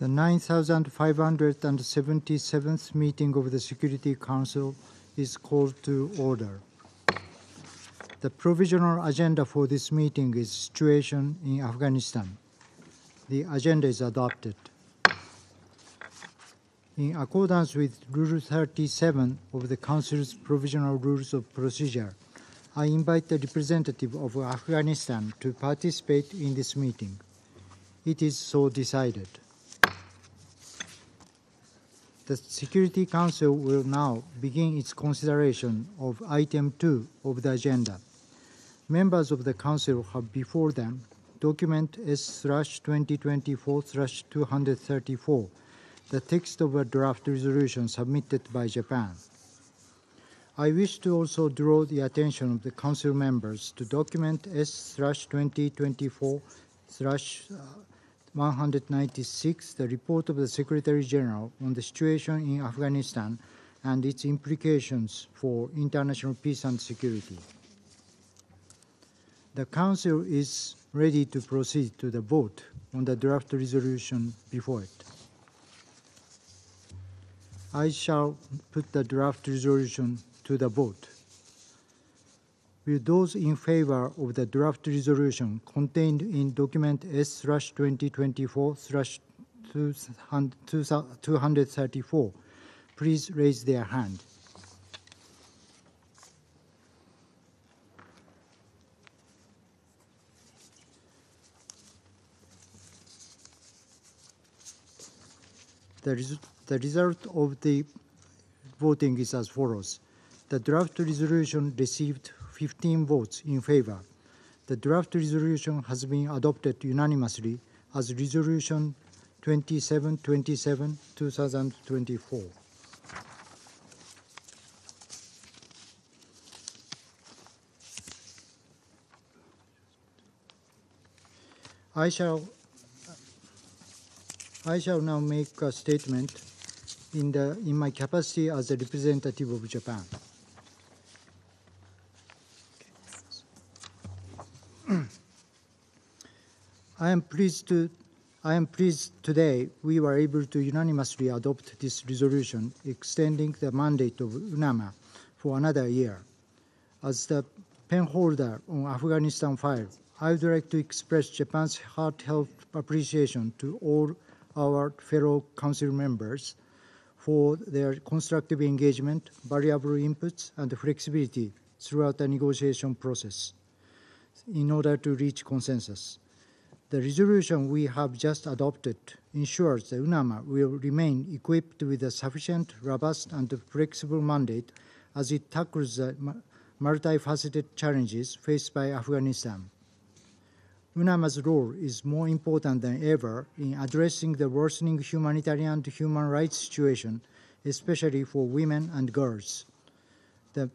The 9,577th meeting of the Security Council is called to order. The provisional agenda for this meeting is Situation in Afghanistan. The agenda is adopted. In accordance with Rule 37 of the Council's Provisional Rules of Procedure, I invite the representative of Afghanistan to participate in this meeting. It is so decided. The Security Council will now begin its consideration of Item 2 of the agenda. Members of the Council have before them document S/2024/234, the text of a draft resolution submitted by Japan. I wish to also draw the attention of the Council members to document S/2024/196, the report of the Secretary General on the situation in Afghanistan and its implications for international peace and security. The Council is ready to proceed to the vote on the draft resolution before it. I shall put the draft resolution to the vote. Will those in favor of the draft resolution contained in document S/2024/234 please raise their hand? The result of the voting is as follows. The draft resolution received 15 votes in favor. The draft resolution has been adopted unanimously as Resolution 2727/2024. I shall now make a statement in my capacity as a representative of Japan. I am pleased today we were able to unanimously adopt this resolution extending the mandate of UNAMA for another year. As the pen holder on Afghanistan file, I would like to express Japan's heartfelt appreciation to all our fellow Council members for their constructive engagement, valuable inputs, and flexibility throughout the negotiation process in order to reach consensus. The resolution we have just adopted ensures that UNAMA will remain equipped with a sufficient, robust, and flexible mandate as it tackles the multifaceted challenges faced by Afghanistan. UNAMA's role is more important than ever in addressing the worsening humanitarian and human rights situation, especially for women and girls. The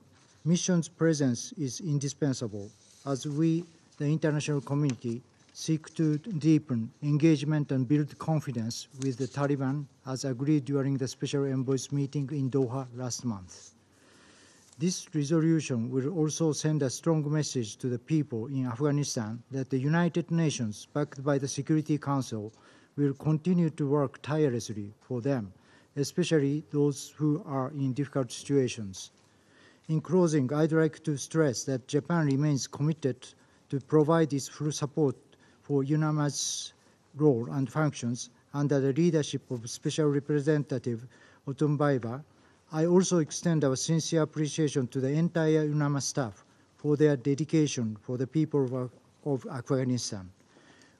mission's presence is indispensable as we, the international community, seek to deepen engagement and build confidence with the Taliban as agreed during the Special Envoy's meeting in Doha last month. This resolution will also send a strong message to the people in Afghanistan that the United Nations, backed by the Security Council, will continue to work tirelessly for them, especially those who are in difficult situations. In closing, I'd like to stress that Japan remains committed to provide its full support for UNAMA's role and functions under the leadership of Special Representative Otunbayeva. I also extend our sincere appreciation to the entire UNAMA staff for their dedication for the people of Afghanistan.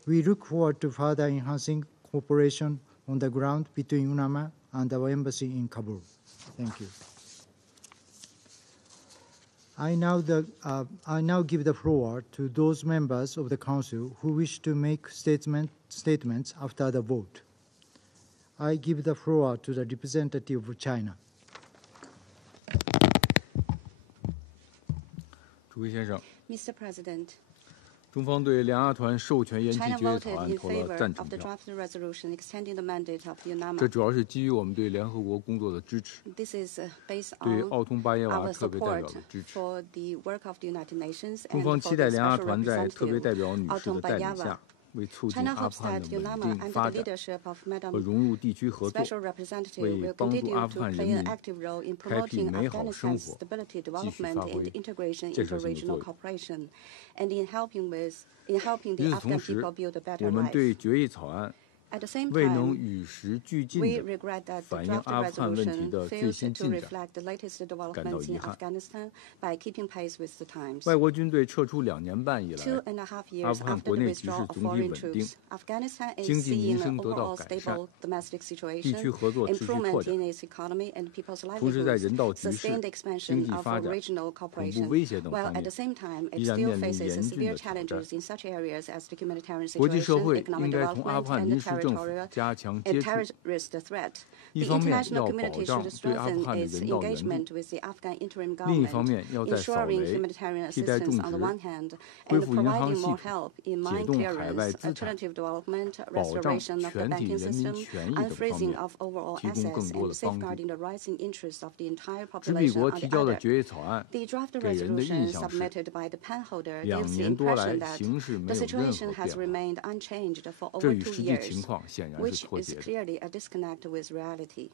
We look forward to further enhancing cooperation on the ground between UNAMA and our embassy in Kabul. Thank you. I now give the floor to those members of the Council who wish to make statements after the vote. I give the floor to the representative of China. 主席先生， Mr. President, 中方对两亚团授权延期 China 决议草 voted 案 in 投了 favor 赞 of 成 the 票。 draft resolution extending the mandate of the 这 UNAMA. 主要是基于我们对联合国工作的支持， This is based 对 on 奥通巴耶娃 our 特别代表 support 的支持。 for the work of the United Nations 中 and 方 for 期 the 待两亚 special 团在特别 representative 代表女士的 Autumn 带领 Bayeva 下，为促进 China 阿 hopes 富汗 that 的稳 UNAMA 定 under 发 the 展 leadership of 和 Madam 融入地区合作， Special Representative 为 will 帮助 continue 阿富 to 汗人 play an 民 active role in 开辟 promoting 美好生 Afghanistan's 活， stability, 继续 development, 发挥 and integration 建 into 设性的作 regional 用。 cooperation, and in helping the 与此 Afghan 同时， people build a 我 better 们 life. 对决议草案 At the same 未能 time, 与时俱进 we 地 regret that the 反映 draft 阿富汗问题 resolution 的最 fails 新 to 进展， reflect the latest 感到 developments in 遗憾。 Afghanistan by keeping pace with the times. 外国军队撤出2年半以来， 2.5 阿 years 富汗 after 国 the 内局势 withdrawal of 总体 foreign 稳定， troops, Afghanistan 经 is 济民 seeing 生 an 得到 overall 改善， stable domestic 地 situation, 区合作持续扩 improvement 展， in its economy and people's 同时在 livelihoods, 人道局势、 sustained 经 expansion 济 of 发展、 regional 恐怖 cooperation, 威胁等 while 方 at 面 the same time 依 it 然 still 面临 faces 严峻 severe 的挑战。 challenges in such areas as the humanitarian 国际社 situation, 会 economic 应该从阿 development, 富汗 and 临时政府 territorial 加强 and 接触， terrorist threat. 一 The 方面 international 要保 community 障 should 对阿富 strengthen 汗的 its 人道援助， engagement with the Afghan interim 另一方 government, 面要在扫 ensuring 雷、 humanitarian 替代 assistance 种 on the 植、 one hand, 恢 and 复银行 providing 系 more 统、 help in 解 mine 冻海外 clearance, 资产、 alternative development, 保障 restoration of the 全体 banking 人民 system, 权益等方 unfreezing 面 of overall 提供更 assets, 多 and 的帮助。 safeguarding the rising interests of the entire 执笔 population 国 on 提 the 交的 other. 决议草案 The draft 给人的印 resolution 象是， submitted by the penholder 2 gives the 年多 impression 来 that 形势没 the 有任 situation 何 has 变化， remained unchanged for 这 over 与 2实际情 years, 况显然是 which 脱 is 节的。 clearly a disconnect with reality.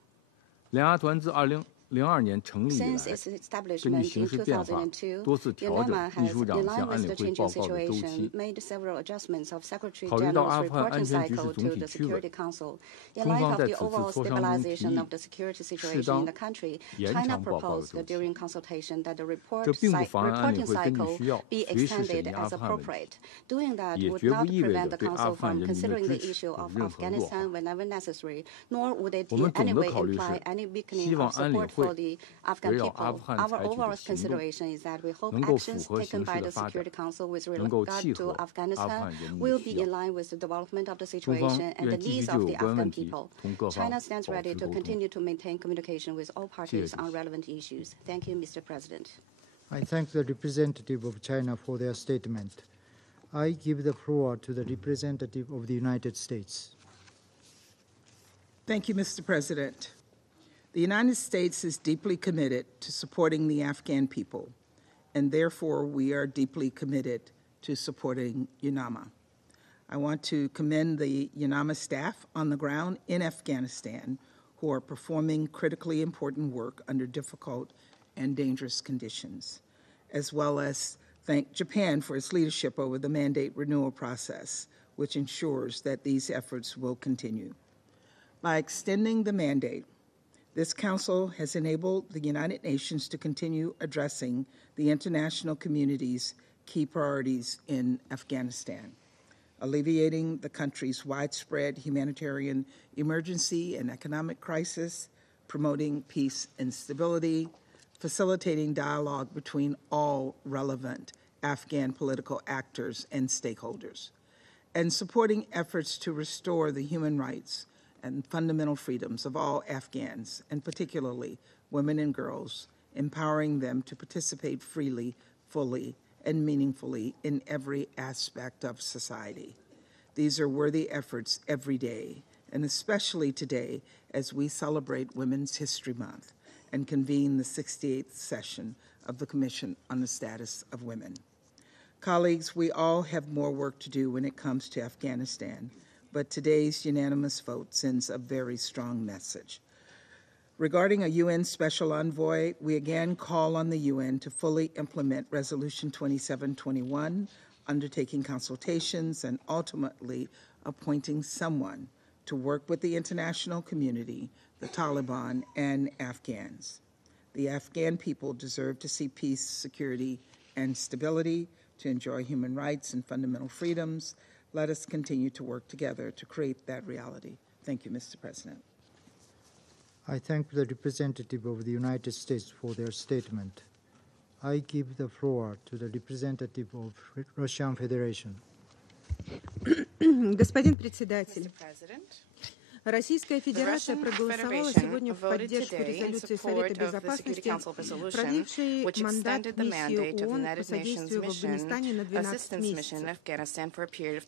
联阿团自2002年成立以 Since 来， its 根据 establishment 形 in 势变化， 2002, 多次调整 UNAMA 秘 has, 书长 in 向 line 安 with 理 the 会 changing 报告的周 situation, 期， made several adjustments of Secretary 考虑到 General's 阿富汗 reporting 安全局势 cycle 总 to 体 the 趋稳， Security Council. In 中 light 方 of 在 the 此次 overall 磋商中提 stabilization 议 of the security 适 situation in 当 the country, 延 China 长报告的 proposed 周期， during consultation that the 这并不妨碍安理 reporting 会根据 cycle 需要 be 随时审 extended 议阿 as 富汗问题， appropriate. Doing that 也 would 绝不 not 意味 prevent 着 the 对阿 Council 富汗 from 人民的 considering 支 the 持 issue 有 of 任何弱化。 Afghanistan whenever necessary, nor would it 我 in 们总 any 的 way 考虑 imply 是， any 希 weakening 望 of 安理 support 会 for the 围 Afghan 绕阿 people. 富汗 Our 采取 overall 的行动， consideration is that we hope 能够符 actions 合 taken 形 by 势的 the 发展， Security Council with 能够 regard 契 to 合阿富 Afghanistan 汗人民 will 的 be 需要。 in line with the development of the 中方 situation and the 愿继续 needs 就 of 有 the 关 Afghan 问题 people. 同各方 China stands 保 ready 持 to 沟通。 continue to maintain communication with all 谢谢 parties 主 on 席。 relevant issues. Thank you, Mr. President. I thank the representative of China for their statement. I give the floor to the representative of the United States. Thank you, Mr. President. The United States is deeply committed to supporting the Afghan people, and therefore we are deeply committed to supporting UNAMA. I want to commend the UNAMA staff on the ground in Afghanistan who are performing critically important work under difficult and dangerous conditions, as well as thank Japan for its leadership over the mandate renewal process, which ensures that these efforts will continue. By extending the mandate, this Council has enabled the United Nations to continue addressing the international community's key priorities in Afghanistan, alleviating the country's widespread humanitarian emergency and economic crisis, promoting peace and stability, facilitating dialogue between all relevant Afghan political actors and stakeholders, and supporting efforts to restore the human rights and fundamental freedoms of all Afghans, and particularly women and girls, empowering them to participate freely, fully, and meaningfully in every aspect of society. These are worthy efforts every day, and especially today as we celebrate Women's History Month and convene the 68th session of the Commission on the Status of Women. Colleagues, we all have more work to do when it comes to Afghanistan, but today's unanimous vote sends a very strong message. Regarding a UN Special Envoy, we again call on the UN to fully implement Resolution 2721, undertaking consultations and ultimately appointing someone to work with the international community, the Taliban, and Afghans. The Afghan people deserve to see peace, security, and stability, to enjoy human rights and fundamental freedoms. Let us continue to work together to create that reality. Thank you, Mr. President. I thank the representative of the United States for their statement. I give the floor to the representative of Russian Federation. Господин председатель, Российская Федерация проголосовала сегодня в поддержку резолюции Совета Безопасности, продлившей мандат миссии ООН по содействию в Афганистане на 12 месяцев.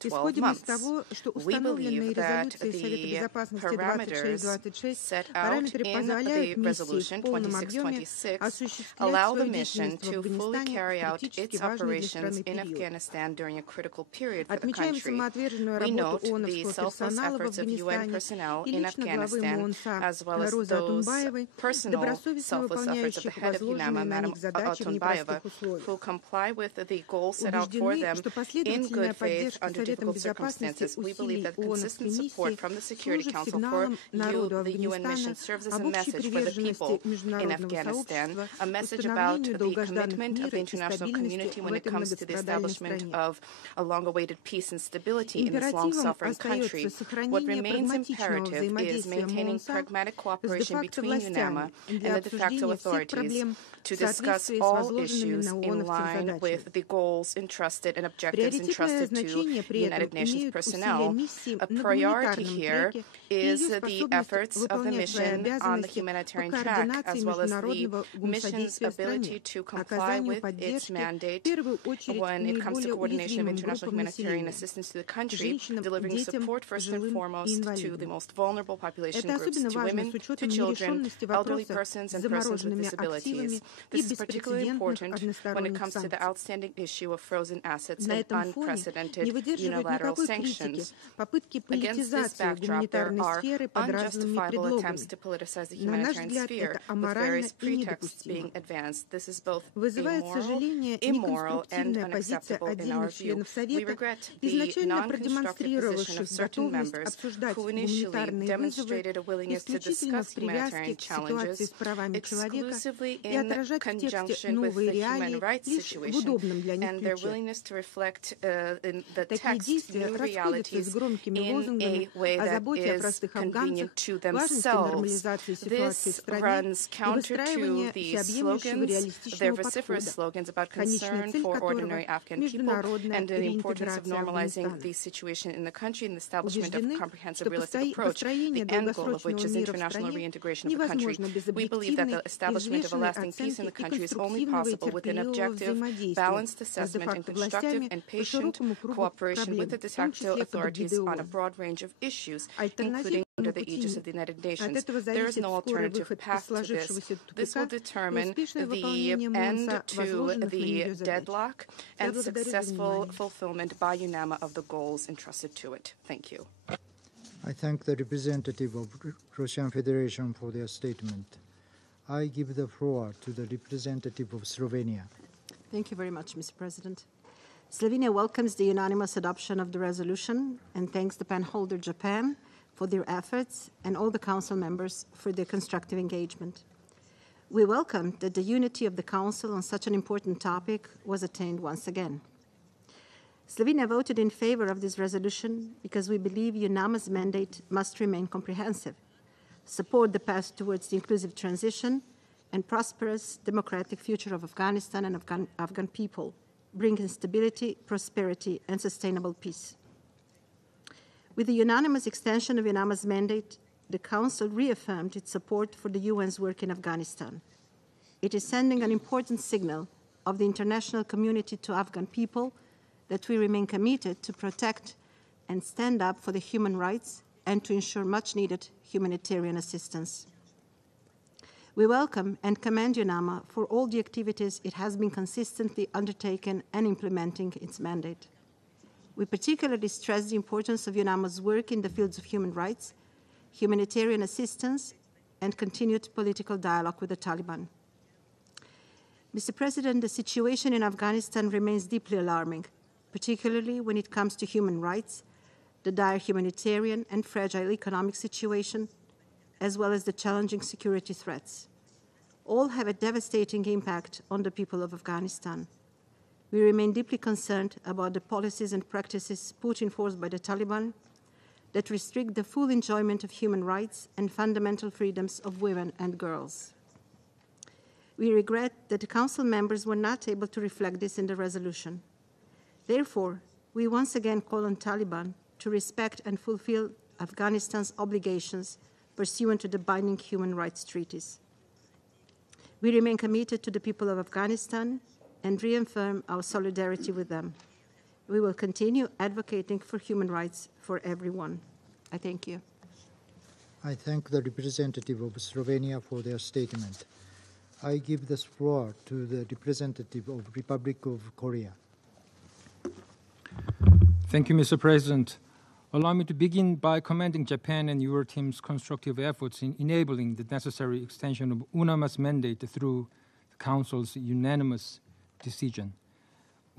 Исходим из того, что установленные резолюцией Совета Безопасности 2626 параметры позволяют миссии в полном объеме осуществлять свою деятельность в Афганистане в критически важный для страны период. Отмечаем самоотверженную работу ООНовского персонала в Афганистане и лично главы МОНСА Розы Атунбаевой, добросовестно выполняющих возложенные на них задачи в непростых условиях. Убеждены, что последовательная поддержка Советом Безопасности усилий ООНовской миссии служит сигналом народу Афганистана об общей приверженности международного сообщества установлению долгожданных мира и стабильности в этой многострадальной стране. Императивом остается сохранение прагматичного взаимодействия МОНСА с де-факто властями для обсуждения всех проблем в соответствии с возложенными на ООНовцев задачами. Приоритетное значение при этом имеют усилия миссии на гуманитарном треке и ее способность выполнять свои обязанности по координации международного гумсодействия стране, оказанию поддержки в первую очередь наиболее уязвимым группам населения – женщинам, детям, пожилым и инвалидам. Это особенно важно с учетом нерешенности вопроса с замороженными активами и беспрецедентных односторонних санкций. На этом фоне не выдерживают никакой критики попытки политизации гуманитарной сферы под разными предлогами. На наш взгляд, это аморально и недопустимо. Вызывает сожаление неконструктивная позиция отдельных членов Совета, изначально продемонстрировавших готовность обсуждать гуманитарные вызовы исключительно в привязке к ситуации с правами человека и отражать в тексте новые реалии лишь в удобном для них ключе. Такие действия расходятся с громкими лозунгами о заботе о простых афганцах, важности нормализации ситуации в стране и выстраивания всеобъемлющего реалистичного подхода, конечная цель которого – международная реинтеграция Афганистана. Убеждены, что построение долгосрочного мира в стране невозможно без объективной и взвешенной оценки и конструктивного и терпеливого взаимодействия с де-факто властями по широкому кругу проблем, в том числе под эгидой ООН. Альтернативного пути нет. От этого зависит скорый выход из сложившегося тупика и успешное выполнение МОНСА возложенных на нее задач. Я благодарю за внимание. I thank the representative of Russian Federation for their statement. I give the floor to the representative of Slovenia. Thank you very much, Mr. President. Slovenia welcomes the unanimous adoption of the resolution and thanks the penholder Japan for their efforts and all the Council members for their constructive engagement. We welcome that the unity of the Council on such an important topic was attained once again. Slovenia voted in favor of this resolution because we believe UNAMA's mandate must remain comprehensive, support the path towards the inclusive transition and prosperous democratic future of Afghanistan and Afghan people, bringing stability, prosperity, and sustainable peace. With the unanimous extension of UNAMA's mandate, the Council reaffirmed its support for the UN's work in Afghanistan. It is sending an important signal of the international community to Afghan people that we remain committed to protect and stand up for the human rights and to ensure much-needed humanitarian assistance. We welcome and commend UNAMA for all the activities it has been consistently undertaken and implementing its mandate. We particularly stress the importance of UNAMA's work in the fields of human rights, humanitarian assistance, and continued political dialogue with the Taliban. Mr. President, the situation in Afghanistan remains deeply alarming, particularly when it comes to human rights, the dire humanitarian and fragile economic situation, as well as the challenging security threats. All have a devastating impact on the people of Afghanistan. We remain deeply concerned about the policies and practices put in force by the Taliban that restrict the full enjoyment of human rights and fundamental freedoms of women and girls. We regret that the Council members were not able to reflect this in the resolution. Therefore, we once again call on Taliban to respect and fulfill Afghanistan's obligations pursuant to the binding human rights treaties. We remain committed to the people of Afghanistan and reaffirm our solidarity with them. We will continue advocating for human rights for everyone. I thank you. I thank the representative of Slovenia for their statement. I give the floor to the representative of Republic of Korea. Thank you, Mr. President. Allow me to begin by commending Japan and your team's constructive efforts in enabling the necessary extension of UNAMA's mandate through the Council's unanimous decision.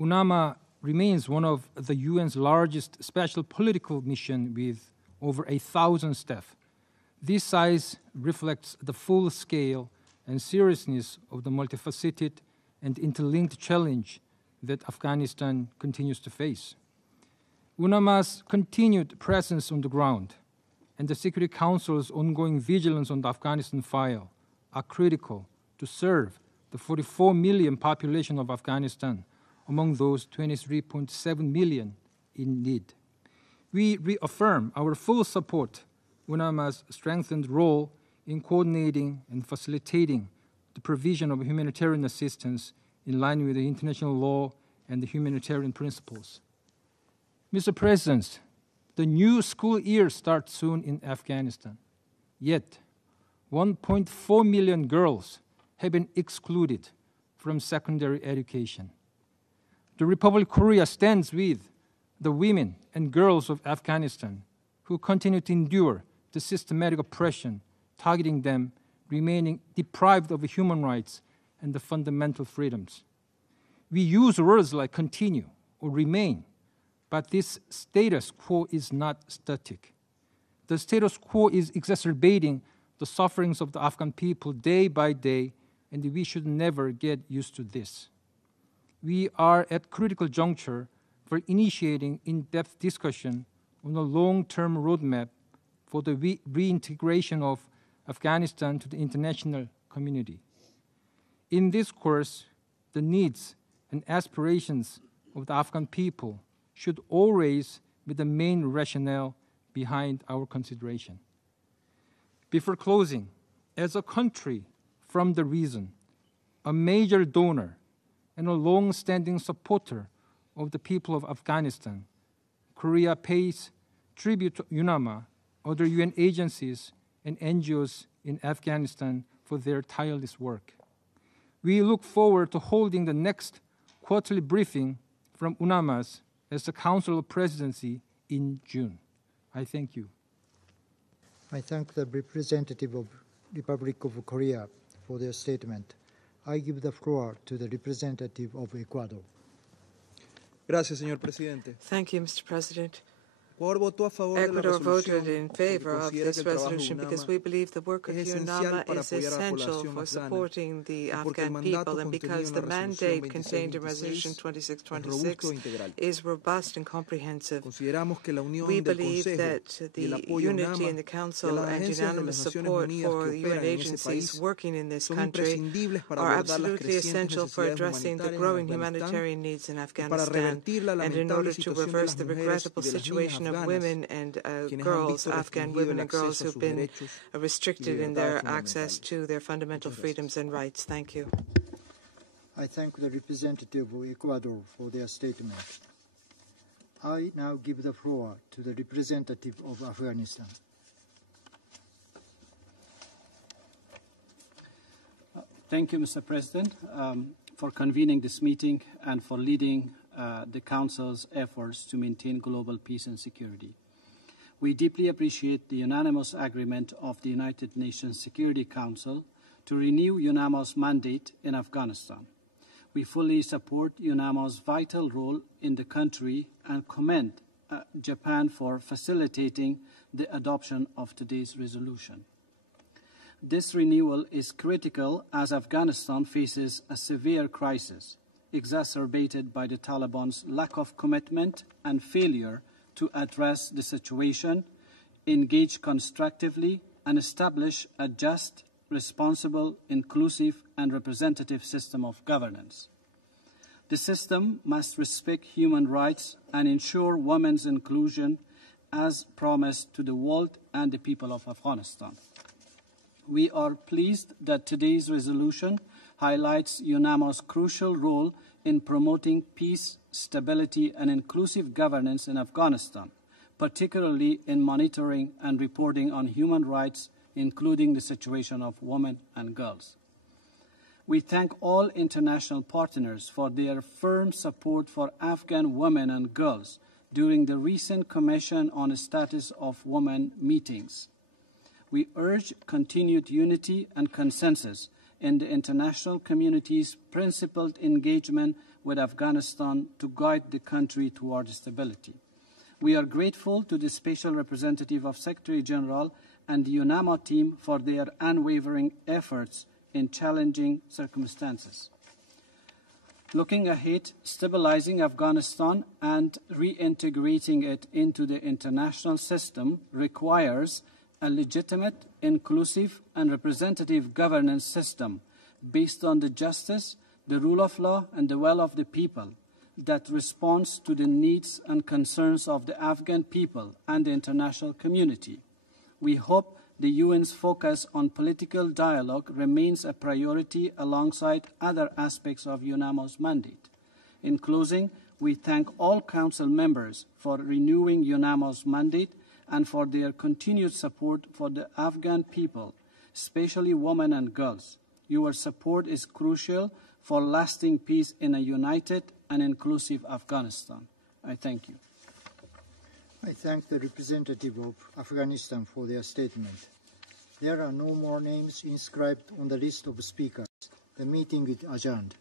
UNAMA remains one of the UN's largest special political mission with over 1,000 staff. This size reflects the full scale and seriousness of the multifaceted and interlinked challenge that Afghanistan continues to face. UNAMA's continued presence on the ground and the Security Council's ongoing vigilance on the Afghanistan file are critical to serve the 44 million population of Afghanistan among those 23.7 million in need. We reaffirm our full support UNAMA's strengthened role in coordinating and facilitating the provision of humanitarian assistance in line with the international law and the humanitarian principles. Mr. President, the new school year starts soon in Afghanistan. Yet, 1.4 million girls have been excluded from secondary education. The Republic of Korea stands with the women and girls of Afghanistan who continue to endure the systematic oppression targeting them, remaining deprived of human rights and the fundamental freedoms. We use words like continue or remain, but this status quo is not static. The status quo is exacerbating the sufferings of the Afghan people day by day, and we should never get used to this. We are at critical juncture for initiating in-depth discussion on a long-term roadmap for the reintegration of Afghanistan to the international community. In this course, the needs and aspirations of the Afghan people should always be the main rationale behind our consideration. Before closing, as a country from the region, a major donor and a long-standing supporter of the people of Afghanistan, Korea pays tribute to UNAMA, other UN agencies, and NGOs in Afghanistan for their tireless work. We look forward to holding the next quarterly briefing from UNAMAS as the Council of Presidency in June. I thank you. I thank the representative of Republic of Korea for their statement. I give the floor to the representative of Ecuador. Gracias, señor presidente. Thank you, Mr. President. Ecuador voted in favor of this resolution because we believe the work of UNAMA is essential for supporting the Afghan people and because the mandate contained in Resolution 2626 is robust and comprehensive. We believe that the unity in the Council and unanimous support for the UN agencies working in this country are absolutely essential for addressing the growing humanitarian needs in Afghanistan and in order to reverse the regrettable situation of women and girls, Afghan women and girls who have been restricted in their access to their fundamental freedoms and rights. Thank you. I thank the representative of Ecuador for their statement. I now give the floor to the representative of Afghanistan. Thank you, Mr. President, for convening this meeting and for leading the Council's efforts to maintain global peace and security. We deeply appreciate the unanimous agreement of the United Nations Security Council to renew UNAMA's mandate in Afghanistan. We fully support UNAMA's vital role in the country and commend Japan for facilitating the adoption of today's resolution. This renewal is critical as Afghanistan faces a severe crisis, exacerbated by the Taliban's lack of commitment and failure to address the situation, engage constructively, and establish a just, responsible, inclusive, and representative system of governance. The system must respect human rights and ensure women's inclusion as promised to the world and the people of Afghanistan. We are pleased that today's resolution highlights UNAMA's crucial role in promoting peace, stability, and inclusive governance in Afghanistan, particularly in monitoring and reporting on human rights, including the situation of women and girls. We thank all international partners for their firm support for Afghan women and girls during the recent Commission on the Status of Women meetings. We urge continued unity and consensus in the international community's principled engagement with Afghanistan to guide the country toward stability. We are grateful to the Special Representative of Secretary General and the UNAMA team for their unwavering efforts in challenging circumstances. Looking ahead, stabilizing Afghanistan and reintegrating it into the international system requires a legitimate, inclusive, and representative governance system based on the justice, the rule of law, and the will of the people that responds to the needs and concerns of the Afghan people and the international community. We hope the UN's focus on political dialogue remains a priority alongside other aspects of UNAMA's mandate. In closing, we thank all Council members for renewing UNAMA's mandate and for their continued support for the Afghan people, especially women and girls. Your support is crucial for lasting peace in a united and inclusive Afghanistan. I thank you. I thank the representative of Afghanistan for their statement. There are no more names inscribed on the list of speakers. The meeting is adjourned.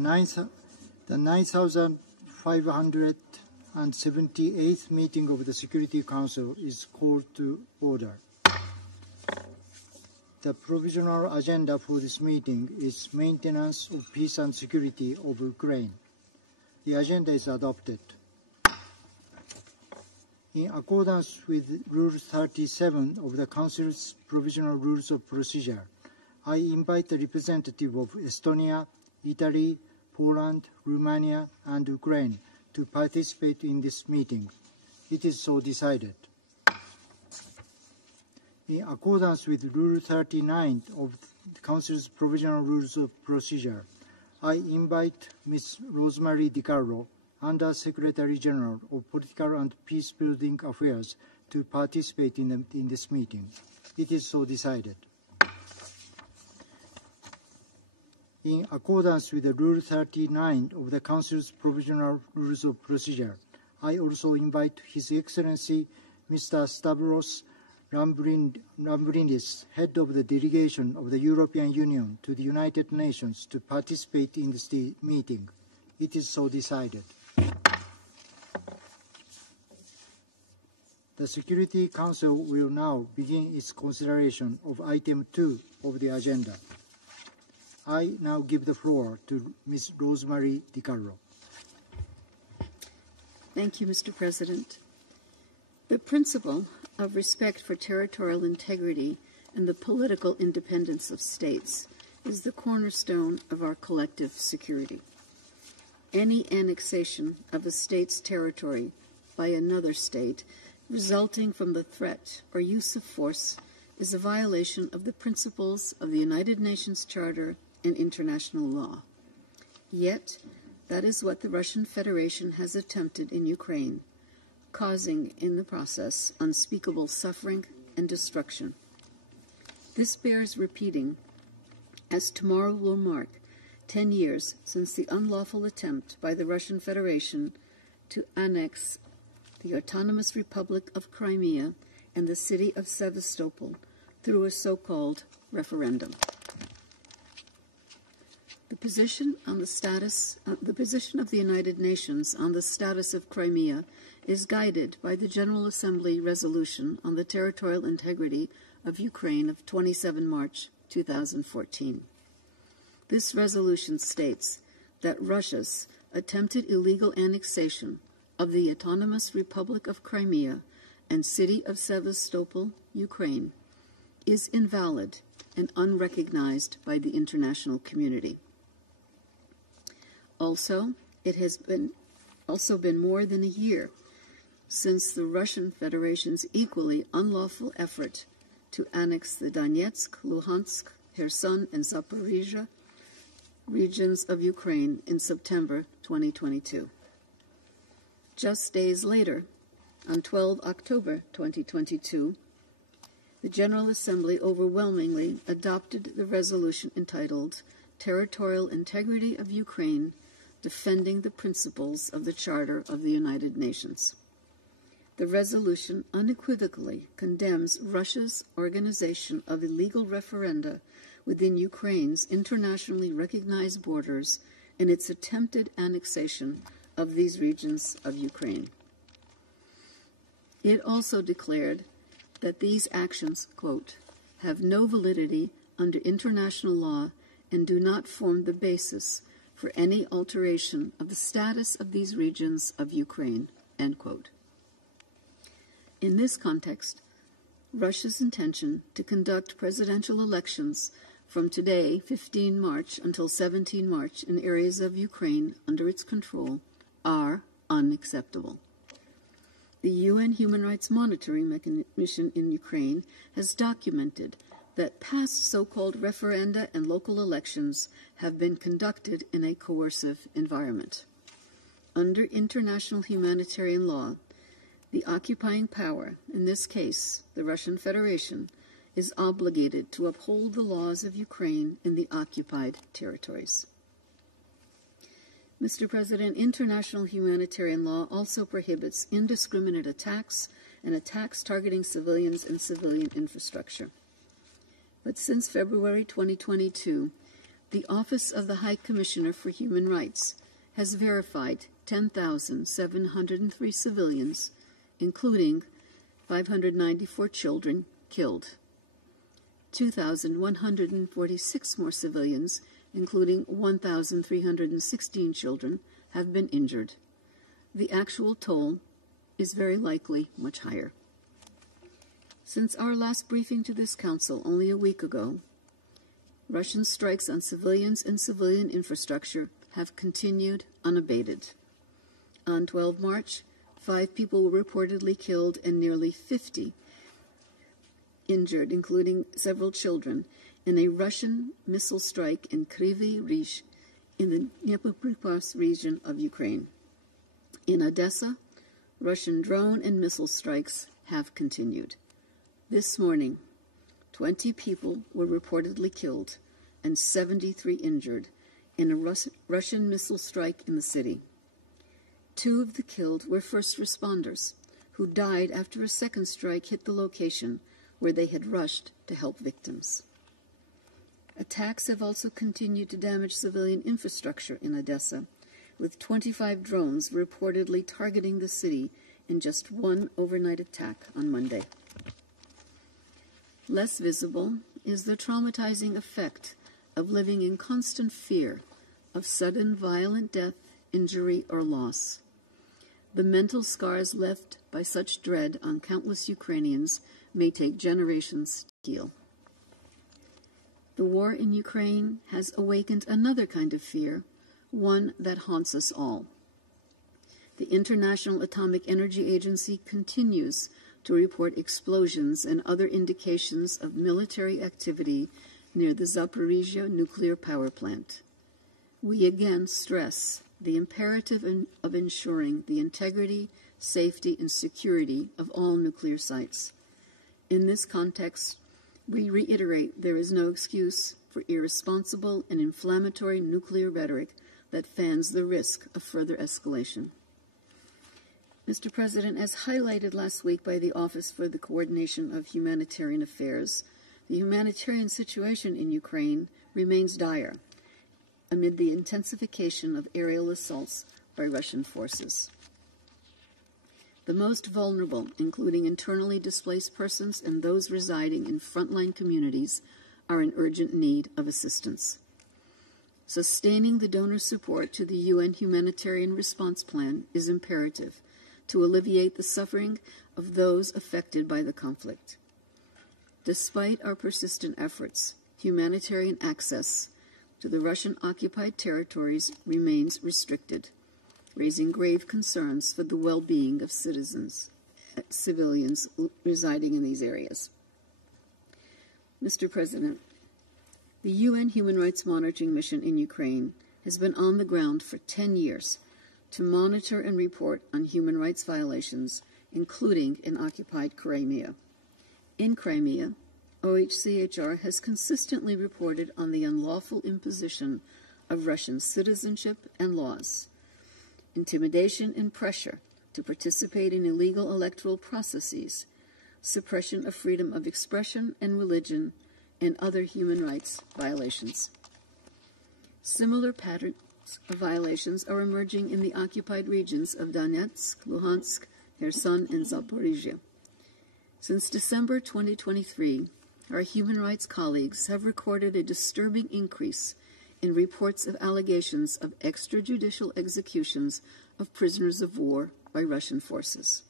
The 9,578th meeting of the Security Council is called to order. provisional agenda for this meeting is maintenance of peace and security of Ukraine. The agenda is adopted. In accordance with Rule 37 of the Council's Provisional Rules of Procedure, I invite the representative of Estonia, Italy, Poland, Romania, and Ukraine to participate in this meeting. It is so decided. In accordance with Rule 39 of the Council's Provisional Rules of Procedure, I invite Ms. Rosemary DiCarlo, Under Secretary General of Political and Peace-Building Affairs, to participate in this meeting. It is so decided. In accordance with the Rule 39 of the Council's Provisional Rules of Procedure, I also invite His Excellency Mr. Stavros Lambrinidis, head of the delegation of the European Union to the United Nations, to participate in this meeting. It is so decided. The Security Council will now begin its consideration of item 2 of the agenda. I now give the floor to Ms. Rosemary DiCarlo. Thank you, Mr. President. The principle of respect for territorial integrity and the political independence of states is the cornerstone of our collective security. Any annexation of a state's territory by another state resulting from the threat or use of force is a violation of the principles of the United Nations Charter and international law. Yet, that is what the Russian Federation has attempted in Ukraine, causing in the process unspeakable suffering and destruction. This bears repeating, as tomorrow will mark 10 years since the unlawful attempt by the Russian Federation to annex the Autonomous Republic of Crimea and the city of Sevastopol through a so-called referendum. The position of the United Nations on the status of Crimea is guided by the General Assembly resolution on the territorial integrity of Ukraine of 27 March 2014. This resolution states that Russia's attempted illegal annexation of the Autonomous Republic of Crimea and city of Sevastopol, Ukraine, is invalid and unrecognized by the international community. Also, it has been more than a year since the Russian Federation's equally unlawful effort to annex the Donetsk, Luhansk, Kherson, and Zaporizhia regions of Ukraine in September 2022. Just days later, on 12 October 2022, the General Assembly overwhelmingly adopted the resolution entitled Territorial Integrity of Ukraine, Defending the Principles of the Charter of the United Nations. The resolution unequivocally condemns Russia's organization of illegal referenda within Ukraine's internationally recognized borders and its attempted annexation of these regions of Ukraine. It also declared that these actions, quote, have no validity under international law and do not form the basis for any alteration of the status of these regions of Ukraine, end quote. In this context, Russia's intention to conduct presidential elections from today, 15 March, until 17 March in areas of Ukraine under its control are unacceptable. The UN Human Rights Monitoring Mission in Ukraine has documented that past so-called referenda and local elections have been conducted in a coercive environment. Under international humanitarian law, the occupying power, in this case the Russian Federation, is obligated to uphold the laws of Ukraine in the occupied territories. Mr. President, international humanitarian law also prohibits indiscriminate attacks and attacks targeting civilians and civilian infrastructure. But since February 2022, the Office of the High Commissioner for Human Rights has verified 10,703 civilians, including 594 children, killed. 2,146 more civilians, including 1,316 children, have been injured. The actual toll is very likely much higher. Since our last briefing to this Council only a week ago, Russian strikes on civilians and civilian infrastructure have continued unabated. On 12 March, 5 people were reportedly killed and nearly 50 injured, including several children, in a Russian missile strike in Kryvyi Rih in the Dnipropetrovsk region of Ukraine. In Odessa, Russian drone and missile strikes have continued. This morning, 20 people were reportedly killed and 73 injured in a Russian missile strike in the city. 2 of the killed were first responders who died after a second strike hit the location where they had rushed to help victims. Attacks have also continued to damage civilian infrastructure in Odessa, with 25 drones reportedly targeting the city in just one overnight attack on Monday. Less visible is the traumatizing effect of living in constant fear of sudden violent death, injury, or loss. The mental scars left by such dread on countless Ukrainians may take generations to heal. The war in Ukraine has awakened another kind of fear, one that haunts us all. The International Atomic Energy Agency continues to report explosions and other indications of military activity near the Zaporizhzhia nuclear power plant. We again stress the imperative of ensuring the integrity, safety, and security of all nuclear sites. In this context, we reiterate there is no excuse for irresponsible and inflammatory nuclear rhetoric that fans the risk of further escalation. Mr. President, as highlighted last week by the Office for the Coordination of Humanitarian Affairs, the humanitarian situation in Ukraine remains dire amid the intensification of aerial assaults by Russian forces. The most vulnerable, including internally displaced persons and those residing in frontline communities, are in urgent need of assistance. Sustaining the donor support to the UN Humanitarian Response Plan is imperative to alleviate the suffering of those affected by the conflict. Despite our persistent efforts, humanitarian access to the Russian-occupied territories remains restricted, raising grave concerns for the well-being of civilians residing in these areas. Mr. President, the UN Human Rights Monitoring Mission in Ukraine has been on the ground for 10 years to monitor and report on human rights violations, including in occupied Crimea. In Crimea, OHCHR has consistently reported on the unlawful imposition of Russian citizenship and laws, intimidation and pressure to participate in illegal electoral processes, suppression of freedom of expression and religion, and other human rights violations. Similar patterns of violations are emerging in the occupied regions of Donetsk, Luhansk, Kherson, and Zaporizhzhia. Since December 2023, our human rights colleagues have recorded a disturbing increase in reports of allegations of extrajudicial executions of prisoners of war by Russian forces.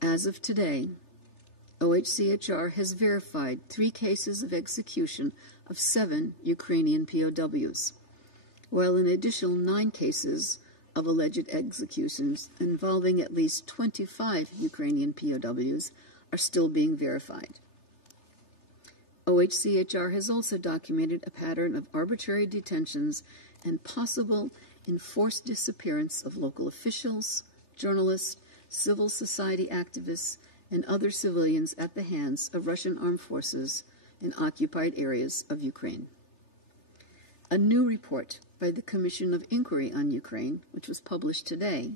As of today, OHCHR has verified 3 cases of execution of 7 Ukrainian POWs, while an additional 9 cases of alleged executions involving at least 25 Ukrainian POWs are still being verified. OHCHR has also documented a pattern of arbitrary detentions and possible enforced disappearance of local officials, journalists, civil society activists, and other civilians at the hands of Russian armed forces in occupied areas of Ukraine. A new report by the Commission of Inquiry on Ukraine, which was published today,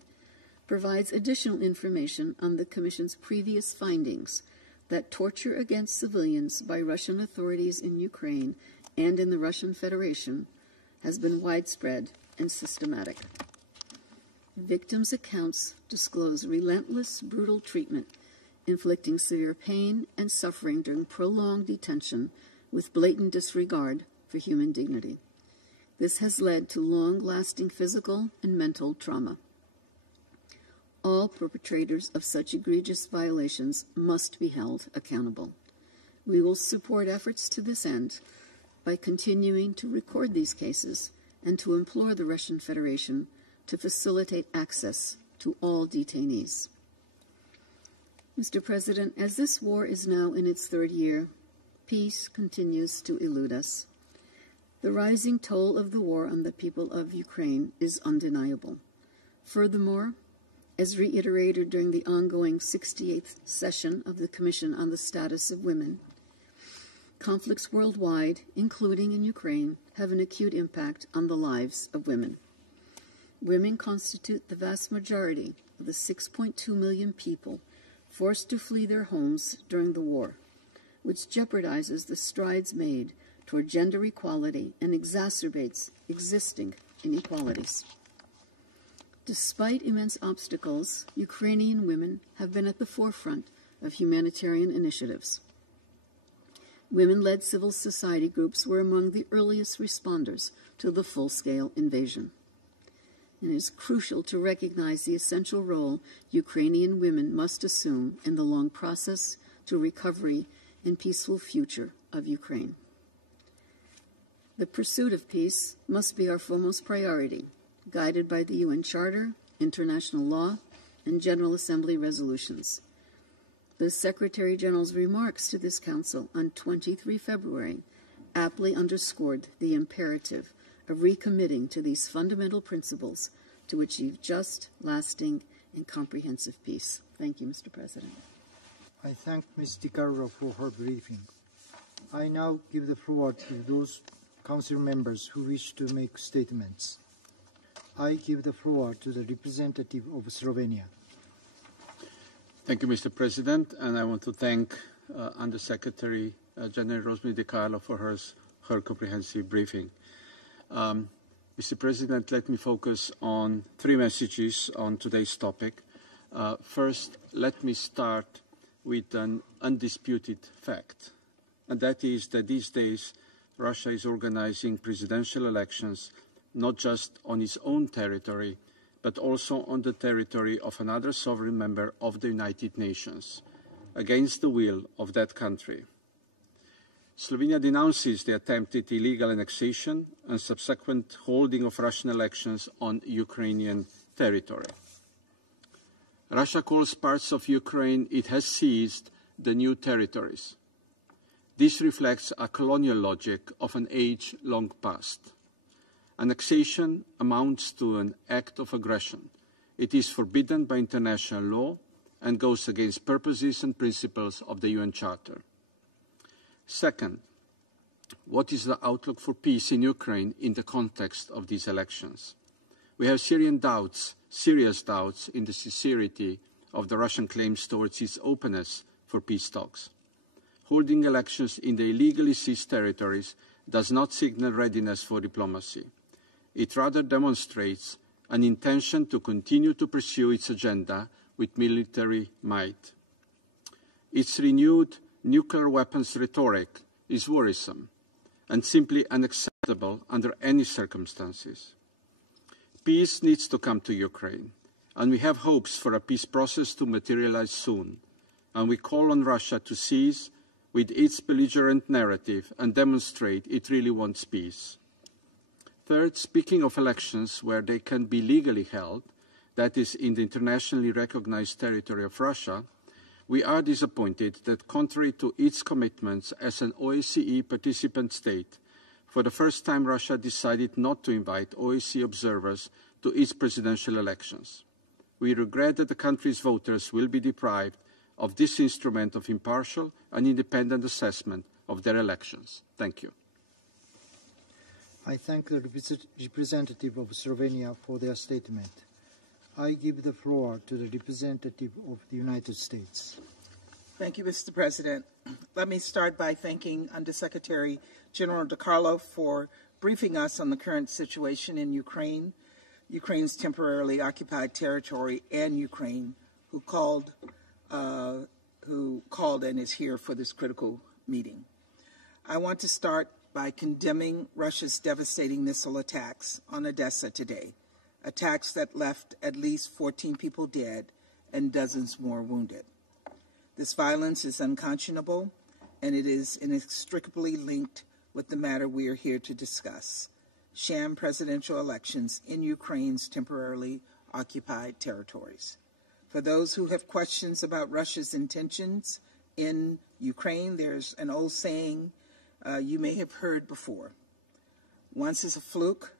provides additional information on the Commission's previous findings that torture against civilians by Russian authorities in Ukraine and in the Russian Federation has been widespread and systematic. Victims' accounts disclose relentless, brutal treatment, inflicting severe pain and suffering during prolonged detention with blatant disregard for human dignity. This has led to long-lasting physical and mental trauma. All perpetrators of such egregious violations must be held accountable. We will support efforts to this end by continuing to record these cases and to implore the Russian Federation to facilitate access to all detainees. Mr. President, as this war is now in its third year, peace continues to elude us. The rising toll of the war on the people of Ukraine is undeniable. Furthermore, as reiterated during the ongoing 68th session of the Commission on the Status of Women, conflicts worldwide, including in Ukraine, have an acute impact on the lives of women. Women constitute the vast majority of the 6.2 million people forced to flee their homes during the war, which jeopardizes the strides made toward gender equality and exacerbates existing inequalities. Despite immense obstacles, Ukrainian women have been at the forefront of humanitarian initiatives. Women-led civil society groups were among the earliest responders to the full-scale invasion. It is crucial to recognize the essential role Ukrainian women must assume in the long process to recovery and peaceful future of Ukraine. The pursuit of peace must be our foremost priority, guided by the UN Charter, international law, and General Assembly resolutions. The Secretary General's remarks to this Council on 23 February aptly underscored the imperative of recommitting to these fundamental principles to achieve just, lasting, and comprehensive peace. Thank you, Mr. President. I thank Ms. DiCarlo for her briefing. I now give the floor to those Council members who wish to make statements. I give the floor to the representative of Slovenia. Thank you, Mr. President, and I want to thank Undersecretary General Rosemary DiCarlo for her comprehensive briefing. Mr. President, let me focus on three messages on today's topic. First, let me start with an undisputed fact, and that is that these days Russia is organizing presidential elections not just on its own territory, but also on the territory of another sovereign member of the United Nations, against the will of that country. Slovenia denounces the attempted illegal annexation and subsequent holding of Russian elections on Ukrainian territory. Russia calls parts of Ukraine it has seized the new territories. This reflects a colonial logic of an age-long past. Annexation amounts to an act of aggression. It is forbidden by international law and goes against purposes and principles of the UN Charter. Second, what is the outlook for peace in Ukraine in the context of these elections? We have serious doubts in the sincerity of the Russian claims towards its openness for peace talks. Holding elections in the illegally seized territories does not signal readiness for diplomacy. It rather demonstrates an intention to continue to pursue its agenda with military might. Its renewed nuclear weapons rhetoric is worrisome and simply unacceptable under any circumstances. Peace needs to come to Ukraine, and we have hopes for a peace process to materialize soon, and we call on Russia to cease with its belligerent narrative and demonstrate it really wants peace. Third, speaking of elections where they can be legally held, that is in the internationally recognized territory of Russia, we are disappointed that contrary to its commitments as an OSCE participant state, for the first time Russia decided not to invite OSCE observers to its presidential elections. We regret that the country's voters will be deprived of this instrument of impartial and independent assessment of their elections. Thank you. I thank the representative of Slovenia for their statement. I give the floor to the representative of the United States. Thank you, Mr. President. Let me start by thanking Undersecretary General DiCarlo for briefing us on the current situation in Ukraine, Ukraine's temporarily occupied territory, and Ukraine, who who called and is here for this critical meeting. I want to start by condemning Russia's devastating missile attacks on Odessa today, attacks that left at least 14 people dead and dozens more wounded. This violence is unconscionable, and it is inextricably linked with the matter we are here to discuss: sham presidential elections in Ukraine's temporarily occupied territories. For those who have questions about Russia's intentions in Ukraine, there's an old saying you may have heard before. Once is a fluke,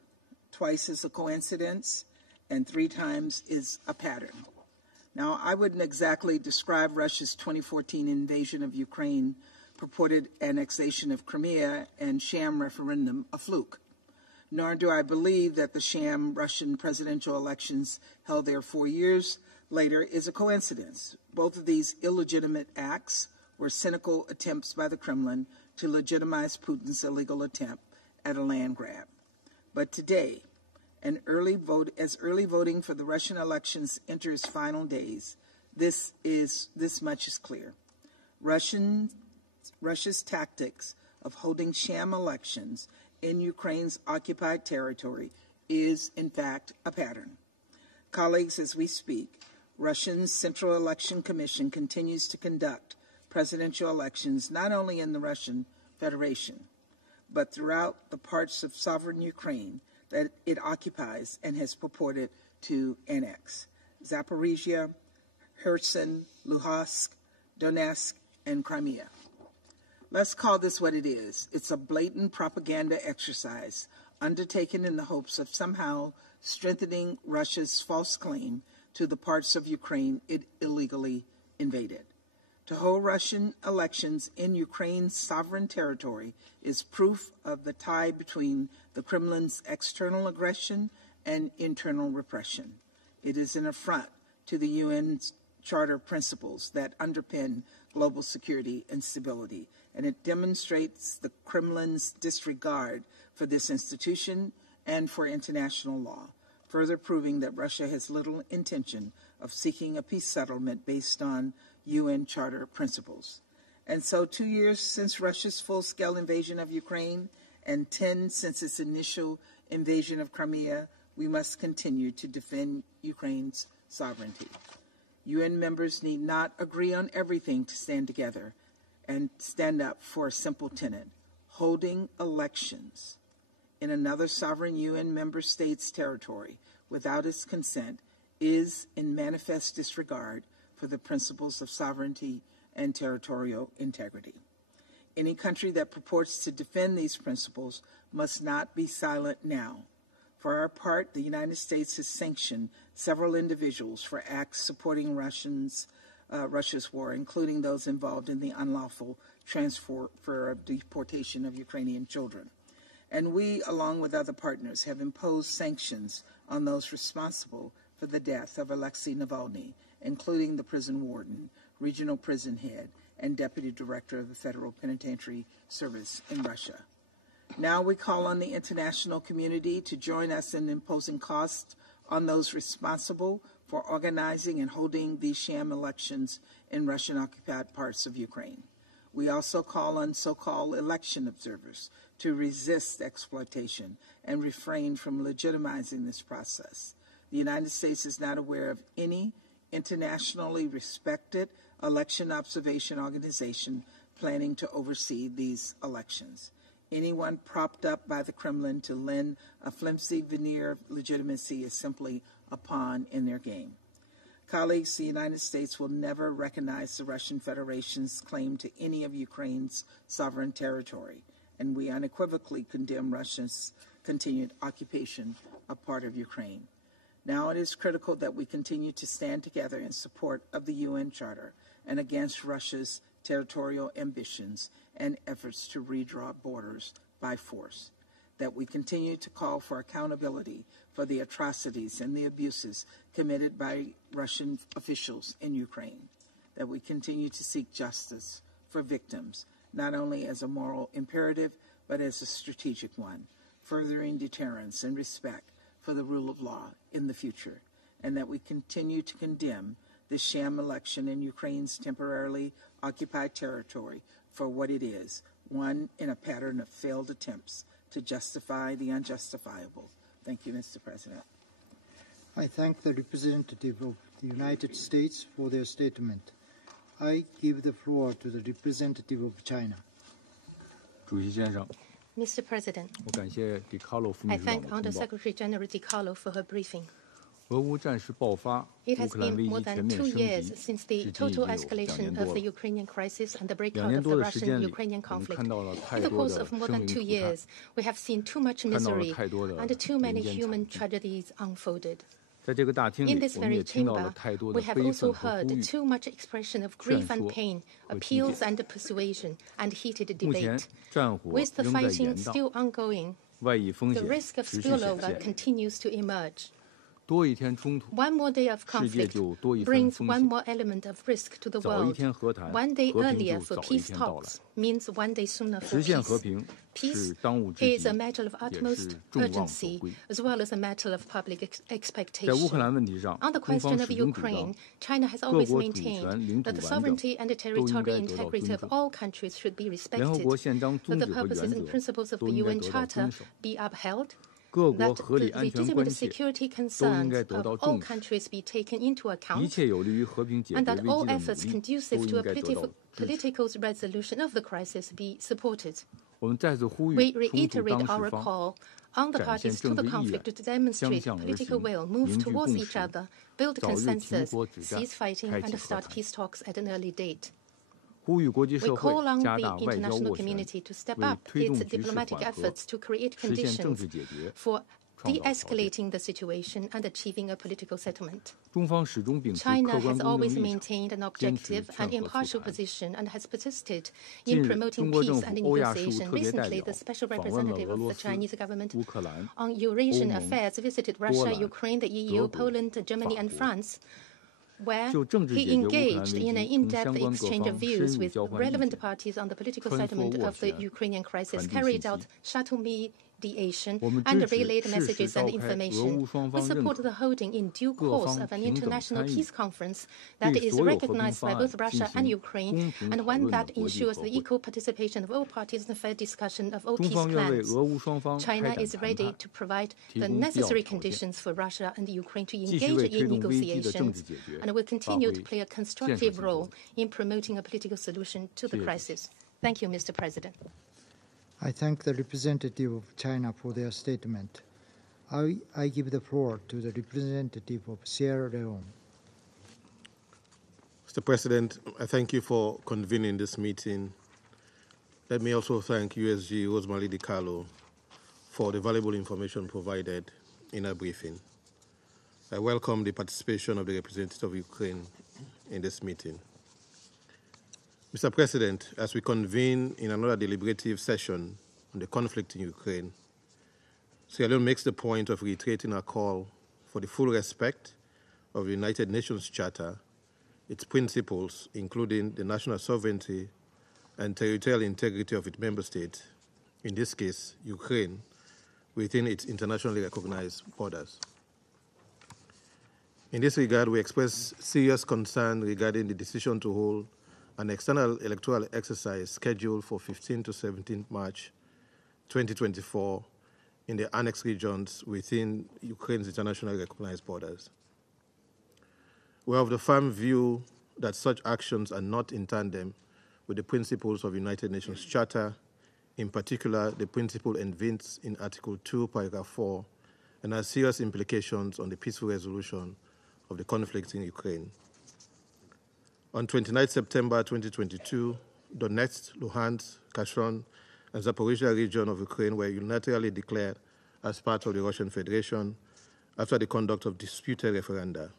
twice is a coincidence, and 3 times is a pattern. Now, I wouldn't exactly describe Russia's 2014 invasion of Ukraine, purported annexation of Crimea, and sham referendum a fluke. Nor do I believe that the sham Russian presidential elections held there 4 years later is a coincidence. Both of these illegitimate acts were cynical attempts by the Kremlin to legitimize Putin's illegal attempt at a land grab. But today, as early voting for the Russian elections enters final days, this much is clear. Russia's tactics of holding sham elections in Ukraine's occupied territory is, in fact, a pattern. Colleagues, as we speak, Russia's Central Election Commission continues to conduct presidential elections not only in the Russian Federation, but throughout the parts of sovereign Ukraine that it occupies and has purported to annex: Zaporizhia, Kherson, Luhansk, Donetsk, and Crimea. Let's call this what it is. It's a blatant propaganda exercise undertaken in the hopes of somehow strengthening Russia's false claim to the parts of Ukraine it illegally invaded. To hold Russian elections in Ukraine's sovereign territory is proof of the tie between the Kremlin's external aggression and internal repression. It is an affront to the UN Charter principles that underpin global security and stability, and it demonstrates the Kremlin's disregard for this institution and for international law, further proving that Russia has little intention of seeking a peace settlement based on UN Charter principles. And so 2 years since Russia's full-scale invasion of Ukraine and 10 since its initial invasion of Crimea, we must continue to defend Ukraine's sovereignty. UN members need not agree on everything to stand together and stand up for a simple tenet: holding elections in another sovereign UN member state's territory without its consent is in manifest disregard for the principles of sovereignty and territorial integrity. Any country that purports to defend these principles must not be silent now. For our part, the United States has sanctioned several individuals for acts supporting Russia's war, including those involved in the unlawful transfer of deportation of Ukrainian children. And we, along with other partners, have imposed sanctions on those responsible for the death of Alexei Navalny, including the prison warden, regional prison head, and deputy director of the Federal Penitentiary Service in Russia. Now we call on the international community to join us in imposing costs on those responsible for organizing and holding these sham elections in Russian-occupied parts of Ukraine. We also call on so-called election observers to resist exploitation and refrain from legitimizing this process. The United States is not aware of any internationally respected election observation organization planning to oversee these elections. Anyone propped up by the Kremlin to lend a flimsy veneer of legitimacy is simply a pawn in their game. Colleagues, the United States will never recognize the Russian Federation's claim to any of Ukraine's sovereign territory, and we unequivocally condemn Russia's continued occupation of part of Ukraine. Now it is critical that we continue to stand together in support of the UN Charter and against Russia's territorial ambitions and efforts to redraw borders by force, that we continue to call for accountability for the atrocities and the abuses committed by Russian officials in Ukraine, that we continue to seek justice for victims, not only as a moral imperative, but as a strategic one, furthering deterrence and respect for the rule of law in the future, and that we continue to condemn the sham election in Ukraine's temporarily occupied territory for what it is, one in a pattern of failed attempts to justify the unjustifiable. Thank you, Mr. President. I thank the representative of the United States for their statement. I give the floor to the representative of China. 主席先生， Mr. President, 我感谢迪卡洛副秘 I 书长 thank 的通 Under-Secretary General DiCarlo for her briefing. 报。俄乌战事爆发， It 乌 has 克兰 been 危 more 机全 than 面 2升 years 级， since 至 the 今已 total 经有2 escalation 年 of 多 the 了。 Ukrainian crisis and the 2 breakout 年 of 多 the 的时间里， Russian-Ukrainian 我们 conflict. 看到了 In 太 the 多 course 的 of more 生 than 灵 2 涂炭， years, we have seen too much 看到了 misery 太多的 and too many 人间 human 惨剧。 tragedies unfolded. 在这个大厅 In 里， this 我们也 very 听到了 chamber, 太多 we 的 have 悲 also 愤和呼 heard 吁。 too much expression of grief and 劝说 pain, 和激烈。 appeals and persuasion, and heated 目前 debate. 战火 With the 仍在 fighting 延宕， still ongoing, 外溢风 the 险 risk of 持续显 spillover 现。 continues to emerge. 多一天冲突， One more day of 世界 conflict 就多一分 brings 风 one 险。 more element of risk to the 早一 world. 天和谈， One day 和平 earlier 就 for 早一 peace 天到来。 talks means one day sooner for 实现和 peace. 平 Peace 是当务之 is 急 a，matter of 也 utmost 是众望所 urgency, 归。 as well as a matter of public 在乌克兰 expectation. 问题上， On the 中方 question of 始终主张 Ukraine, China has 各 always 国主 maintained 权、领土 that the 完整 sovereignty and the 都应 territorial 该得到 integrity 尊 of 重。 all countries should be 联合国 respected, 宪章 that 宗 the 旨和 purposes 原 and 则 principles of 都 the 应该 UN 得到 Charter 遵守。 be upheld, 各国 that 合理 the 安全 legitimate 关切 security 都应 concerns 该得 of 到 all 重视， countries be taken into 一 account, 切有利于和平解 and 决 that 危 all 机的努 efforts 力都 conducive 应 to a 该得到支持。 political resolution of the crisis be supported. 我们再次呼 We 吁冲突 reiterate 当 our 事方 call on the 展现 parties to 政 the 治意 conflict 愿， to 相 demonstrate 向而 political 行， will, move 凝聚 towards 共 each 识， other, build 早日停 consensus, 火止战， cease fighting, 开 and 启和 start 谈。 peace talks at an early date. 呼吁国际 We 社会 call on 加 the 大外交 international 斡旋， community to step 为 up 推 its 动局势 diplomatic 缓和、 efforts to create 实现政 conditions 治解决 for 创造条件。 de-escalating the situation and achieving a political settlement. 中方始终秉持 China 客观 has 公 always 正立场， maintained an 坚持 objective 劝 and 和促 impartial 谈。 position and has persisted 近 in 日， promoting 中国政 peace 府 and 欧亚事务 negotiation. 特别代 Recently, 表 the special 访问了 representative 俄 of 罗 the 斯、 Chinese government 乌克兰、 on 欧 Eurasian 盟、 affairs visited 波 Russia, 兰、 Ukraine, the 德 EU, 国、 Poland, Germany, 法 and 国， France, where 就政治 he 解决乌克兰 engaged 危 in an 机，同 in-depth 相关各 exchange of 方深 views 入 with 交换意 relevant 见， parties on the political 穿梭 settlement 斡 of the 旋， Ukrainian crisis, 传递 carried 信 out 息。 shuttle mediation 我们 and 支持 relayed 适时 messages 召 and 开俄 information. 乌双 We 方认 support 可、 the holding in due 各 course 方 of an 平等 international 参与， peace conference that 对 is 所有和平 recognized 方 by 案 both 进 Russia and 行 Ukraine, 公平 and 讨 one 论的 that 国际 ensures 和 the 会。 equal participation of all parties in the fair discussion of all 中 peace 方愿为 plans. 俄乌双方开 China 展 is 谈 ready 判， to provide 提 the 供必要 necessary 条件， conditions for Russia and Ukraine to 继续 engage 为推 in 动危机的政治 negotiations 解决 and will 发 continue 挥 to play a 建设 constructive 性作 role 用。 in promoting a political solution to the 谢谢主席。 crisis. Thank you, Mr. President. I thank the representative of China for their statement. I give the floor to the representative of Sierra Leone. Mr. President, I thank you for convening this meeting. Let me also thank USG Rosemary DiCarlo for the valuable information provided in her briefing. I welcome the participation of the representative of Ukraine in this meeting. Mr. President, as we convene in another deliberative session on the conflict in Ukraine, Sierra Leone makes the point of reiterating our call for the full respect of the United Nations Charter, its principles, including the national sovereignty and territorial integrity of its member states, in this case, Ukraine, within its internationally recognized borders. In this regard, we express serious concern regarding the decision to hold an external electoral exercise scheduled for 15 to 17 March 2024 in the annexed regions within Ukraine's internationally recognized borders. We are of the firm view that such actions are not in tandem with the principles of the United Nations Charter, in particular the principle evinced in Article 2, Paragraph 4, and has serious implications on the peaceful resolution of the conflict in Ukraine. On 29 September 2022, Donetsk, Luhansk, Kherson, and Zaporizhia region of Ukraine were unilaterally declared as part of the Russian Federation after the conduct of disputed referenda.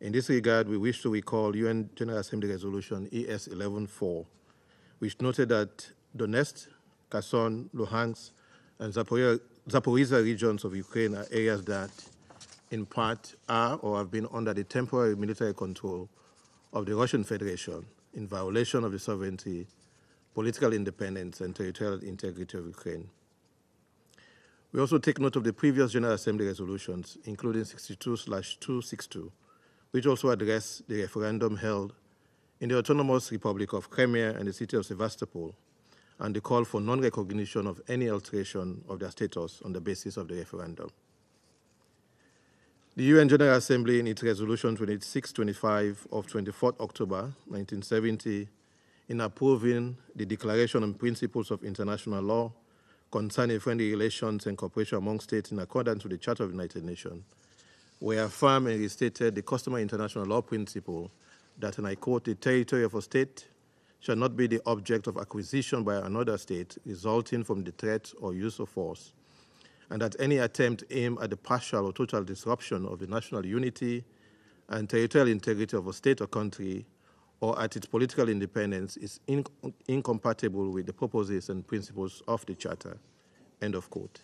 In this regard, we wish to recall UN General Assembly Resolution ES 11.4, which noted that Donetsk, Kherson, Luhansk, and Zaporizhia regions of Ukraine are areas that, in part, are or have been under the temporary military control of the Russian Federation in violation of the sovereignty, political independence, and territorial integrity of Ukraine. We also take note of the previous General Assembly resolutions, including 62/262, which also addressed the referendum held in the Autonomous Republic of Crimea and the city of Sevastopol, and the call for non-recognition of any alteration of their status on the basis of the referendum. The UN General Assembly, in its resolution 2625 of 24 October 1970, in approving the Declaration on Principles of International Law concerning friendly relations and cooperation among states in accordance with the Charter of the United Nations, reaffirmed and restated the customary international law principle that, and I quote, the territory of a state shall not be the object of acquisition by another state resulting from the threat or use of force, and that any attempt aimed at the partial or total disruption of the national unity and territorial integrity of a state or country or at its political independence is incompatible with the purposes and principles of the Charter, end of quote.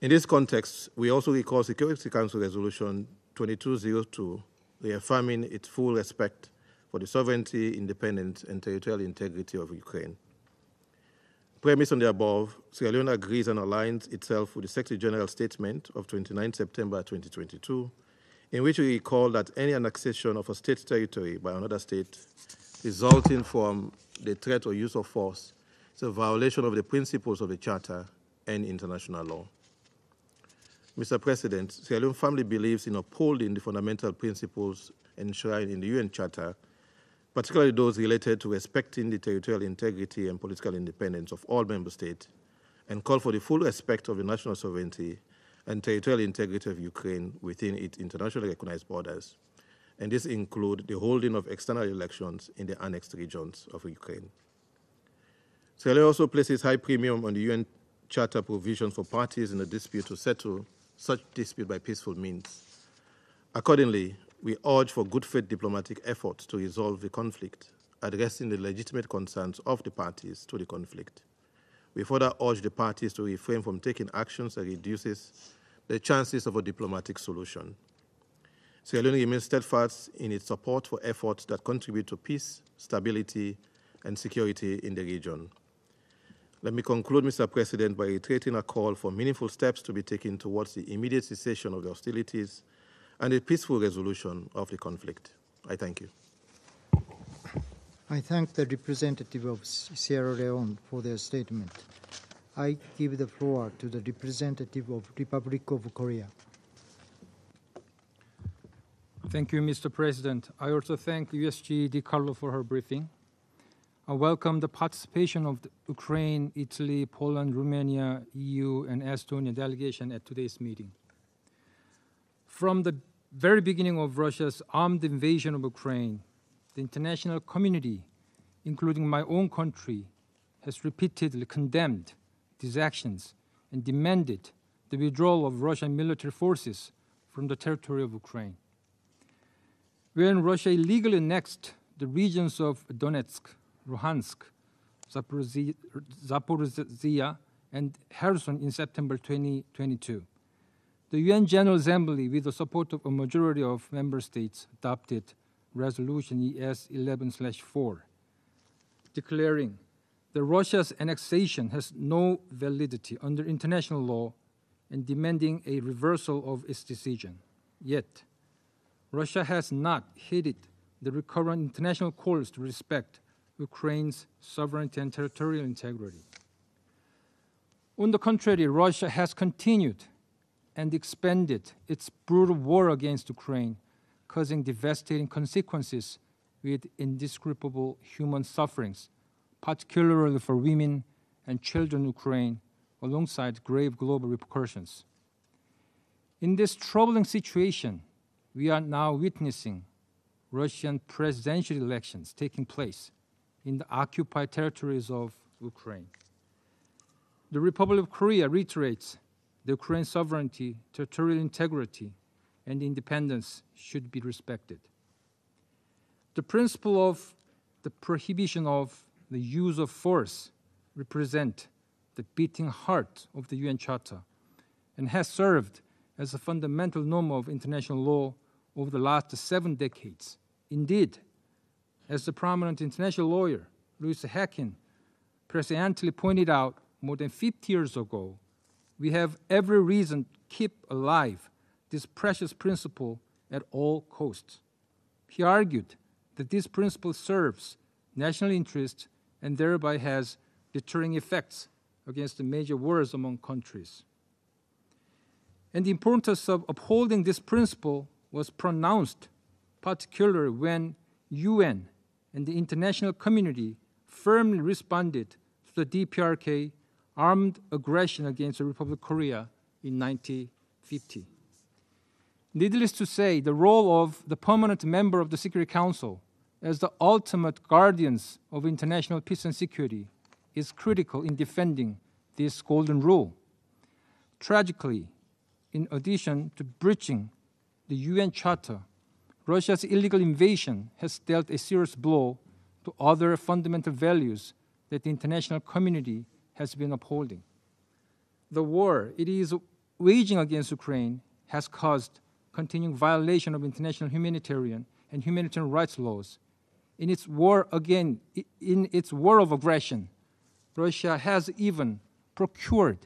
In this context, we also recall Security Council Resolution 2202, reaffirming its full respect for the sovereignty, independence, and territorial integrity of Ukraine. Premised on the above, Sierra Leone agrees and aligns itself with the Secretary General's statement of 29 September 2022, in which we recall that any annexation of a state's territory by another state resulting from the threat or use of force is a violation of the principles of the Charter and international law. Mr. President, Sierra Leone firmly believes in upholding the fundamental principles enshrined in the UN Charter, particularly those related to respecting the territorial integrity and political independence of all member states, and call for the full respect of the national sovereignty and territorial integrity of Ukraine within its internationally recognized borders. And this includes the holding of external elections in the annexed regions of Ukraine. Sierra Leone also places high premium on the UN Charter provisions for parties in a dispute to settle such dispute by peaceful means. Accordingly, we urge for good faith diplomatic efforts to resolve the conflict, addressing the legitimate concerns of the parties to the conflict. We further urge the parties to refrain from taking actions that reduces the chances of a diplomatic solution. Sierra Leone remains steadfast in its support for efforts that contribute to peace, stability, and security in the region. Let me conclude, Mr. President, by reiterating a call for meaningful steps to be taken towards the immediate cessation of the hostilities and a peaceful resolution of the conflict. I thank you. I thank the representative of Sierra Leone for their statement. I give the floor to the representative of Republic of Korea. Thank you, Mr. President. I also thank USG DiCarlo for her briefing. I welcome the participation of the Ukraine, Italy, Poland, Romania, EU, and Estonia delegation at today's meeting. From the very beginning of Russia's armed invasion of Ukraine, the international community, including my own country, has repeatedly condemned these actions and demanded the withdrawal of Russian military forces from the territory of Ukraine. When Russia illegally annexed the regions of Donetsk, Luhansk, Zaporizhzhia, and Kherson in September 2022, the UN General Assembly, with the support of a majority of member states, adopted Resolution ES-11/4, declaring that Russia's annexation has no validity under international law and demanding a reversal of its decision. Yet, Russia has not heeded the recurrent international calls to respect Ukraine's sovereignty and territorial integrity. On the contrary, Russia has continued and expanded its brutal war against Ukraine, causing devastating consequences with indescribable human sufferings, particularly for women and children in Ukraine, alongside grave global repercussions. In this troubling situation, we are now witnessing Russian presidential elections taking place in the occupied territories of Ukraine. The Republic of Korea reiterates the Ukraine's sovereignty, territorial integrity, and independence should be respected. The principle of the prohibition of the use of force represent the beating heart of the UN Charter and has served as a fundamental norm of international law over the last 7 decades. Indeed, as the prominent international lawyer Louis Hackin presciently pointed out more than 50 years ago, we have every reason to keep alive this precious principle at all costs. He argued that this principle serves national interests and thereby has deterring effects against the major wars among countries. And the importance of upholding this principle was pronounced, particularly when UN and the international community firmly responded to the DPRK armed aggression against the Republic of Korea in 1950. Needless to say, the role of the permanent member of the Security Council as the ultimate guardians of international peace and security is critical in defending this golden rule. Tragically, in addition to breaching the UN Charter, Russia's illegal invasion has dealt a serious blow to other fundamental values that the international community has been upholding. The war it is waging against Ukraine has caused continuing violation of international humanitarian and humanitarian rights laws. In its war of aggression, Russia has even procured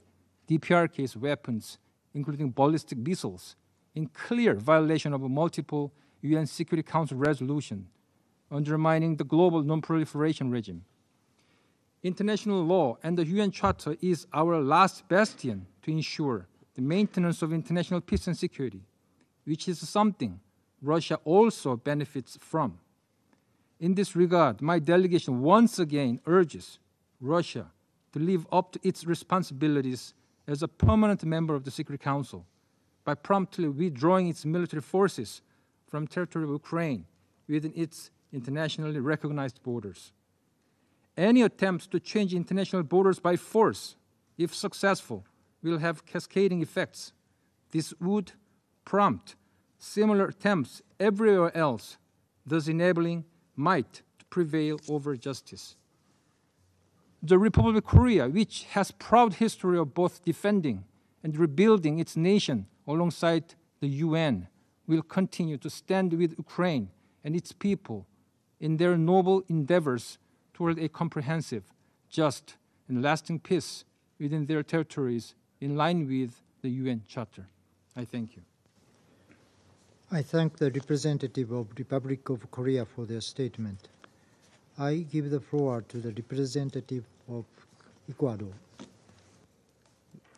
DPRK's weapons, including ballistic missiles, in clear violation of a multiple U.N. Security Council resolution, undermining the global non-proliferation regime. International law and the UN Charter is our last bastion to ensure the maintenance of international peace and security, which is something Russia also benefits from. In this regard, my delegation once again urges Russia to live up to its responsibilities as a permanent member of the Security Council by promptly withdrawing its military forces from territory of Ukraine within its internationally recognized borders. Any attempts to change international borders by force, if successful, will have cascading effects. This would prompt similar attempts everywhere else, thus enabling might to prevail over justice. The Republic of Korea, which has proud history of both defending and rebuilding its nation alongside the UN, will continue to stand with Ukraine and its people in their noble endeavors toward a comprehensive, just, and lasting peace within their territories in line with the UN Charter. I thank you. I thank the representative of the Republic of Korea for their statement. I give the floor to the representative of Ecuador.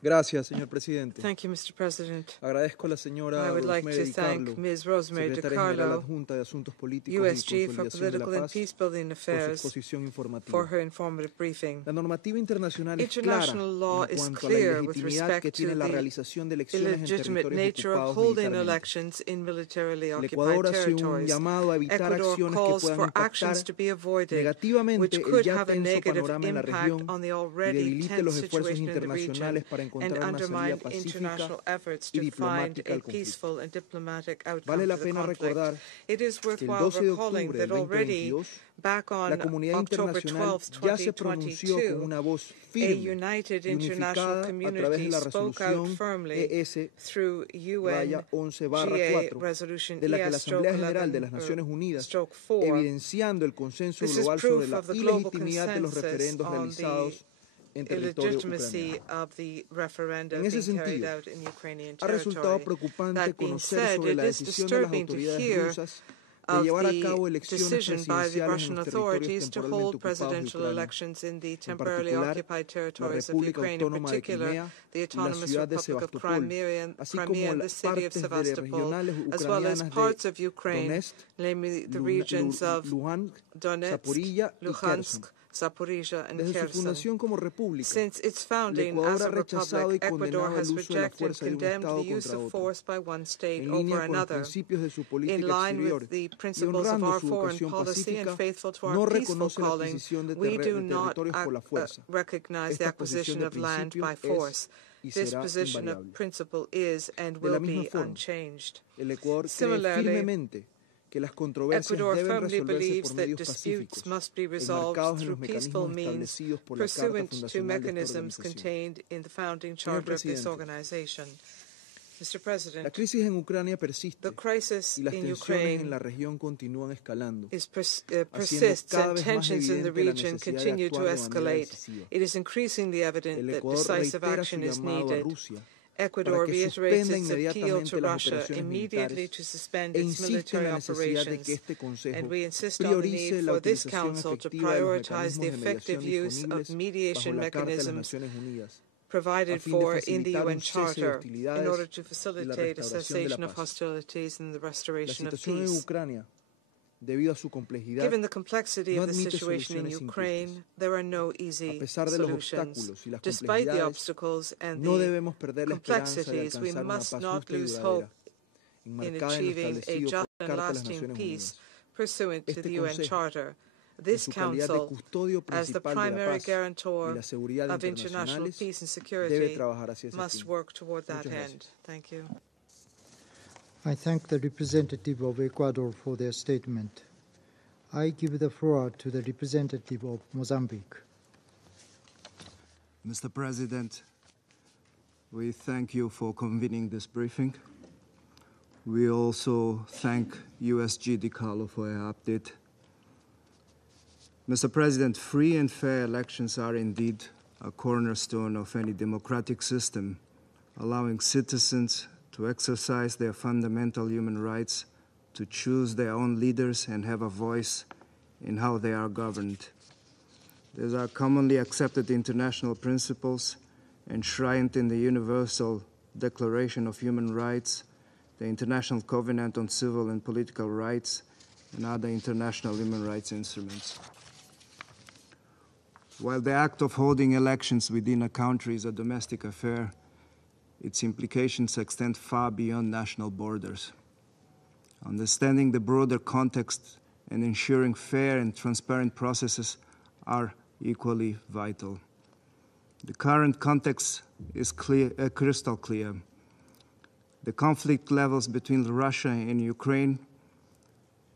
Gracias, señor presidente. Thank you, Mr. President. Agradezco a la señora I would like Rosemary to thank Ms. Rosemary Secretaria General DiCarlo, Adjunta de Asuntos Políticos USG y for Consolidación de Political la and Paz, Peace-Building por su Affairs, exposición informativa. for her informative briefing. La normativa internacional es clara International law en is cuanto a la clear with ilegitimidad que respect tiene to la the realización de elecciones en illegitimate territorios nature of ocupados holding militarmente. elections in militarily El occupied Ecuador hace un territories. llamado a evitar Ecuador acciones que calls puedan for impactar actions to be avoided, negativamente which el could ya have a tenso negative panorama en la impact región on the y already debilite tense los esfuerzos situation in the region internacionales para and encontrar una salida undermine pacífica international efforts y to find diplomática a al conflicto. peaceful and diplomatic outcome Vale la to the pena conflict. recordar It is que el worthwhile 12 de recalling octubre that del already 2022 back la on comunidad October internacional 12, ya se pronunció con 2022, una voz a firme united y international unificada a través community de la spoke out resolución firmly ES through UN GA 11/4 Resolution de la que la Asamblea General de las Naciones Unidas, evidenciando el consenso global sobre la ilegitimidad de los referendos realizados en territorio ucraniano. En ese sentido, ha resultado preocupante conocer sobre la decisión de las autoridades rusas de llevar a cabo elecciones presidenciales en los territorios temporalmente ocupados de Ucrania, en particular la República Autónoma de Crimea y la ciudad de Sebastopol, así como las partes regionales ucranianas de Donetsk, Luhansk, Zaporilla y Kherson. Zaporizhia and Desde su Kherson. fundación como república, Since its el founding Ecuador as ha a rechazado y republic, Ecuador condenado has el uso de la rejected and fuerza de un condemned Estado the use contra of otro, force by one state en over línea con los another, principios de su in política line exterior with the y principles of honrando our su foreign vocación policy and pacífica, faithful to our no peaceful reconoce la calling. adquisición de We do not territorios por la fuerza. recognize the Esta acquisition posición de of land principio by force. y This será position of invariable. principle is and De la will misma be forma, unchanged. el Ecuador cree Similarly, firmemente que las controversias Ecuador deben firmly resolverse believes por that medios disputes pacíficos, must be resolved enmarcados en through los peaceful mecanismos means establecidos por la Carta pursuant to Fundacional de esta mechanisms organización. contained in the founding Señor charter of this Presidente, organization. Mr. la President, crisis en Ucrania persiste the crisis y las in tensiones Ukraine en la región continúan escalando, persists cada and vez más tensions in the evidente la region necesidad de continue to actuar de manera escalate. decisiva. It is increasingly evident El that Ecuador decisive reitera su action is llamado a needed. Rusia Ecuador reiterates its appeal to Russia immediately to suspend its military operations, and we insist on the need for this Council to prioritize the effective use of mediation mechanisms provided for in the UN Charter in order to facilitate a cessation of hostilities and the restoration of peace. Given the complexity of the situation in Ukraine, there are no easy solutions. Despite the obstacles and the complexities, we must not lose hope in achieving a just and lasting peace pursuant to the UN Charter. This Council, as the primary guarantor of international peace and security, must work toward that end. Thank you. I thank the representative of Ecuador for their statement. I give the floor to the representative of Mozambique. Mr. President, we thank you for convening this briefing. We also thank USG DiCarlo for your update. Mr. President, free and fair elections are indeed a cornerstone of any democratic system, allowing citizens to exercise their fundamental human rights, to choose their own leaders and have a voice in how they are governed. These are commonly accepted international principles enshrined in the Universal Declaration of Human Rights, the International Covenant on Civil and Political Rights, and other international human rights instruments. While the act of holding elections within a country is a domestic affair, its implications extend far beyond national borders. Understanding the broader context and ensuring fair and transparent processes are equally vital. The current context is crystal clear. The conflict levels between Russia and Ukraine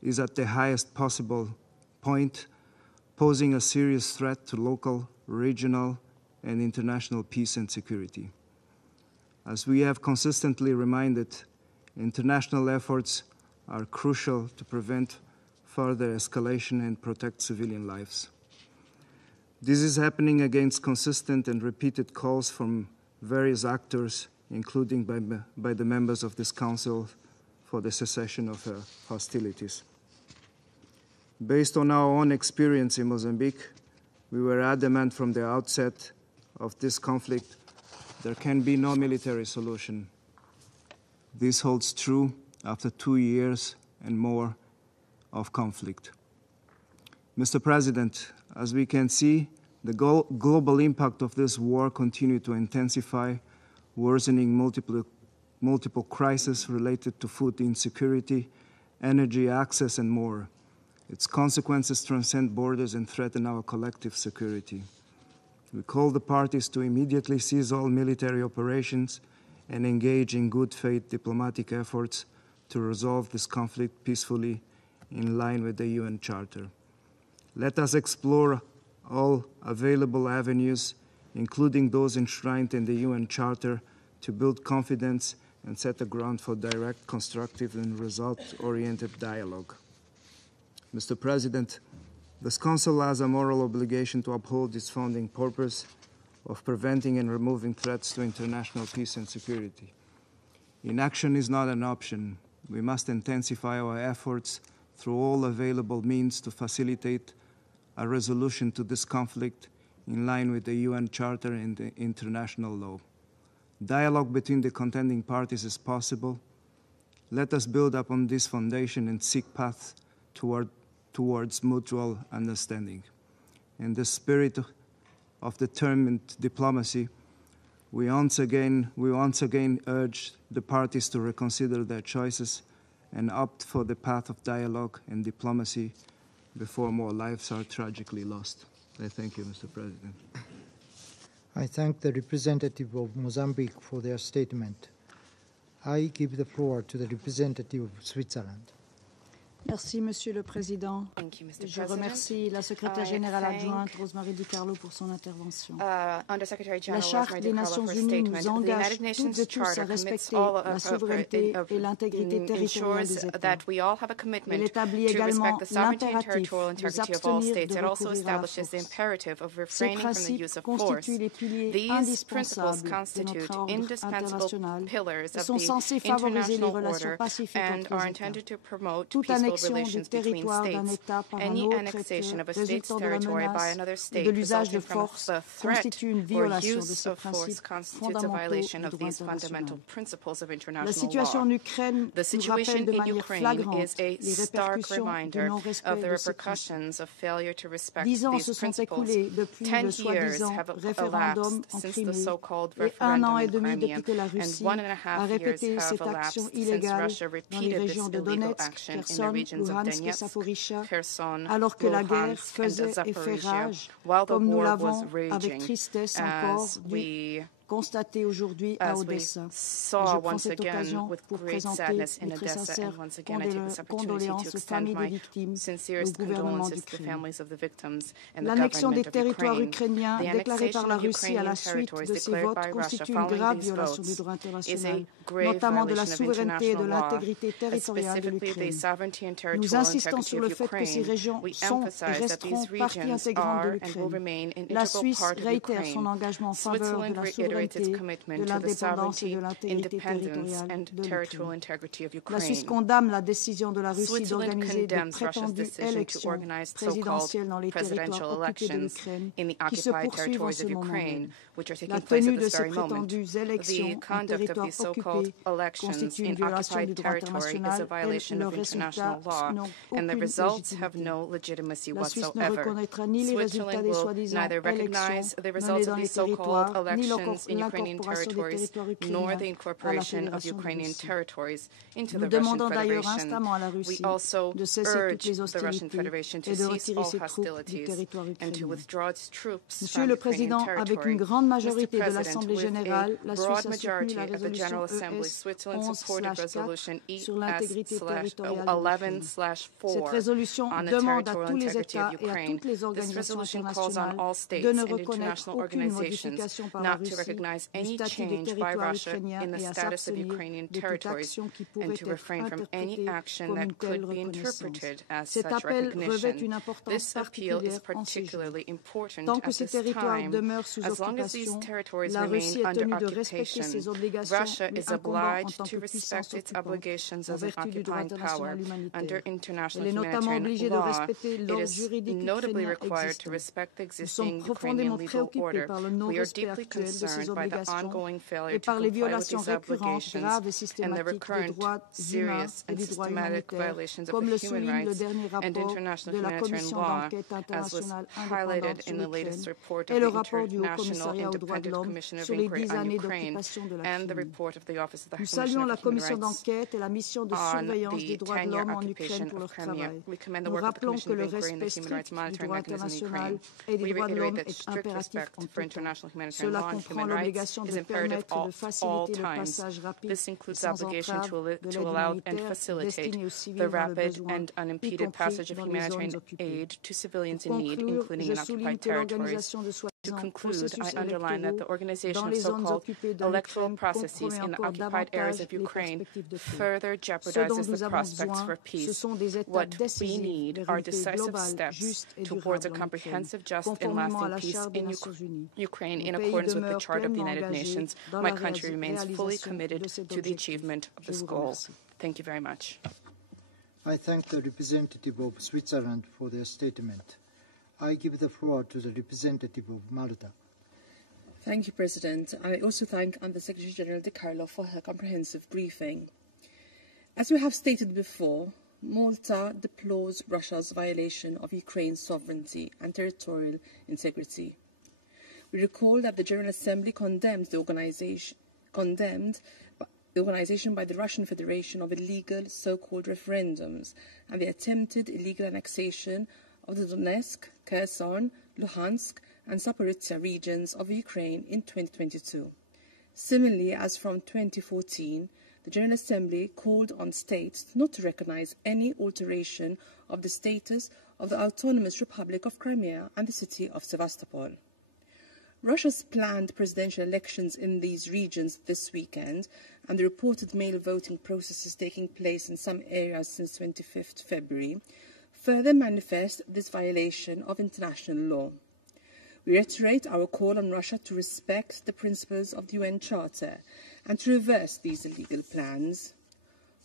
is at the highest possible point, posing a serious threat to local, regional, and international peace and security. As we have consistently reminded, international efforts are crucial to prevent further escalation and protect civilian lives. This is happening against consistent and repeated calls from various actors, including by the members of this Council, for the cessation of hostilities. Based on our own experience in Mozambique, we were adamant from the outset of this conflict there can be no military solution. This holds true after 2 years and more of conflict. Mr. President, as we can see, the global impact of this war continues to intensify, worsening multiple crises related to food insecurity, energy access, and more. Its consequences transcend borders and threaten our collective security. We call the parties to immediately cease all military operations and engage in good faith diplomatic efforts to resolve this conflict peacefully in line with the UN Charter. Let us explore all available avenues, including those enshrined in the UN Charter, to build confidence and set the ground for direct, constructive, and result-oriented dialogue. Mr. President, this Council has a moral obligation to uphold its founding purpose of preventing and removing threats to international peace and security. Inaction is not an option. We must intensify our efforts through all available means to facilitate a resolution to this conflict in line with the UN Charter and the international law. Dialogue between the contending parties is possible. Let us build upon this foundation and seek paths towards mutual understanding. In the spirit of determined diplomacy, we once again urge the parties to reconsider their choices and opt for the path of dialogue and diplomacy before more lives are tragically lost. I thank you, Mr. President. I thank the representative of Mozambique for their statement. I give the floor to the representative of Switzerland. Merci, Monsieur le Président. Thank you, Mr. Je President. remercie la secrétaire générale adjointe Rosemary DiCarlo pour son intervention. La Charte des Nations Unies nous engage toutes et tous à respecter la souveraineté et l'intégrité territoriale des États. Elle établit également l'impératif de s'abstenir de recourir à la force. Ces principes constituent les piliers indispensables de notre ordre international et sont censés favoriser les relations pacifiques entre les États. Toute annexion du territoire d'un État par un autre résultant de la menace et de l'usage de force constitue une violation de ces principes fondamentaux du droit international. La situation en Ukraine nous rappelle de manière flagrante les répercussions du non-respect de ces principes. 10 ans se sont écoulés depuis le soi-disant référendum en Crimée et 1 an et demi depuis que la Russie a répété cette action illégale dans les régions de Donetsk, Kherson, Luhansk et Saporicha, alors que la guerre faisait et fait rage, comme nous l'avons avec tristesse encore dû constaté aujourd'hui à Odessa. Je prends cette occasion pour présenter mes très sincères condoléances aux familles des victimes et au gouvernement d'Ukraine. L'annexion des territoires ukrainiens déclarée par la Russie à la suite de ces votes constitue une grave violation du droit international, notamment de la souveraineté et de l'intégrité territoriale de l'Ukraine. Nous insistons sur le fait que ces régions sont et resteront partie intégrante de l'Ukraine. La Suisse réitère son engagement en faveur de la souveraineté, de l'indépendance et de l'intégrité territoriale de l'Ukraine. La Suisse condamne la décision de la Russie d'organiser de prétendues élections présidentielles dans les territoires occupés de l'Ukraine qui se poursuivent en ce moment même. La tenue de ces prétendues élections en territoire occupé constitue une violation du droit international et leurs résultats n'ont aucune légitimité. La Suisse ne reconnaîtra ni les résultats des soi-disant élections menées dans les territoires, ni l'incorporation des territoires ukrainiens à la Fédération russe. Nous demandons d'ailleurs instamment à la Russie de cesser toutes les hostilités et de retirer ses troupes du territoire ukrainien. Monsieur le Président, avec une grande majorité de l'Assemblée générale, la Suisse a soutenu la résolution ES 11/4 sur l'intégrité territoriale de l'Ukraine. Cette résolution demande à tous les États et à toutes les organisations internationales de ne reconnaître aucune modification par la Russie du statut du territoire ukrainien et à s'abstenir de toute action qui pourrait être interprétée comme une telle reconnaissance. Cet appel revêt une importance particulière en ce jour. Tant que ces territoires demeurent sous occupation, la Russie est tenue de respecter ses obligations lui incombant en tant que puissance occupante en vertu du droit international humanitaire. Elle est notamment obligée de respecter l'ordre juridique ukrainien existant. Nous sommes profondément préoccupés par le non-respect actuel de ces obligations et par les violations récurrentes, graves et systématiques des droits humains et du droit humanitaire, comme le souligne le dernier rapport de la Commission d'enquête internationale indépendante sur l'Ukraine et le rapport du Haut-Commissariat aux droits de l'homme sur les 10 années d'occupation de la Crimée. Nous saluons la commission d'enquête et la mission de surveillance des droits de l'homme en Ukraine pour leur travail. Nous rappelons que le respect strict du droit international et des droits de l'homme est impératif en tout temps. Cela comprend l'obligation de permettre et de faciliter le passage rapide et sans entrave de l'aide humanitaire destinée aux civils dans le besoin, y compris dans les zones occupées. Pour conclure, je souligne que l'organisation de soi-disant processus électoraux dans les zones occupées de l'Ukraine compromet encore davantage les perspectives de paix. Ce dont nous avons besoin, ce sont des États décisifs vers une paix globale, juste et durable en Ukraine, conformément à la Charte des Nations Unies. Mon pays demeure pleinement engagé dans la réalisation de cet objectif. Je vous remercie. Thank you very much. I thank the representative of Switzerland for their statement. I give the floor to the representative of Malta. Thank you, President. I also thank Under-Secretary General DiCarlo for her comprehensive briefing. As we have stated before, Malta deplores Russia's violation of Ukraine's sovereignty and territorial integrity. We recall that the General Assembly condemned the organization by the Russian Federation of illegal so-called referendums and the attempted illegal annexation of the Donetsk, Kherson, Luhansk and Zaporizhzhia regions of Ukraine in 2022. Similarly, as from 2014, the General Assembly called on states not to recognize any alteration of the status of the Autonomous Republic of Crimea and the city of Sevastopol. Russia's planned presidential elections in these regions this weekend and the reported mail voting processes taking place in some areas since 25th February further manifest this violation of international law. We reiterate our call on Russia to respect the principles of the UN Charter and to reverse these illegal plans.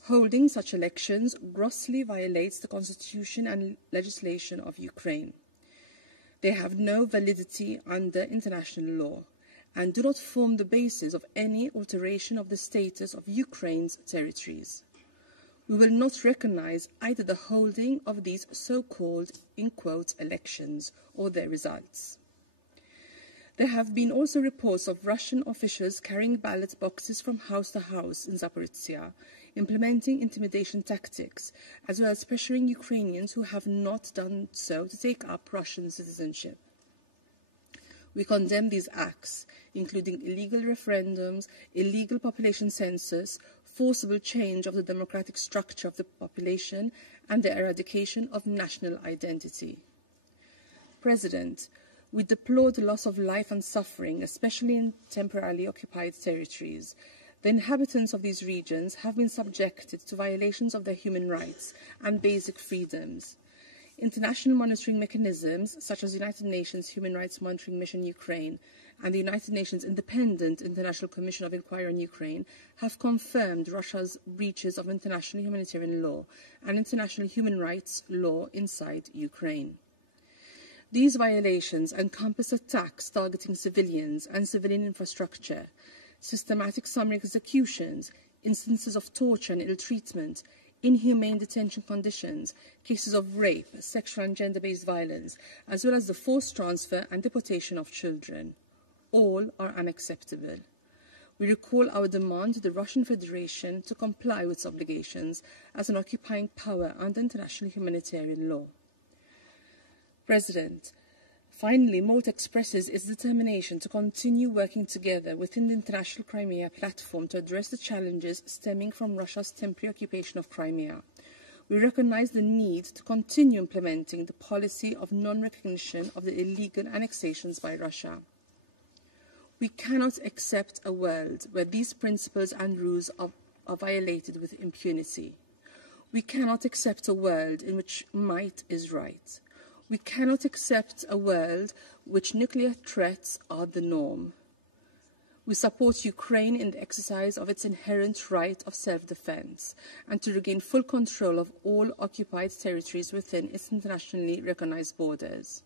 Holding such elections grossly violates the constitution and legislation of Ukraine. They have no validity under international law and do not form the basis of any alteration of the status of Ukraine's territories. We will not recognize either the holding of these so-called, in quotes, elections or their results. There have been also reports of Russian officials carrying ballot boxes from house to house in Zaporizhia, implementing intimidation tactics, as well as pressuring Ukrainians who have not done so to take up Russian citizenship. We condemn these acts, including illegal referendums, illegal population census, forcible change of the democratic structure of the population, and the eradication of national identity. President, we deplore the loss of life and suffering, especially in temporarily occupied territories. The inhabitants of these regions have been subjected to violations of their human rights and basic freedoms. International monitoring mechanisms, such as the United Nations Human Rights Monitoring Mission Ukraine and the United Nations Independent International Commission of Inquiry on Ukraine, have confirmed Russia's breaches of international humanitarian law and international human rights law inside Ukraine. These violations encompass attacks targeting civilians and civilian infrastructure, systematic summary executions, instances of torture and ill treatment, inhumane detention conditions, cases of rape, sexual and gender-based violence, as well as the forced transfer and deportation of children. All are unacceptable. We recall our demand to the Russian Federation to comply with its obligations as an occupying power under international humanitarian law. President, finally, Malta expresses its determination to continue working together within the International Crimea platform to address the challenges stemming from Russia's temporary occupation of Crimea. We recognize the need to continue implementing the policy of non-recognition of the illegal annexations by Russia. We cannot accept a world where these principles and rules are violated with impunity. We cannot accept a world in which might is right. We cannot accept a world which nuclear threats are the norm. We support Ukraine in the exercise of its inherent right of self-defense and to regain full control of all occupied territories within its internationally recognized borders.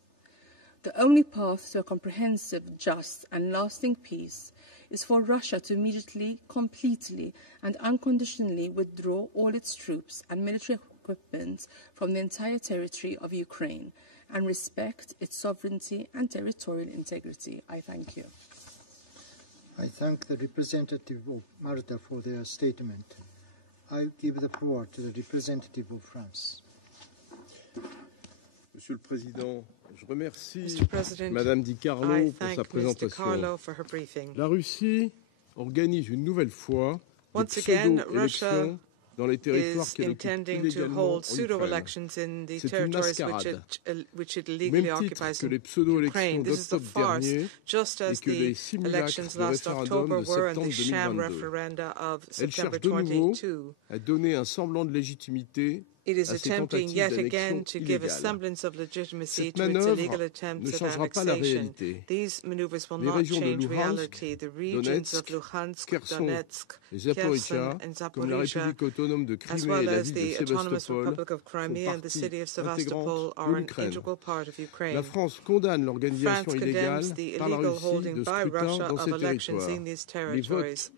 The only path to a comprehensive, just and lasting peace is for Russia to immediately, completely and unconditionally withdraw all its troops and military equipment from the entire territory of Ukraine and respect its sovereignty and territorial integrity. I thank you. I thank the representative of Malta for their statement. I give the floor to the representative of France. Monsieur le Président, je remercie Madame Di Carlo pour sa présentation. La Russie organise une nouvelle fois des pseudo-élections dans les territoires qu'elle occupe illégalement en Ukraine. C'est une mascarade. Au même titre que les pseudo-élections d'octobre dernier et que les simulacres de référendum de septembre 2022. Elle cherche de nouveau à donner un semblant de légitimité It is attempting yet again to give a semblance of legitimacy to its illegal attempts at annexation. These maneuvers will not change reality. The regions of Luhansk, Donetsk, Kherson and Zaporizhia, as well as the Autonomous Republic of Crimea and the city of Sevastopol, are an integral part of Ukraine. France condemns the illegal holding by Russia of elections in these territories.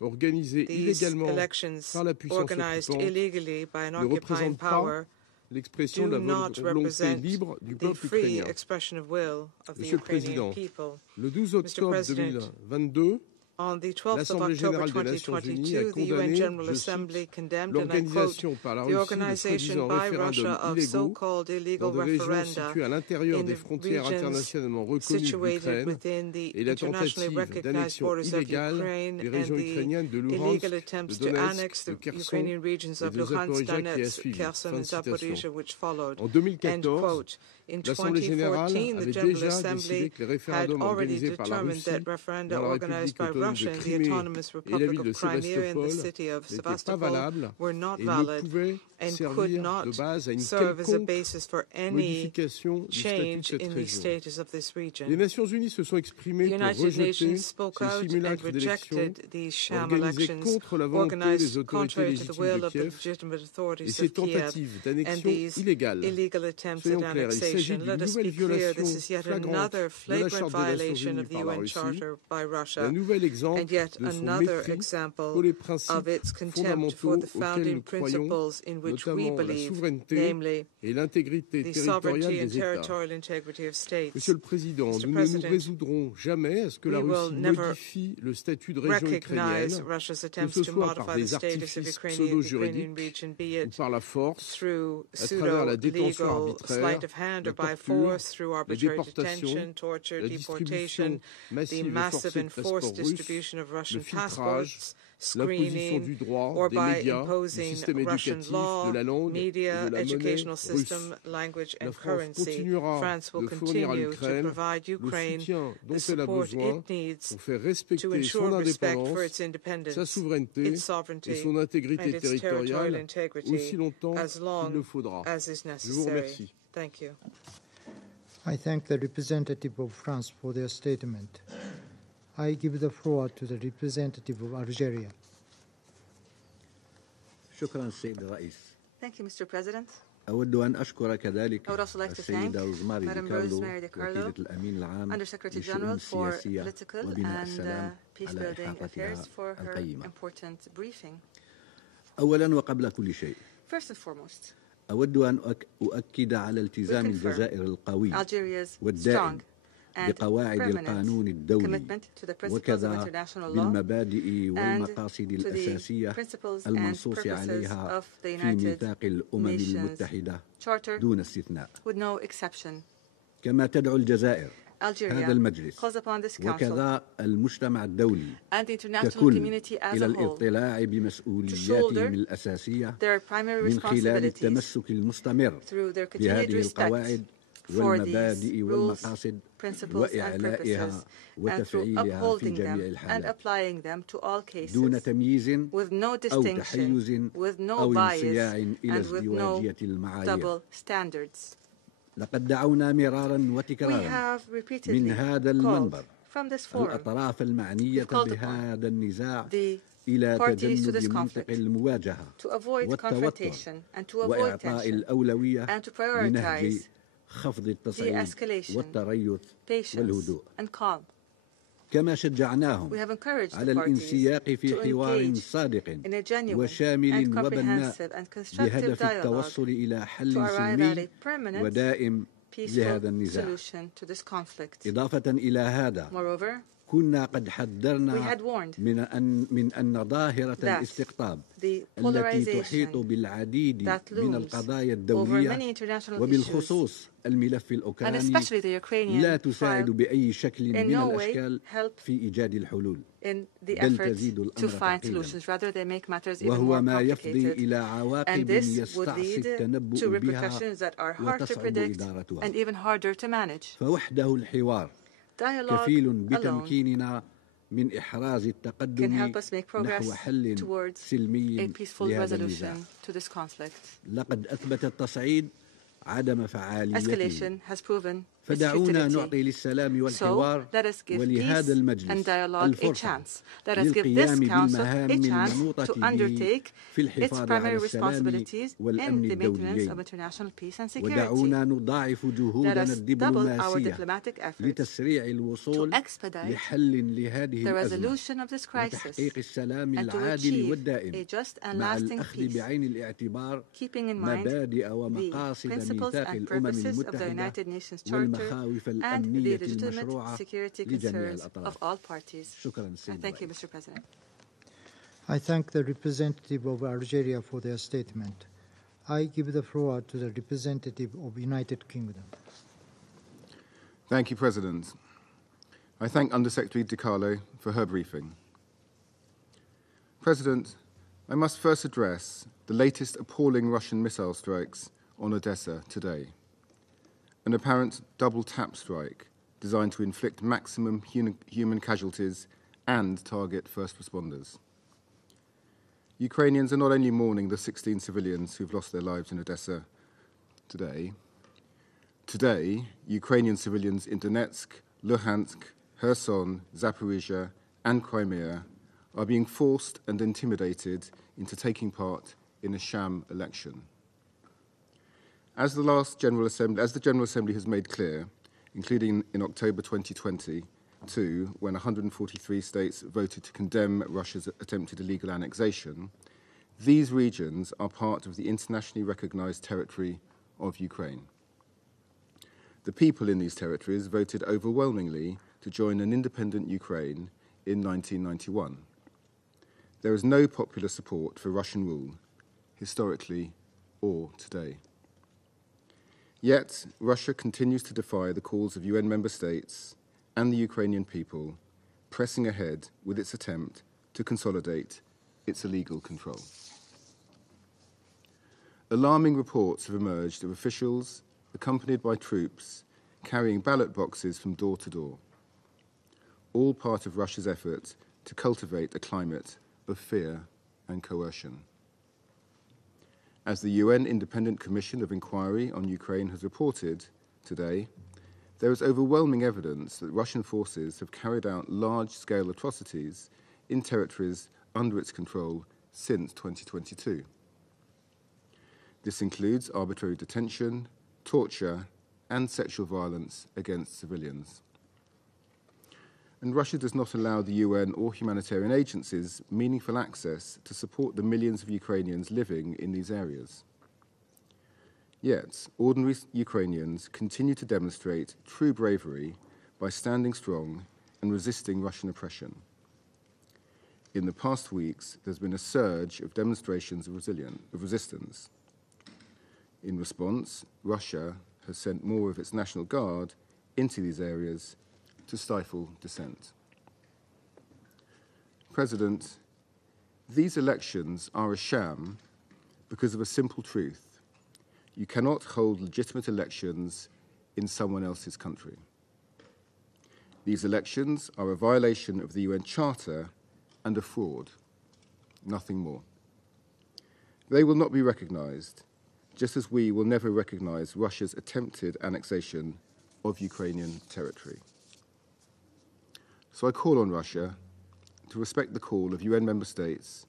These elections, organized illegally by an occupying power, do not represent the free expression of will of the Ukrainian people. Le 12 octobre 2022, On the 12th of October 2022, the UN General Assembly condemned, and I quote, the organization by Russia of so-called illegal referenda in the regions situated within the internationally recognized borders of Ukraine and the illegal attempts to annex the Ukrainian regions of Luhansk, Donetsk, Kherson, and Zaporizhzhia, which followed. End quote. In 2014, the General Assembly had already determined that referenda organized by Russia in the Autonomous Republic of Crimea and the city of Sevastopol were not valid and could not serve as a basis for any change in the status of this region. The United Nations spoke out and rejected these sham elections organized contrary to the will of the legitimate authorities of Kiev and these illegal attempts at annexation. Let us be clear, this is yet another flagrant violation of the UN Charter by Russia, and yet another example of its contempt for the founding principles in which we believe, namely the sovereignty and territorial integrity of states. Monsieur le Président, nous ne nous résoudrons jamais à ce que la Russie modifie le statut de région ukrainienne, que ce soit par des artifices pseudo-juridiques ou par la force, à travers la détention arbitraire, la torture, les déportations, la distribution massive et forcée de passeports russes, le filtrage, l'imposition du droit, des médias, du système éducatif, de la langue et de la monnaie russe. La France continuera de fournir à l'Ukraine le soutien dont elle a besoin pour faire respecter son indépendance, sa souveraineté et son intégrité territoriale aussi longtemps qu'il le faudra. Je vous remercie. Thank you. I thank the representative of France for their statement. I give the floor to the representative of Algeria. شكرا سيد الرئيس. Thank you, Mr. President. أود أن أشكر كذلك I would also like to thank السيدة روزماري Rosemary دي DiCarlo, كارلو وكيلة الأمين العام Undersecretary للشؤون General for السياسية Political وبناء and السلام على Peace-building إحاطتها affairs for her القيمة. important briefing. أولا وقبل كل شيء First and foremost, أود أن أؤكد على التزام الجزائر القوي Algeria's والدائم strong and بقواعد القانون permanent الدولي commitment to the principles of وكذا international law بالمبادئ and والمقاصد to the الأساسية principles and المنصوص purposes عليها of the في United ميثاق الأمم Nations المتحدة Charter دون استثناء. with no exception. كما تدعو الجزائر هذا Algeria المجلس calls upon this council وكذا المجتمع الدولي and the international ككل community as إلى a whole الاطلاع بمسؤولياتهم الأساسية their primary من خلال responsibilities التمسك المستمر through their continued بهذه respect القواعد for والمبادئ these rules, والمقاصد principles, and وإعلائها purposes, and through وتفعيلها في upholding جميع them and الحالات applying them to all cases دون تمييز with no أو distinction, تحيز with no أو bias, انصياع إلى and with no ازدواجية المعايير. double standards. لقد دعونا مرارا We وتكرارا have repeatedly من هذا called المنبر from this forum الأطراف المعنية called upon بهذا النزاع the إلى parties to this تجنب منطق conflict المواجهة to avoid والتوتر confrontation and to avoid وإعطاء tension الأولوية and to لنهج prioritize خفض التصعيد de-escalation, والتريث patience, والهدوء. and calm. كما شجعناهم We have encouraged على the parties الانسياق في to حوار engage صادق in a genuine وشامل and وبناء comprehensive and constructive بهدف dialogue التوصل إلى to حل arrive at سلمي a permanent, ودائم لهذا peaceful النزاع. solution to this conflict. إضافة إلى هذا Moreover, كنا قد we حذرنا had warned من أن ظاهرة that الاستقطاب the التي تحيط polarization بالعديد that من looms القضايا over الدولية many international وبالخصوص الملف and الأوكراني especially the Ukrainian لا تساعد file بأي شكل in من no way الأشكال help في إيجاد الحلول in the بل effort تزيد to الأمر find تعقيدا solutions. Rather, they make matters even وهو more ما يفضي complicated. إلى And عواقب this would يستعصي lead to التنبؤ بها repercussions that are hard to وتصعب predict إدارتها and even harder to manage. فوحده الحوار Dialogue كفيل alone بتمكيننا من إحراز can التقدم help us make نحو progress حل towards a سلمي peaceful لهذا resolution النزاع. to this conflict. لقد أثبت التصعيد عدم فعاليته Escalation has proven its فدعونا futility. نعطي للسلام So والحوار let us give ولهذا peace and المجلس dialogue a الفرصة chance. Let us give this للقيام council بالمهام a chance المنوطة to به undertake في its الحفاظ على primary السلام responsibilities in والأمن the maintenance الدوليين of international peace and security. ودعونا نضاعف Let جهودنا us double our الدبلوماسية diplomatic efforts لتسريع to الوصول expedite لحل لهذه the الأزمة resolution of this crisis وتحقيق السلام and to العادل achieve والدائم a just and مع lasting الأخذ peace, بعين الاعتبار keeping in mind مبادئ the ومقاصد principles ميثاق and الأمم purposes of the المتحدة United Nations Charter and the legitimate security concerns of all parties. Thank you, Mr. President. I thank the representative of Algeria for their statement. I give the floor to the representative of United Kingdom. Thank you, President. I thank Undersecretary DiCarlo for her briefing. President, I must first address the latest appalling Russian missile strikes on Odessa today. An apparent double-tap strike designed to inflict maximum human casualties and target first responders. Ukrainians are not only mourning the 16 civilians who've lost their lives in Odessa today. Today, Ukrainian civilians in Donetsk, Luhansk, Kherson, Zaporizhia, and Crimea are being forced and intimidated into taking part in a sham election. As the General Assembly has made clear, including in October 2022, when 143 states voted to condemn Russia's attempted illegal annexation, these regions are part of the internationally recognized territory of Ukraine. The people in these territories voted overwhelmingly to join an independent Ukraine in 1991. There is no popular support for Russian rule, historically or today. Yet, Russia continues to defy the calls of UN member states and the Ukrainian people, pressing ahead with its attempt to consolidate its illegal control. Alarming reports have emerged of officials accompanied by troops carrying ballot boxes from door to door, all part of Russia's effort to cultivate a climate of fear and coercion. As the UN Independent Commission of Inquiry on Ukraine has reported today, there is overwhelming evidence that Russian forces have carried out large-scale atrocities in territories under its control since 2022. This includes arbitrary detention, torture, and sexual violence against civilians. And Russia does not allow the UN or humanitarian agencies meaningful access to support the millions of Ukrainians living in these areas. Yet, ordinary Ukrainians continue to demonstrate true bravery by standing strong and resisting Russian oppression. In the past weeks, there's been a surge of demonstrations of resistance. In response, Russia has sent more of its National Guard into these areas to stifle dissent. President, these elections are a sham because of a simple truth. You cannot hold legitimate elections in someone else's country. These elections are a violation of the UN Charter and a fraud, nothing more. They will not be recognized, just as we will never recognize Russia's attempted annexation of Ukrainian territory. So I call on Russia to respect the call of UN member states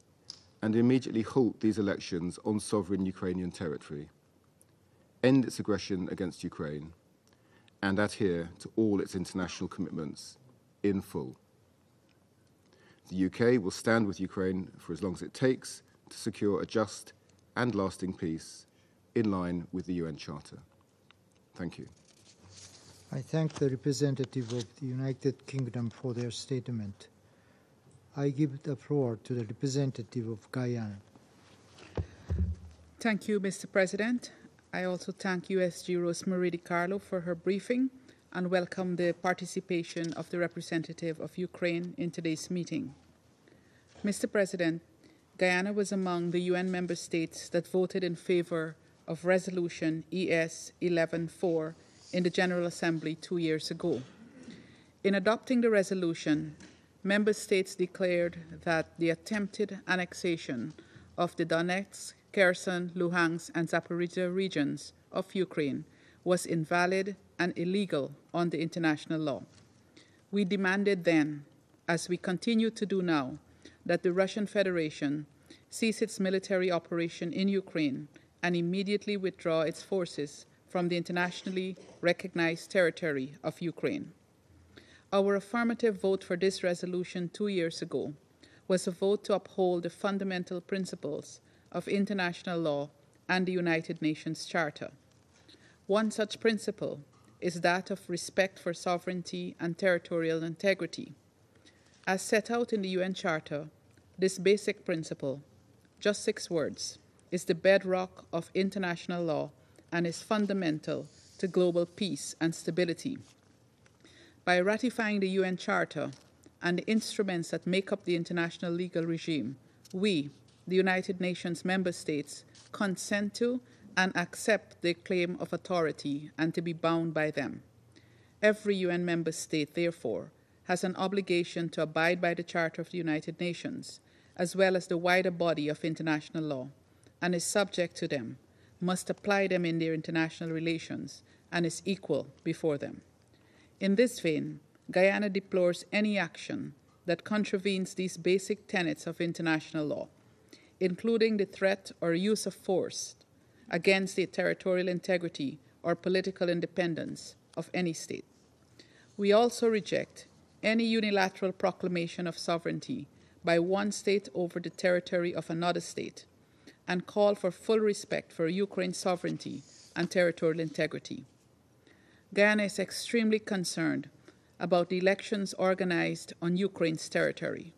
and immediately halt these elections on sovereign Ukrainian territory, end its aggression against Ukraine, and adhere to all its international commitments in full. The UK will stand with Ukraine for as long as it takes to secure a just and lasting peace in line with the UN Charter. Thank you. I thank the representative of the United Kingdom for their statement. I give the floor to the representative of Guyana. Thank you, Mr. President. I also thank USG Rosemary DiCarlo for her briefing and welcome the participation of the representative of Ukraine in today's meeting. Mr. President, Guyana was among the UN member states that voted in favor of Resolution ES 11-4 in the General Assembly 2 years ago. In adopting the resolution, member states declared that the attempted annexation of the Donetsk, Kherson, Luhansk, and Zaporizhia regions of Ukraine was invalid and illegal under international law. We demanded then, as we continue to do now, that the Russian Federation cease its military operation in Ukraine and immediately withdraw its forces from the internationally recognized territory of Ukraine. Our affirmative vote for this resolution 2 years ago was a vote to uphold the fundamental principles of international law and the United Nations Charter. One such principle is that of respect for sovereignty and territorial integrity. As set out in the UN Charter, this basic principle, just 6 words, is the bedrock of international law and is fundamental to global peace and stability. By ratifying the UN Charter and the instruments that make up the international legal regime, we, the United Nations member states, consent to and accept their claim of authority and to be bound by them. Every UN member state, therefore, has an obligation to abide by the Charter of the United Nations, as well as the wider body of international law, and is subject to them, must apply them in their international relations, and is equal before them. In this vein, Guyana deplores any action that contravenes these basic tenets of international law, including the threat or use of force against the territorial integrity or political independence of any state. We also reject any unilateral proclamation of sovereignty by one state over the territory of another state and call for full respect for Ukraine's sovereignty and territorial integrity. Guyana is extremely concerned about the elections organized on Ukraine's territory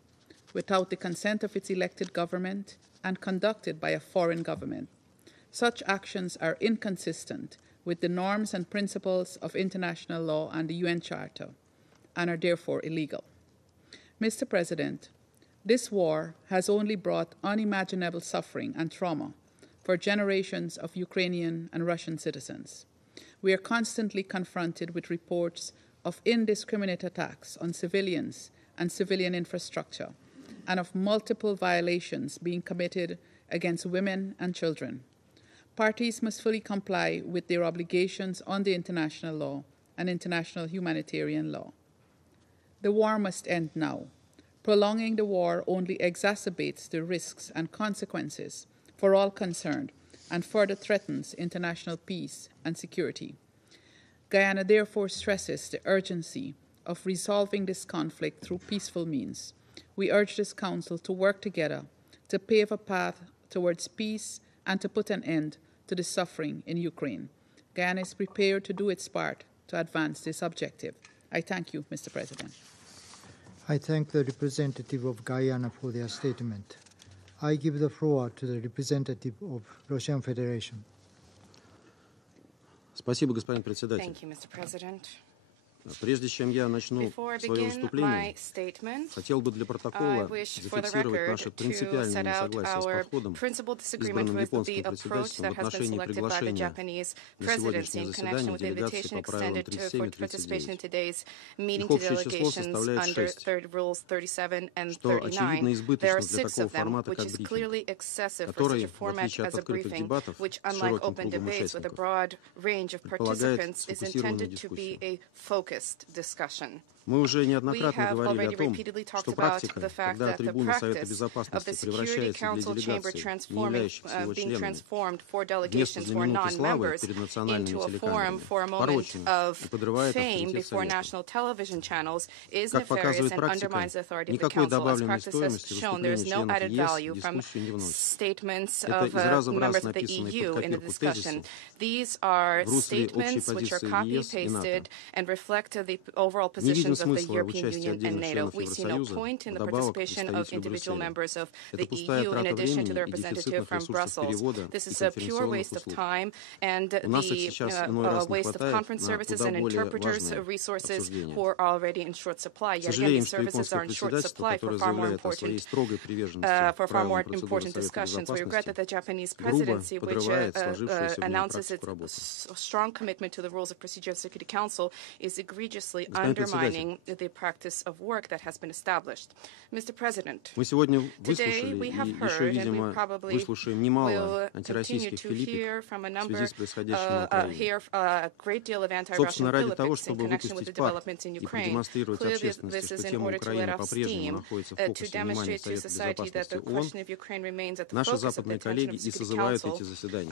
without the consent of its elected government and conducted by a foreign government. Such actions are inconsistent with the norms and principles of international law and the UN Charter and are therefore illegal. Mr. President, this war has only brought unimaginable suffering and trauma for generations of Ukrainian and Russian citizens. We are constantly confronted with reports of indiscriminate attacks on civilians and civilian infrastructure, and of multiple violations being committed against women and children. Parties must fully comply with their obligations under international law and international humanitarian law. The war must end now. Prolonging the war only exacerbates the risks and consequences for all concerned and further threatens international peace and security. Guyana therefore stresses the urgency of resolving this conflict through peaceful means. We urge this Council to work together to pave a path towards peace and to put an end to the suffering in Ukraine. Guyana is prepared to do its part to advance this objective. I thank you, Mr. President. I thank the representative of Guyana for their statement. I give the floor to the representative of Russian Federation. Спасибо, господин председатель. Thank you, Mr. President. Прежде чем я начну свое выступление, хотел бы для протокола зафиксировать наше принципиальное несогласие с подходом, избранным японским председательством в отношении приглашения на сегодняшнее заседание делегации по правилам 37 и 39. Их общее число составляет 6, что очевидно избыточно для такого формата, как брифинг, который, в отличие от открытых дебатов с широким кругом участников, предполагает сфокусированную дискуссию. Discussion. Мы уже неоднократно говорили о том, что практика, когда трибуна Совета Безопасности превращается для делегаций, не являющихся его членами, вместо для минуты славы перед национальными телекамерами, порочна и подрывает авторитет Совета. Как показывает практика, никакой добавленной стоимости выступления членов ЕС в дискуссию не вносит. Это из раза в раз написанные под копирку тезисы в русле общей позиции ЕС и НАТО. Не видим смысла в участии отдельных членов Евросоюза, вдобавок представителю Брюсселя. Это пустая трата времени и дефицитных ресурсов перевода и конференционных услуг. У нас их сейчас иной раз не хватает на куда более важные обсуждения. Сожалеем, что японское председательство, которое заявляет о своей строгой приверженности правилам процедуры Совета Безопасности, грубо подрывает сложившуюся в нем практику работы. Undermining the practice of work that has been established. Mr. President, мы сегодня выслушали и еще, видимо, выслушаем немало антироссийских филиппик в связи с происходящим на Украине. Собственно, ради того, чтобы выпустить пар и продемонстрировать общественности, что тема Украины по-прежнему находится в фокусе внимания Совета Безопасности ООН, наши западные коллеги и созывают эти заседания.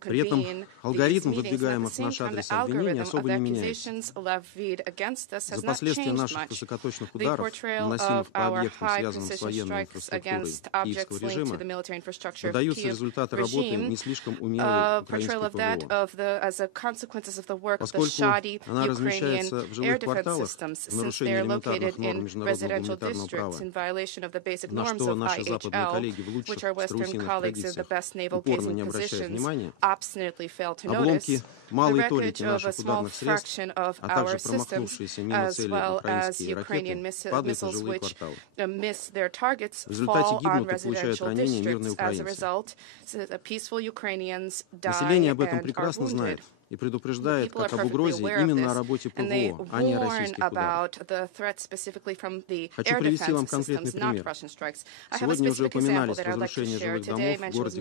При этом алгоритм выдвигаемых в наш адрес обвинений algorithm of the accusations levied against us has not changed much. The portrayal of our high-precision strikes against objects linked to the military infrastructure of the Kiev regime, portrayal of that as a consequences of the work of the shoddy Ukrainian air defense systems, since they are located in residential districts in violation of the basic norms of IHL, which our Western colleagues in the best naval-gazing positions obstinately fail to notice. The wreckage of a small fraction of our systems, as well as Ukrainian missiles which miss their targets, fall on residential districts. As a result, peaceful Ukrainians die and are wounded. и предупреждает как об угрозе именно о работе ПВО, а не о российских ударах. Хочу привести вам конкретный пример. Сегодня уже упоминались разрушения жилых домов в городе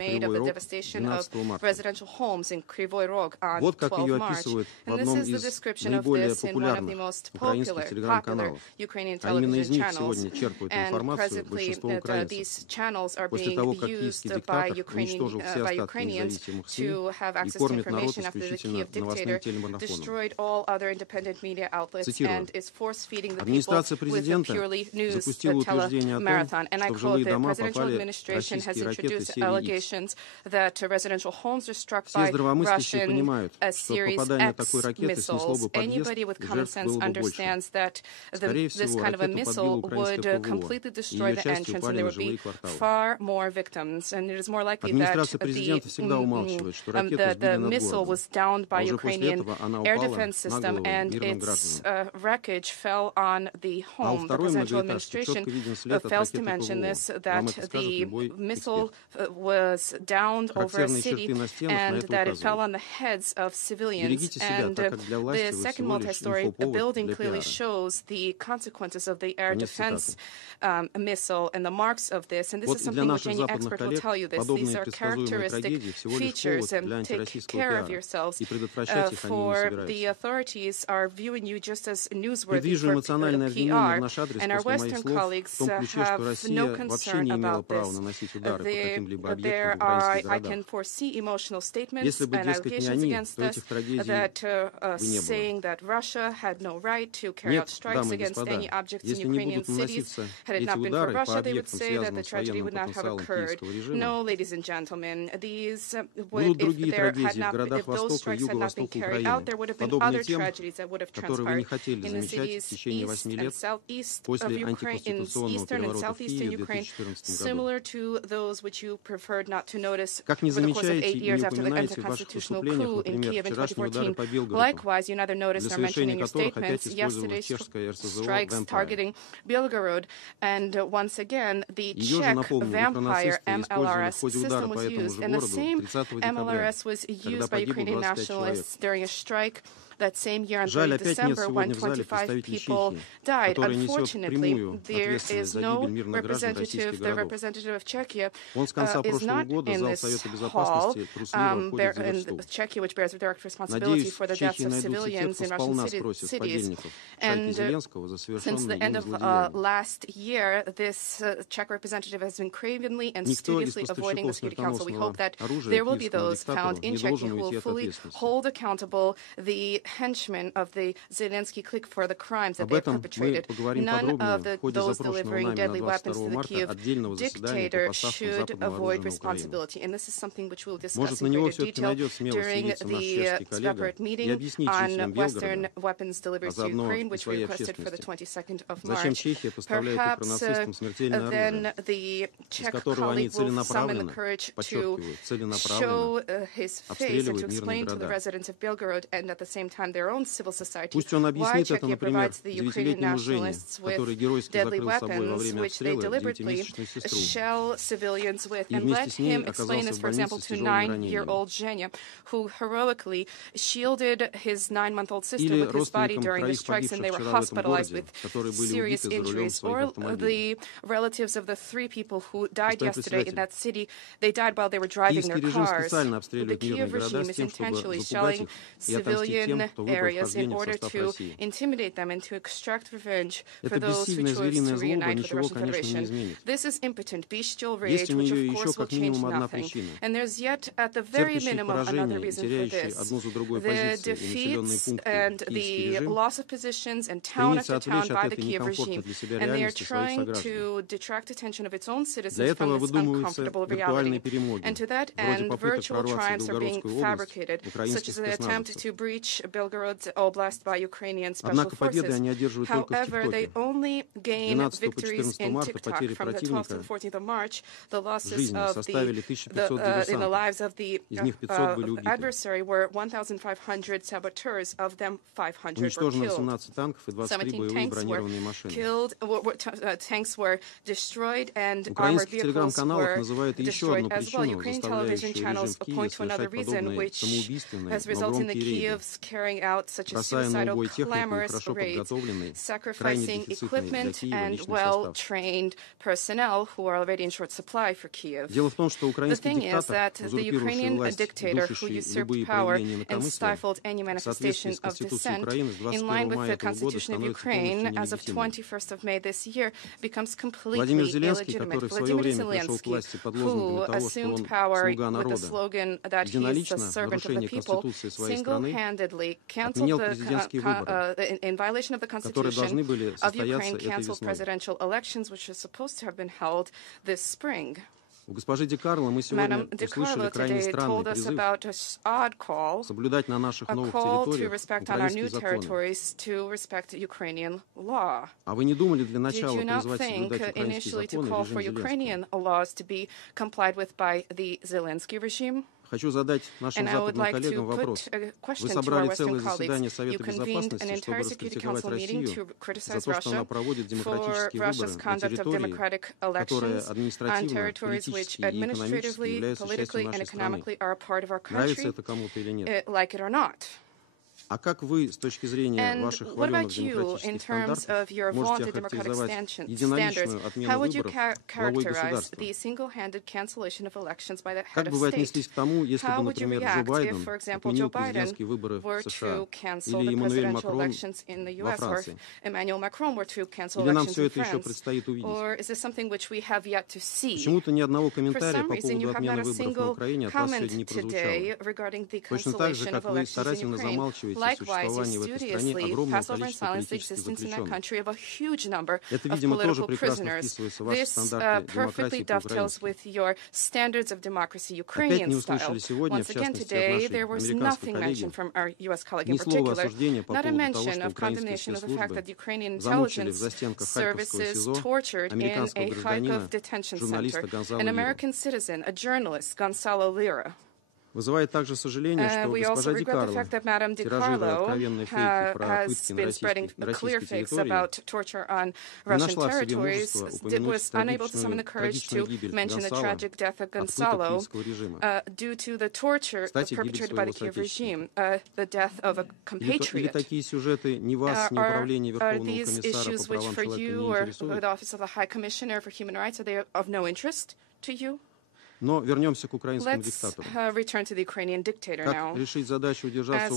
Кривой Рог 12 марта. Вот как ее описывают в одном из наиболее популярных украинских телеграм-каналов. А именно из них сегодня черпают информацию большинство украинцев. После того, как киевский диктатор уничтожил все остатки независимых СМИ и кормит народ исключительно новостным телемарафоном. Цитирую. Администрация президента запустила утверждение о том, что в жилые дома попали российские ракеты серии X. Все здравомыслящие понимают, что попадание такой ракеты снесло бы подъезд, и жертв было бы больше. Скорее всего, ракету подбило украинское ПВО, и ее части упали на жилые кварталы. Администрация президента всегда умалчивает, что ракету сбили над городом. By Ukrainian air defense system, and its wreckage fell on the home. The presidential administration fails to mention this, that the missile was downed over a city and that it fell on the heads of civilians. And the second multi-story building clearly shows the consequences of the air defense missile and the marks of this. And this is something which any expert will tell you this. These are characteristic features, and take care of yourselves. For the authorities are viewing you just as newsworthy for PR, and our Western colleagues have no concern about this. I can foresee emotional statements and allegations against us that saying that Russia had no right to carry out strikes against any objects in Ukrainian cities. Had it not been for Russia, they would say that the tragedy would not have occurred. No, ladies and gentlemen, if those strikes had not been carried out, there would have been other tragedies that would have transpired in the cities east and southeast of Ukraine, in eastern and southeastern Ukraine, similar to those which you preferred not to notice for the course of 8 years after the anti-constitutional coup in Kiev in 2014. Likewise, you neither noticed nor mentioned in your statements yesterday's strikes targeting Belgorod, and once again, the Czech vampire MLRS system was used, and the same MLRS was used by Ukrainian nationalists during a strike that same year on 3 December when 25 people died. Unfortunately, there is no representative. The representative of Czechia is not in this hall, in Czechia, which bears direct responsibility for the deaths of civilians in Russian cities. And since the end of last year, this Czech representative has been cravenly and studiously avoiding the Security Council. We hope that there will be those found in Czechia who will fully hold accountable the henchmen of the Zelensky clique for the crimes that they perpetrated. None of those delivering deadly weapons to the Kiev dictator should avoid responsibility. And this is something which we'll discuss in greater detail during the separate meeting on Western weapons deliveries to Ukraine, which we requested for the 22nd of March. Perhaps then the Czech colleague will summon the courage to show his face and to explain to the residents of Belgorod and at the same time their own civil society why Czechia provides the Ukrainian nationalists with deadly weapons which they deliberately shell civilians with, and let him explain this, for example, to 9-year-old Zhenya, who heroically shielded his 9-month-old sister with his body during the strikes, and they were hospitalized with serious injuries, or the relatives of the 3 people who died yesterday in that city. They died while they were driving their cars. The Kiev regime is intentionally shelling civilian in areas in order to intimidate them and to extract revenge for those who chose to reunite with the Russian Federation. This is impotent, bestial rage, which of course will change nothing. And there's yet, at the very minimum, another reason for this. The defeats and the loss of positions and town after town by the Kiev regime. And they are trying to detract attention of its own citizens from this uncomfortable reality. And to that end, virtual triumphs are being fabricated, such as the attempt to breach Belgorod Oblast by Ukrainian special forces. However, they only gain victories in TikTok from the 12th to the 14th of March. The losses of in the lives of the adversary were 1,500 saboteurs. Of them, 500 were killed. 17 tanks were killed. Tanks were destroyed, and armored vehicles were destroyed as well. Ukrainian television channels point to another reason, which has resulted in the Kievs carrying out such a suicidal, clamorous raids, sacrificing equipment and well-trained personnel who are already in short supply for Kiev. The thing is that the Ukrainian dictator who usurped power and stifled any manifestation of dissent, in line with the Constitution of Ukraine, as of 21st of May this year, becomes completely illegitimate. Vladimir Zelensky, who assumed power with the slogan that he is the servant of the people, single-handedly canceled in violation of the Constitution of Ukraine, canceled presidential elections, which are supposed to have been held this spring. Madam Di Carlo today told us about an odd call, a call to respect on our new territories, to respect Ukrainian law. Did you not think initially to call for Ukrainian laws to be complied with by the Zelensky regime? And I would like to put a question to our Western colleagues. You convened an entire Security Council meeting to criticize Russia for Russia's conduct of democratic elections on territories which administratively, politically, and economically are a part of our country, like it or not. And what about you, in terms of your vaunted democratic standards? How would you characterize the single-handed cancellation of elections by the head of state? How would you react if, for example, Joe Biden were to cancel the presidential elections in the U.S., or Emmanuel Macron were to cancel elections in France? Or is this something which we have yet to see? For some reason, you have not a single comment today regarding the cancellation of elections in Ukraine. Likewise, you studiously pass over in silence the existence in that country of a huge number of political prisoners. This perfectly dovetails with your standards of democracy, Ukrainian style. Once again today, there was nothing mentioned from our U.S. colleague in particular, not a mention of condemnation of the fact that Ukrainian intelligence services tortured in a Kharkov detention center an American citizen, a journalist, Gonzalo Lira. We also regret the fact that Madame Di Carlo has been spreading clear fakes about torture on Russian territories, was unable to summon the courage to mention the tragic death of Gonzalo due to the torture perpetrated by the Kiev regime, the death of a compatriot. Are these issues which for you or the Office of the High Commissioner for Human Rights, are they of no interest to you? Let's return to the Ukrainian dictator now. As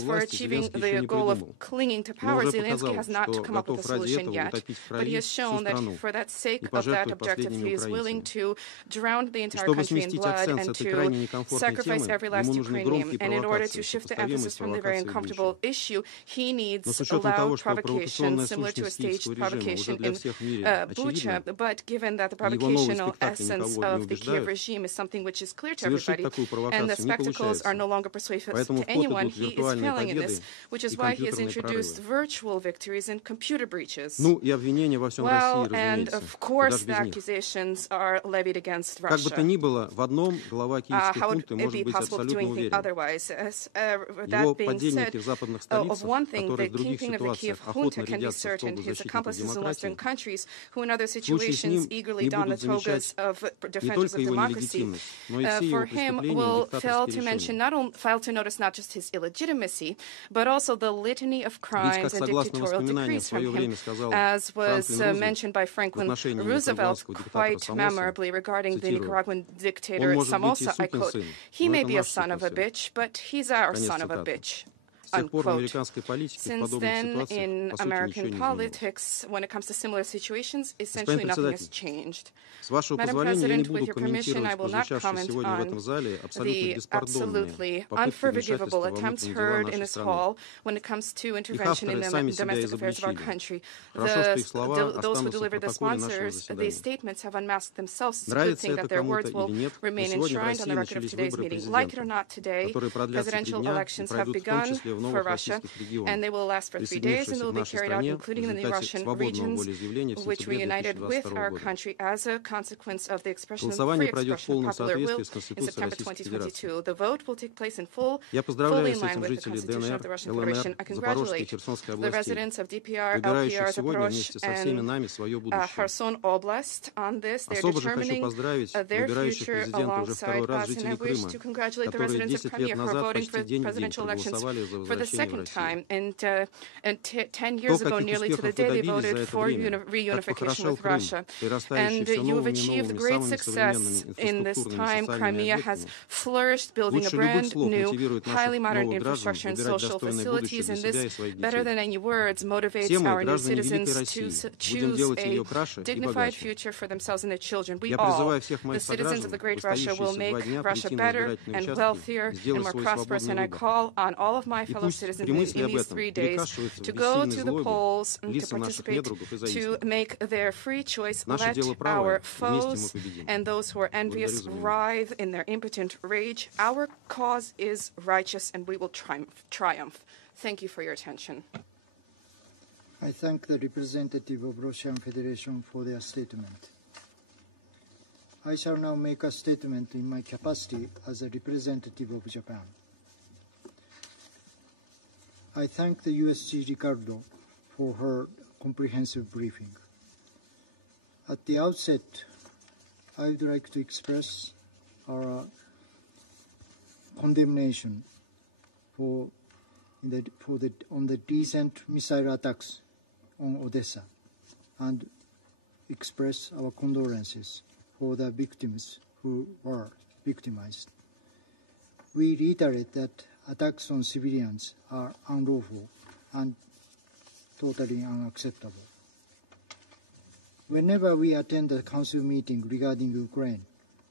for achieving the goal of clinging to power, Zelensky has not come up with a solution yet, but he has shown that for that sake of that objective, he is willing to drown the entire country in blood and to sacrifice every last Ukrainian. And in order to shift the emphasis from the very uncomfortable issue, he needs a loud provocation similar to a staged provocation in Bucha. But given that the provocational essence of the Kiev regime is something which is clear to everybody, and the spectacles are no longer persuasive to anyone, he is failing in this, which is why he has introduced virtual victories and computer breaches. Well, and of course the accusations are levied against Russia. How would it be possible to do anything otherwise? That being said, of one thing, the kingpin of the Kiev junta can be certain, his accomplices in Western countries, who in other situations eagerly don the togas of defenders of democracy, for him will fail to notice not just his illegitimacy, but also the litany of crimes and dictatorial decrees from him, as was mentioned by Franklin Roosevelt quite memorably regarding the Nicaraguan dictator Somoza. I quote, "He may be a son of a bitch, but he's our son of a bitch." unquote. Since then, in American politics, when it comes to similar situations, essentially nothing has changed. Madam President, with your permission, I will not comment on the absolutely unforgivable attempts heard in this hall when it comes to intervention in the domestic affairs of our country. Those who delivered the sponsors, these statements have unmasked themselves. It's a good thing that their words will remain enshrined on the record of today's meeting. Like it or not, today, presidential elections have begun for Russia, and they will last for 3 days, and they will be carried out, including in the Russian regions, which we united with our country as a consequence of the expression of free expression of popular will in September 2022. The vote will take place in fully in line with the Constitution of the Russian Federation. I congratulate the residents of DPR, LPR, Zaporozhye, and Kherson Oblast on this. They're determining their future alongside us, and I wish to congratulate the residents of Crimea for voting for presidential elections for the second time. And 10 years ago, nearly to the day, they voted for reunification with Russia. And you've achieved great success in this time. Crimea has flourished, building a brand new, highly modern infrastructure and social facilities. And this, better than any words, motivates our new citizens to choose a dignified future for themselves and their children. We all, the citizens of the great Russia, will make Russia better and wealthier and more prosperous. And I call on all of my fellow citizens in these 3 days to go to the polls, to participate, to make their free choice. Let our foes and those who are envious writhe in their impotent rage. Our cause is righteous, and we will triumph. Thank you for your attention. I thank the representative of Russian Federation for their statement. I shall now make a statement in my capacity as a representative of Japan. I thank the USG Ricardo for her comprehensive briefing. At the outset, I would like to express our condemnation on the recent missile attacks on Odessa, and express our condolences for the victims who were victimized. We reiterate that attacks on civilians are unlawful and totally unacceptable. Whenever we attend a Council meeting regarding Ukraine,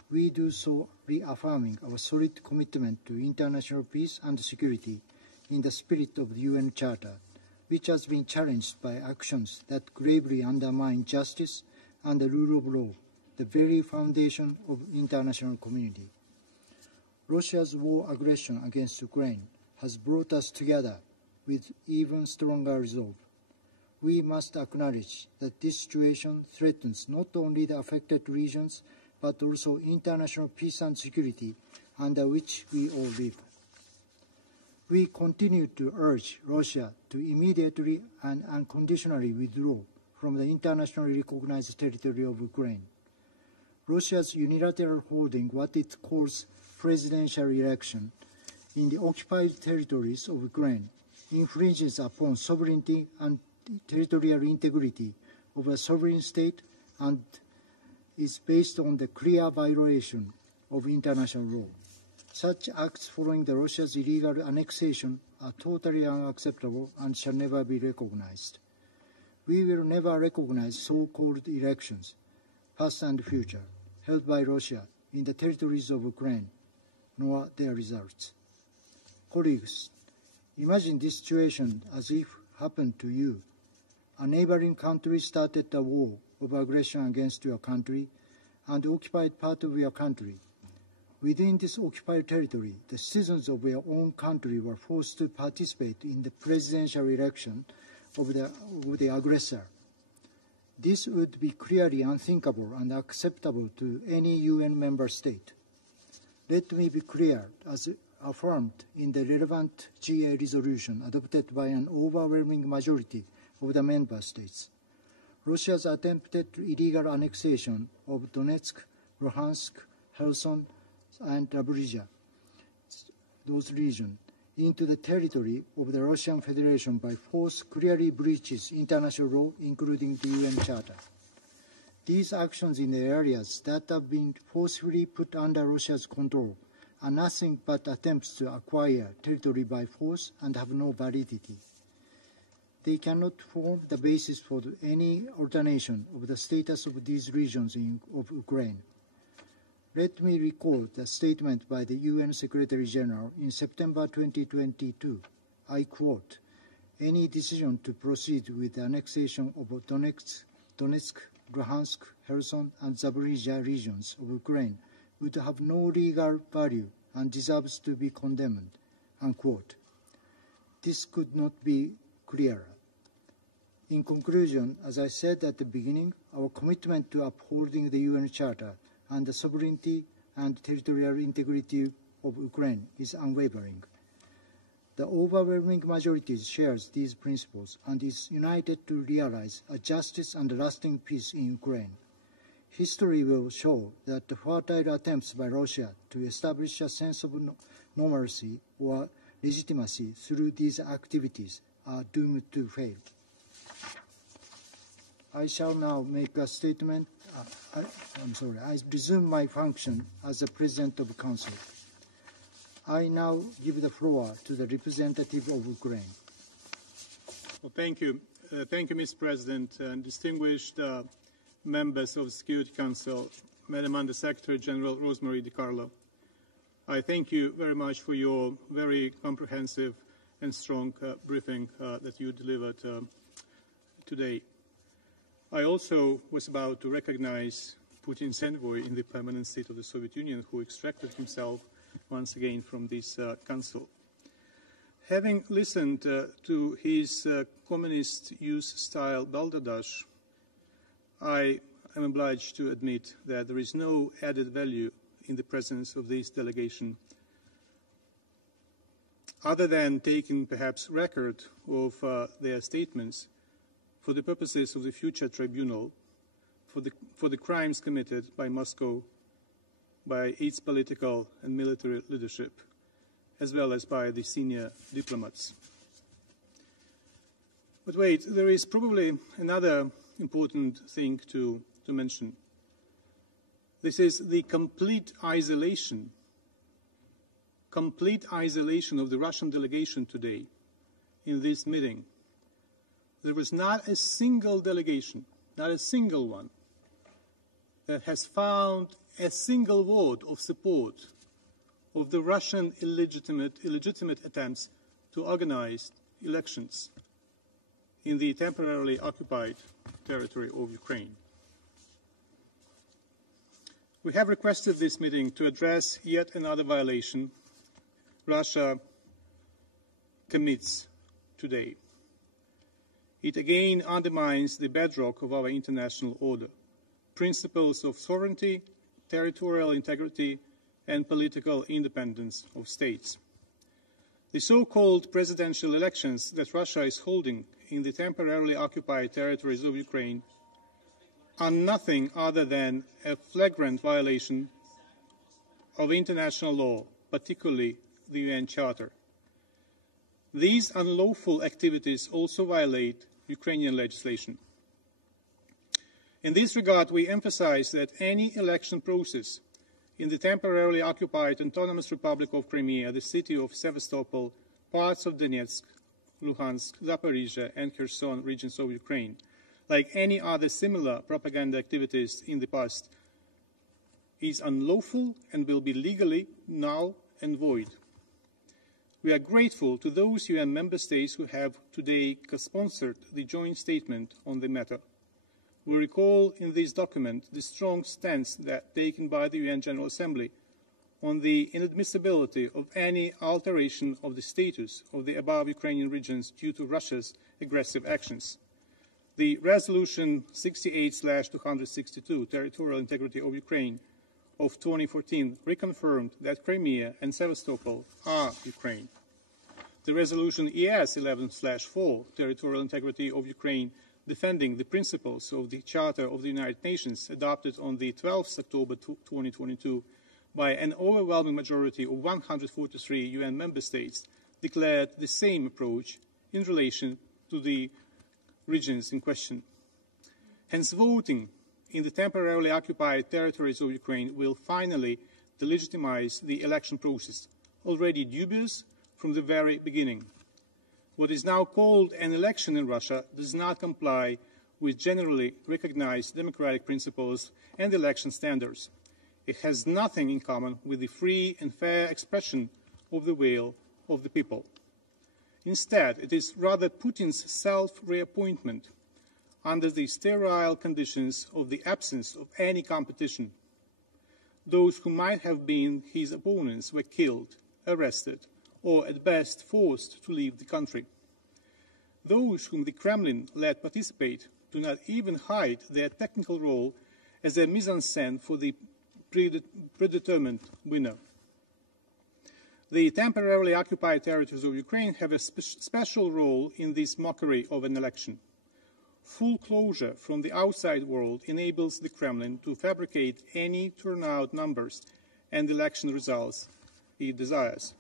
we do so reaffirming our solid commitment to international peace and security in the spirit of the UN Charter, which has been challenged by actions that gravely undermine justice and the rule of law, the very foundation of the international community. Russia's war aggression against Ukraine has brought us together with even stronger resolve. We must acknowledge that this situation threatens not only the affected regions, but also international peace and security under which we all live. We continue to urge Russia to immediately and unconditionally withdraw from the internationally recognized territory of Ukraine. Russia's unilateral holding what it calls presidential election in the occupied territories of Ukraine infringes upon sovereignty and territorial integrity of a sovereign state and is based on the clear violation of international law. Such acts following the Russia's illegal annexation are totally unacceptable and shall never be recognized. We will never recognize so-called elections, past and future, held by Russia in the territories of Ukraine, nor their results. Colleagues, imagine this situation as if happened to you. A neighboring country started a war of aggression against your country and occupied part of your country. Within this occupied territory, the citizens of your own country were forced to participate in the presidential election of the aggressor. This would be clearly unthinkable and acceptable to any UN member state. Let me be clear, as affirmed in the relevant GA resolution adopted by an overwhelming majority of the member states. Russia's attempted illegal annexation of Donetsk, Luhansk, Kherson, and Zaporizhia, those regions, into the territory of the Russian Federation by force clearly breaches international law, including the UN Charter. These actions in the areas that have been forcefully put under Russia's control are nothing but attempts to acquire territory by force and have no validity. They cannot form the basis for any alternation of the status of these regions of Ukraine. Let me recall the statement by the UN Secretary General in September 2022. I quote, "Any decision to proceed with the annexation of Donetsk, Luhansk, Kherson, and Zaporizhia regions of Ukraine would have no legal value and deserves to be condemned," unquote. This could not be clearer. In conclusion, as I said at the beginning, our commitment to upholding the UN Charter and the sovereignty and territorial integrity of Ukraine is unwavering. The overwhelming majority shares these principles and is united to realize a justice and lasting peace in Ukraine. History will show that the futile attempts by Russia to establish a sense of normalcy or legitimacy through these activities are doomed to fail. I shall now make a statement. I resume my function as the President of the Council. I now give the floor to the representative of Ukraine. Well, thank you. Thank you, Mr. President, and distinguished members of the Security Council, Madam Under Secretary General Rosemary DiCarlo. I thank you very much for your very comprehensive and strong briefing that you delivered today. I also was about to recognize Putin's envoy in the permanent state of the Soviet Union, who extracted himself once again from this council. Having listened to his communist use-style balderdash, I am obliged to admit that there is no added value in the presence of this delegation, other than taking perhaps record of their statements for the purposes of the future tribunal for the crimes committed by Moscow, by its political and military leadership, as well as by the senior diplomats. But wait, there is probably another important thing to mention. This is the complete isolation of the Russian delegation today in this meeting. There was not a single delegation, not a single one, that has found a single word of support of the Russian illegitimate attempts to organize elections in the temporarily occupied territory of Ukraine. We have requested this meeting to address yet another violation Russia commits today. It again undermines the bedrock of our international order, principles of sovereignty, territorial integrity, and political independence of states. The so-called presidential elections that Russia is holding in the temporarily occupied territories of Ukraine are nothing other than a flagrant violation of international law, particularly the UN Charter. These unlawful activities also violate Ukrainian legislation. In this regard, we emphasize that any election process in the temporarily occupied Autonomous Republic of Crimea, the city of Sevastopol, parts of Donetsk, Luhansk, Zaporizhia, and Kherson regions of Ukraine, like any other similar propaganda activities in the past, is unlawful and will be legally null and void. We are grateful to those UN member states who have today co-sponsored the joint statement on the matter. We recall in this document the strong stance taken by the UN General Assembly on the inadmissibility of any alteration of the status of the above Ukrainian regions due to Russia's aggressive actions. The Resolution 68/262, Territorial Integrity of Ukraine, of 2014 reconfirmed that Crimea and Sevastopol are Ukraine. The Resolution ES 11/4, Territorial Integrity of Ukraine, defending the principles of the Charter of the United Nations, adopted on the 12th October 2022 by an overwhelming majority of 143 UN member states, declared the same approach in relation to the regions in question. Hence, voting in the temporarily occupied territories of Ukraine will finally delegitimize the election process, already dubious from the very beginning. What is now called an election in Russia does not comply with generally recognized democratic principles and election standards. It has nothing in common with the free and fair expression of the will of the people. Instead, it is rather Putin's self-reappointment under the sterile conditions of the absence of any competition. Those who might have been his opponents were killed, arrested, or at best forced to leave the country. Those whom the Kremlin let participate do not even hide their technical role as a mise-en-scène for the predetermined winner. The temporarily occupied territories of Ukraine have a special role in this mockery of an election. Full closure from the outside world enables the Kremlin to fabricate any turnout numbers and election results it desires.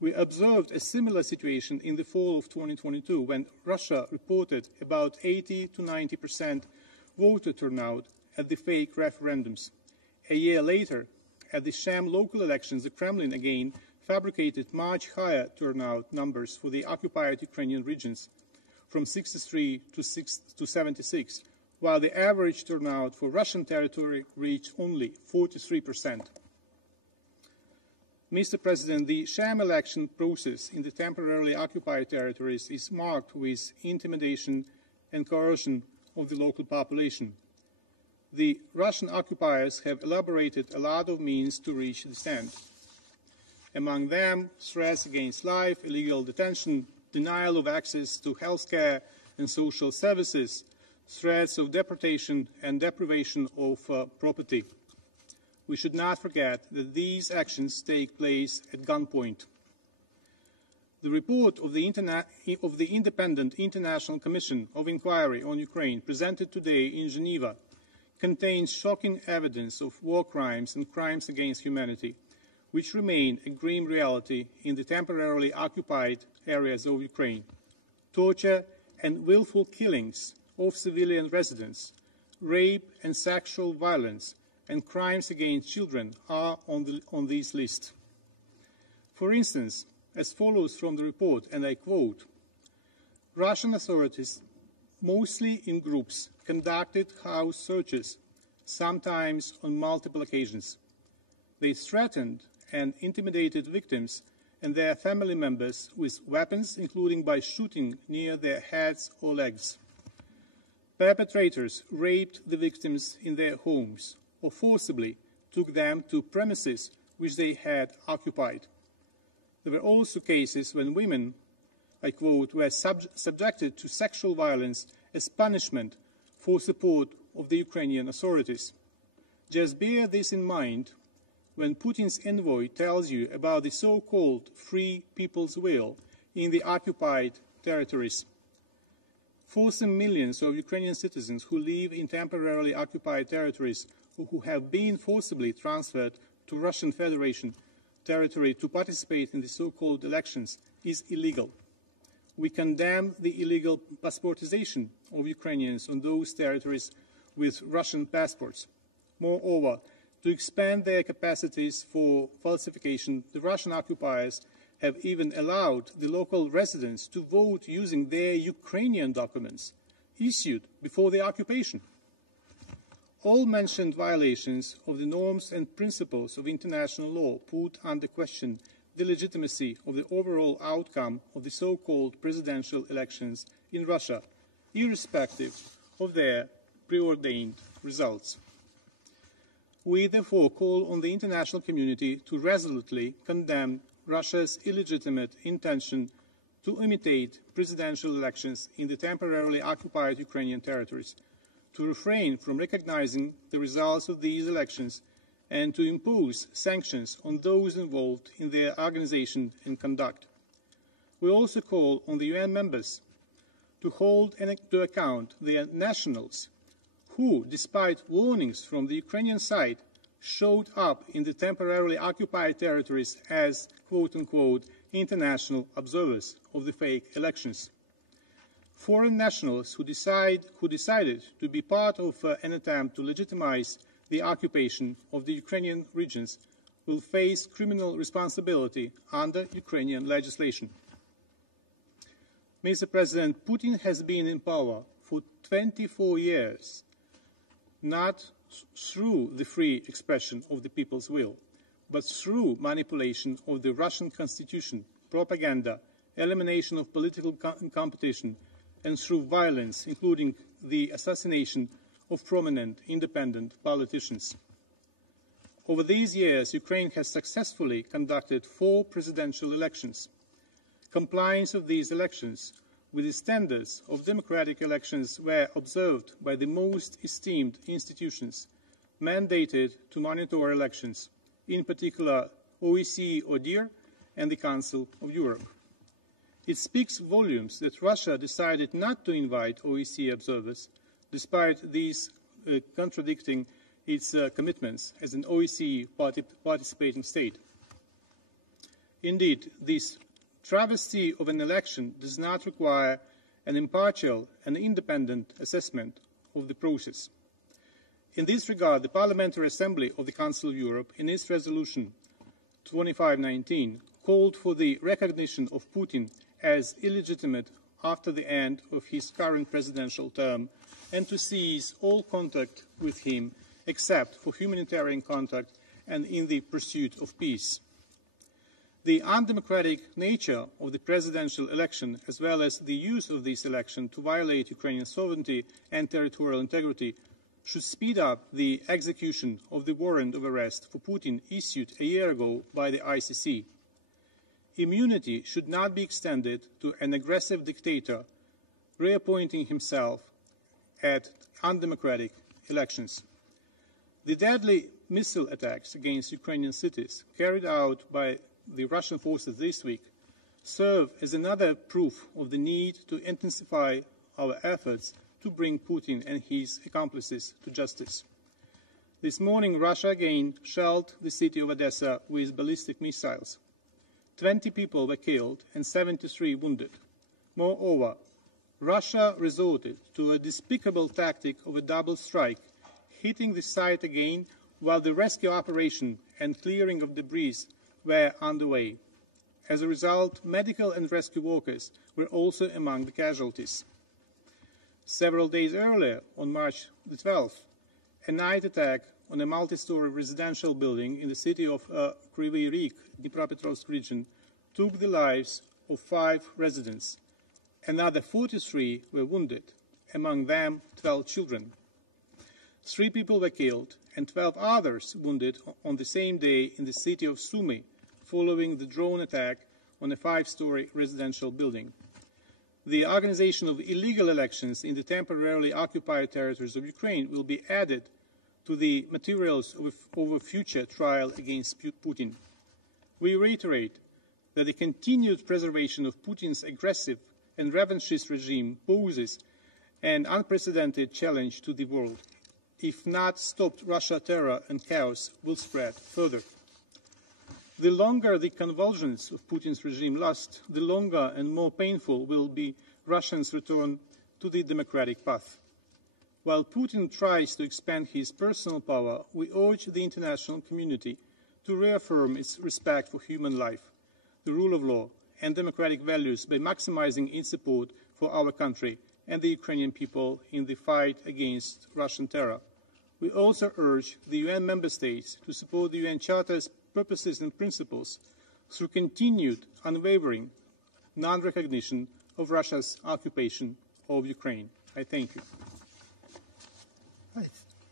We observed a similar situation in the fall of 2022 when Russia reported about 80 to 90% voter turnout at the fake referendums. A year later, at the sham local elections, the Kremlin again fabricated much higher turnout numbers for the occupied Ukrainian regions, from 63 to 76, while the average turnout for Russian territory reached only 43%. Mr. President, the sham election process in the temporarily occupied territories is marked with intimidation and coercion of the local population. The Russian occupiers have elaborated a lot of means to reach this end. Among them, threats against life, illegal detention, denial of access to health care and social services, threats of deportation and deprivation of property. We should not forget that these actions take place at gunpoint. The report of the Independent International Commission of Inquiry on Ukraine, presented today in Geneva, contains shocking evidence of war crimes and crimes against humanity, which remain a grim reality in the temporarily occupied areas of Ukraine. Torture and willful killings of civilian residents, rape and sexual violence, and crimes against children are on this list. For instance, as follows from the report, and I quote, Russian authorities, mostly in groups, conducted house searches, sometimes on multiple occasions. They threatened and intimidated victims and their family members with weapons, including by shooting near their heads or legs. Perpetrators raped the victims in their homes or forcibly took them to premises which they had occupied. There were also cases when women, I quote, were subjected to sexual violence as punishment for support of the Ukrainian authorities. Just bear this in mind when Putin's envoy tells you about the so-called free people's will in the occupied territories. Forcing millions of Ukrainian citizens who live in temporarily occupied territories or who have been forcibly transferred to Russian Federation territory to participate in the so-called elections is illegal. We condemn the illegal passportization of Ukrainians on those territories with Russian passports. Moreover, to expand their capacities for falsification, the Russian occupiers have even allowed the local residents to vote using their Ukrainian documents issued before the occupation. All mentioned violations of the norms and principles of international law put under question the legitimacy of the overall outcome of the so-called presidential elections in Russia, irrespective of their preordained results. We therefore call on the international community to resolutely condemn Russia's illegitimate intention to imitate presidential elections in the temporarily occupied Ukrainian territories, to refrain from recognizing the results of these elections, and to impose sanctions on those involved in their organization and conduct. We also call on the UN members to hold to account their nationals who, despite warnings from the Ukrainian side, showed up in the temporarily occupied territories as, quote-unquote, international observers of the fake elections. Foreign nationals who decided to be part of an attempt to legitimize the occupation of the Ukrainian regions will face criminal responsibility under Ukrainian legislation. Mr. President, Putin has been in power for 24 years, not through the free expression of the people's will, but through manipulation of the Russian constitution, propaganda, elimination of political competition, and through violence, including the assassination of prominent independent politicians. Over these years, Ukraine has successfully conducted 4 presidential elections. Compliance of these elections with the standards of democratic elections were observed by the most esteemed institutions mandated to monitor elections, in particular OSCE ODIHR and the Council of Europe. It speaks volumes that Russia decided not to invite OSCE observers, despite these contradicting its commitments as an OSCE participating state. Indeed, this travesty of an election does not require an impartial and independent assessment of the process. In this regard, the Parliamentary Assembly of the Council of Europe, in its resolution 2519, called for the recognition of Putin as illegitimate after the end of his current presidential term and to cease all contact with him except for humanitarian contact and in the pursuit of peace. The undemocratic nature of the presidential election, as well as the use of this election to violate Ukrainian sovereignty and territorial integrity, should speed up the execution of the warrant of arrest for Putin issued a year ago by the ICC. Immunity should not be extended to an aggressive dictator reappointing himself at undemocratic elections. The deadly missile attacks against Ukrainian cities carried out by the Russian forces this week serve as another proof of the need to intensify our efforts to bring Putin and his accomplices to justice. This morning, Russia again shelled the city of Odessa with ballistic missiles. 20 people were killed and 73 wounded. Moreover, Russia resorted to a despicable tactic of a double strike, hitting the site again while the rescue operation and clearing of debris were underway. As a result, medical and rescue workers were also among the casualties. Several days earlier, on March the 12th, a night attack on a multi-story residential building in the city of Kryvyi Rih, Dnipropetrovsk region, took the lives of 5 residents. Another 43 were wounded, among them 12 children. 3 people were killed and 12 others wounded on the same day in the city of Sumy, following the drone attack on a 5-story residential building. The organization of illegal elections in the temporarily occupied territories of Ukraine will be added to the materials of a future trial against Putin. We reiterate that the continued preservation of Putin's aggressive and revanchist regime poses an unprecedented challenge to the world. If not stopped, Russia terror and chaos will spread further. The longer the convulsions of Putin's regime last, the longer and more painful will be Russia's return to the democratic path. While Putin tries to expand his personal power, we urge the international community to reaffirm its respect for human life, the rule of law, and democratic values by maximizing its support for our country and the Ukrainian people in the fight against Russian terror. We also urge the UN member states to support the UN Charter's purposes and principles through continued, unwavering non-recognition of Russia's occupation of Ukraine. I thank you.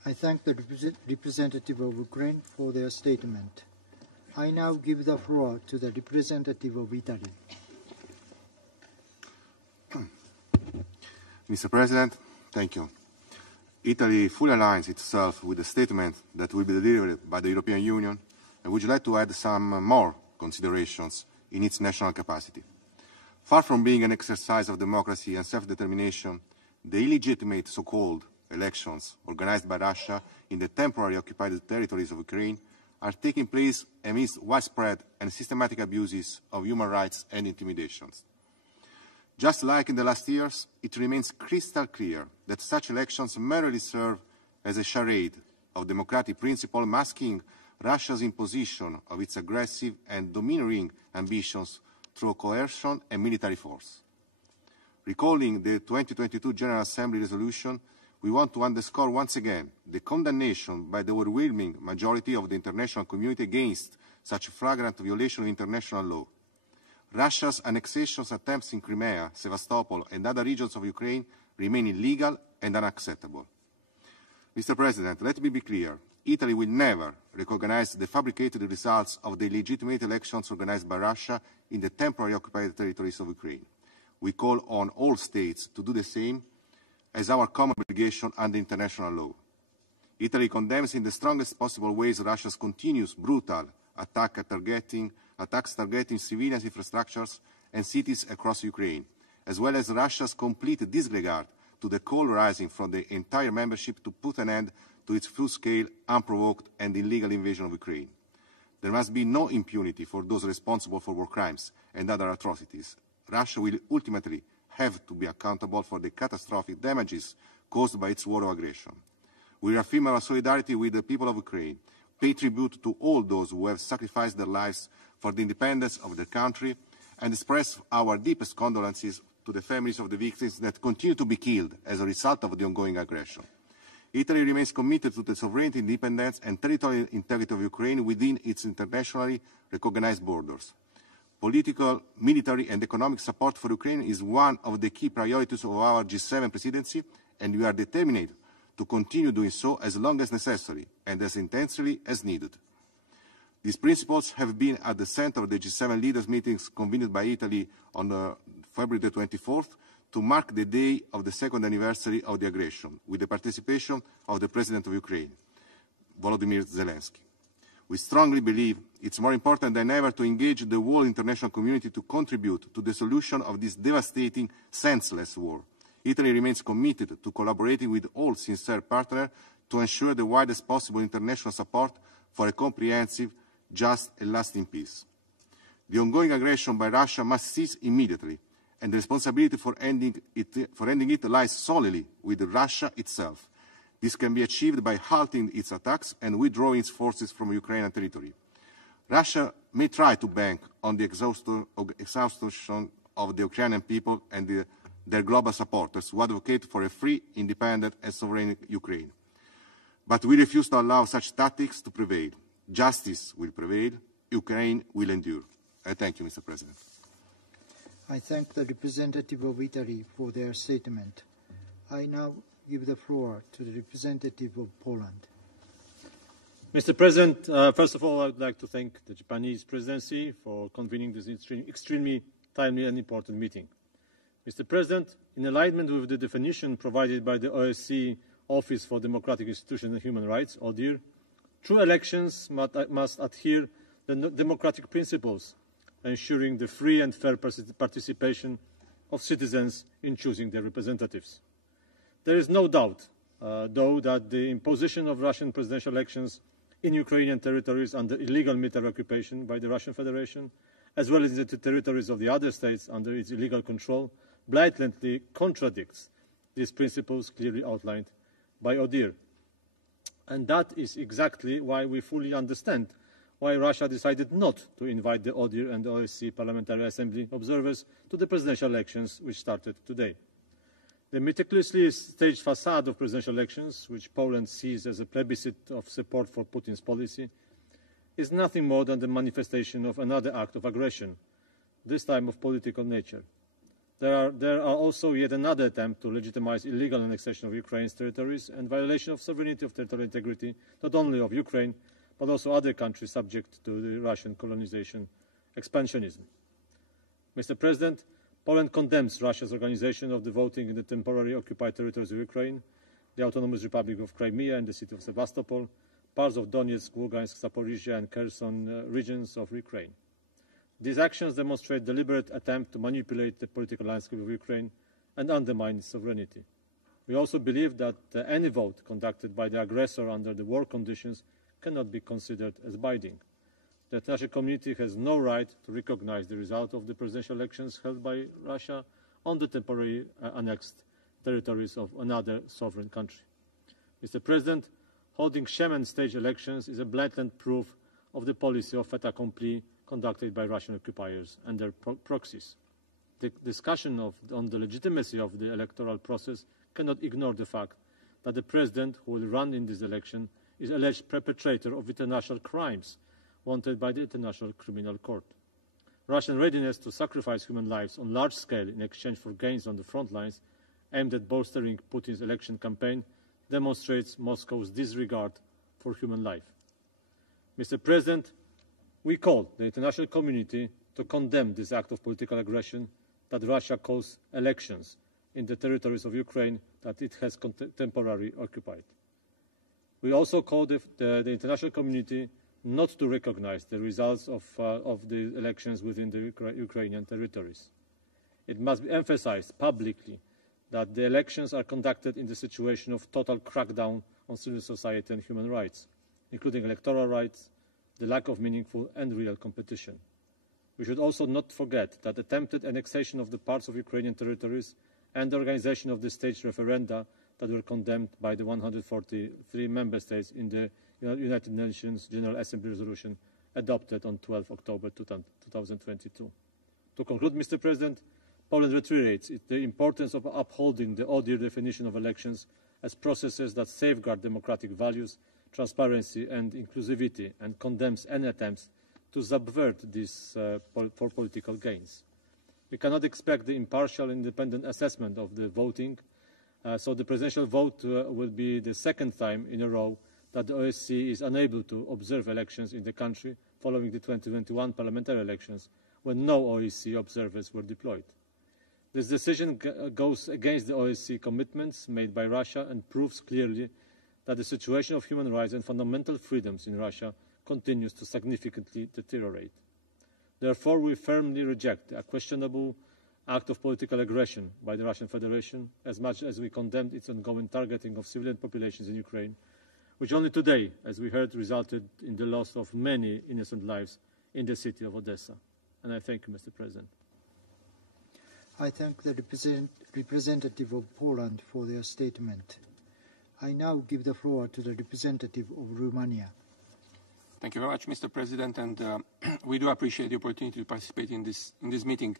I thank the representative of Ukraine for their statement. I now give the floor to the representative of Italy. Mr. President, thank you. Italy fully aligns itself with the statement that will be delivered by the European Union and would like to add some more considerations in its national capacity. Far from being an exercise of democracy and self-determination, the illegitimate so-called elections organized by Russia in the temporarily occupied territories of Ukraine are taking place amidst widespread and systematic abuses of human rights and intimidations. Just like in the last years, it remains crystal clear that such elections merely serve as a charade of democratic principle masking Russia's imposition of its aggressive and domineering ambitions through coercion and military force. Recalling the 2022 General Assembly resolution, we want to underscore once again the condemnation by the overwhelming majority of the international community against such flagrant violation of international law. Russia's annexation attempts in Crimea, Sevastopol and other regions of Ukraine remain illegal and unacceptable. Mr. President, let me be clear. Italy will never recognize the fabricated results of the illegitimate elections organized by Russia in the temporarily occupied territories of Ukraine. We call on all states to do the same as our common obligation under international law. Italy condemns in the strongest possible ways Russia's continuous brutal attacks targeting civilian infrastructures and cities across Ukraine, as well as Russia's complete disregard to the call rising from the entire membership to put an end to its full-scale, unprovoked and illegal invasion of Ukraine. There must be no impunity for those responsible for war crimes and other atrocities. Russia will ultimately have to be accountable for the catastrophic damages caused by its war of aggression. We reaffirm our solidarity with the people of Ukraine, pay tribute to all those who have sacrificed their lives for the independence of their country, and express our deepest condolences to the families of the victims that continue to be killed as a result of the ongoing aggression. Italy remains committed to the sovereignty, independence and territorial integrity of Ukraine within its internationally recognized borders. Political, military and economic support for Ukraine is one of the key priorities of our G7 presidency, and we are determined to continue doing so as long as necessary and as intensely as needed. These principles have been at the center of the G7 leaders' meetings convened by Italy on February the 24th to mark the day of the second anniversary of the aggression, with the participation of the President of Ukraine, Volodymyr Zelensky. We strongly believe it's more important than ever to engage the whole international community to contribute to the solution of this devastating, senseless war. Italy remains committed to collaborating with all sincere partners to ensure the widest possible international support for a comprehensive, just and lasting peace. The ongoing aggression by Russia must cease immediately, and the responsibility for ending it lies solely with Russia itself. This can be achieved by halting its attacks and withdrawing its forces from Ukrainian territory. Russia may try to bank on the exhaustion of the Ukrainian people and their global supporters who advocate for a free, independent and sovereign Ukraine. But we refuse to allow such tactics to prevail. Justice will prevail. Ukraine will endure. I thank you, Mr. President. I thank the representative of Italy for their statement. I now give the floor to the representative of Poland. Mr. President, first of all, I would like to thank the Japanese presidency for convening this extremely timely and important meeting. Mr. President, in alignment with the definition provided by the OSCE Office for Democratic Institutions and Human Rights, ODIHR, true elections must adhere to the democratic principles, ensuring the free and fair participation of citizens in choosing their representatives. There is no doubt, though, that the imposition of Russian presidential elections in Ukrainian territories under illegal military occupation by the Russian Federation, as well as the territories of the other states under its illegal control, blatantly contradicts these principles clearly outlined by ODIHR. And that is exactly why we fully understand why Russia decided not to invite the ODIHR and the OSCE Parliamentary Assembly observers to the presidential elections which started today. The meticulously staged facade of presidential elections, which Poland sees as a plebiscite of support for Putin's policy, is nothing more than the manifestation of another act of aggression, this time of political nature. There are also yet another attempt to legitimize illegal annexation of Ukraine's territories and violation of sovereignty of territorial integrity, not only of Ukraine, but also other countries subject to the Russian colonization expansionism. Mr. President, Poland condemns Russia's organization of the voting in the temporarily occupied territories of Ukraine, the Autonomous Republic of Crimea and the city of Sevastopol, parts of Donetsk, Lugansk, Zaporizhia and Kherson regions of Ukraine. These actions demonstrate deliberate attempt to manipulate the political landscape of Ukraine and undermine its sovereignty. We also believe that any vote conducted by the aggressor under the war conditions cannot be considered as binding. The international community has no right to recognize the result of the presidential elections held by Russia on the temporarily annexed territories of another sovereign country. Mr. President, holding sham and stage elections is a blatant proof of the policy of fait accompli conducted by Russian occupiers and their proxies. The discussion on the legitimacy of the electoral process cannot ignore the fact that the president who will run in this election is alleged perpetrator of international crimes wanted by the International Criminal Court. Russian readiness to sacrifice human lives on large scale in exchange for gains on the front lines aimed at bolstering Putin's election campaign demonstrates Moscow's disregard for human life. Mr. President, we call the international community to condemn this act of political aggression that Russia calls elections in the territories of Ukraine that it has temporarily occupied. We also call the international community not to recognize the results of the elections within the Ukrainian territories. It must be emphasized publicly that the elections are conducted in the situation of total crackdown on civil society and human rights, including electoral rights, the lack of meaningful and real competition. We should also not forget that attempted annexation of the parts of Ukrainian territories and the organization of the staged referenda that were condemned by the 143 member states in the United Nations General Assembly resolution adopted on 12 October 2022. To conclude, Mr. President, Poland reiterates the importance of upholding the ODIHR definition of elections as processes that safeguard democratic values, transparency and inclusivity, and condemns any attempts to subvert this for political gains. We cannot expect the impartial and independent assessment of the voting, so the presidential vote will be the second time in a row that the OSCE is unable to observe elections in the country following the 2021 parliamentary elections, when no OSCE observers were deployed. This decision goes against the OSCE commitments made by Russia and proves clearly that the situation of human rights and fundamental freedoms in Russia continues to significantly deteriorate. Therefore, we firmly reject a questionable act of political aggression by the Russian Federation, as much as we condemned its ongoing targeting of civilian populations in Ukraine, which only today, as we heard, resulted in the loss of many innocent lives in the city of Odessa. And I thank you, Mr. President. I thank the representative of Poland for their statement. I now give the floor to the representative of Romania. Thank you very much, Mr. President, and we do appreciate the opportunity to participate in this meeting.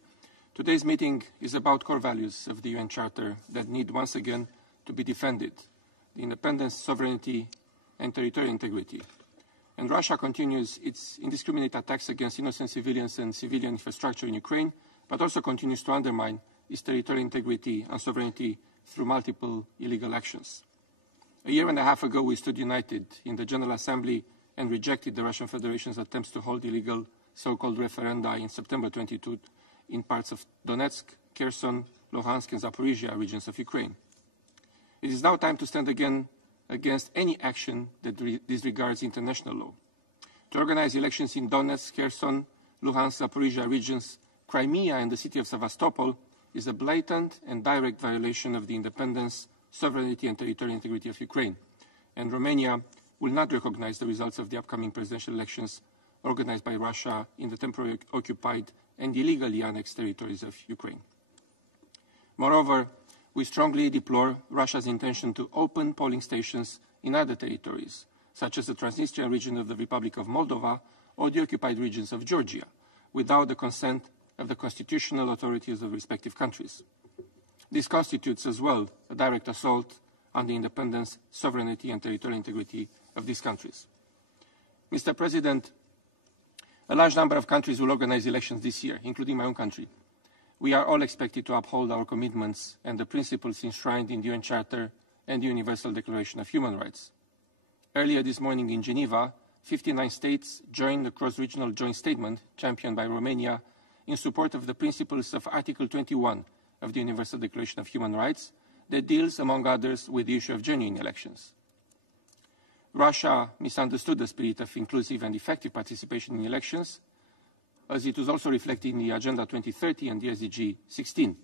Today's meeting is about core values of the UN Charter that need once again to be defended: the independence, sovereignty, and territorial integrity. And Russia continues its indiscriminate attacks against innocent civilians and civilian infrastructure in Ukraine, but also continues to undermine its territorial integrity and sovereignty through multiple illegal actions. A year and a half ago, we stood united in the General Assembly and rejected the Russian Federation's attempts to hold illegal so-called referenda in September 22 in parts of Donetsk, Kherson, Luhansk, and Zaporizhia regions of Ukraine. It is now time to stand again against any action that disregards international law. To organize elections in Donetsk, Kherson, Luhansk, Zaporizhia regions, Crimea, and the city of Sevastopol is a blatant and direct violation of the independence, sovereignty, and territorial integrity of Ukraine. And Romania will not recognize the results of the upcoming presidential elections organized by Russia in the temporarily occupied and illegally annexed territories of Ukraine. Moreover, we strongly deplore Russia's intention to open polling stations in other territories, such as the Transnistrian region of the Republic of Moldova or the occupied regions of Georgia, without the consent of the constitutional authorities of respective countries. This constitutes as well a direct assault on the independence, sovereignty, and territorial integrity of these countries. Mr. President, a large number of countries will organize elections this year, including my own country. We are all expected to uphold our commitments and the principles enshrined in the UN Charter and the Universal Declaration of Human Rights. Earlier this morning in Geneva, 59 states joined the cross-regional joint statement championed by Romania in support of the principles of Article 21 of the Universal Declaration of Human Rights that deals, among others, with the issue of genuine elections. Russia misunderstood the spirit of inclusive and effective participation in elections, as it was also reflected in the Agenda 2030 and the SDG 16.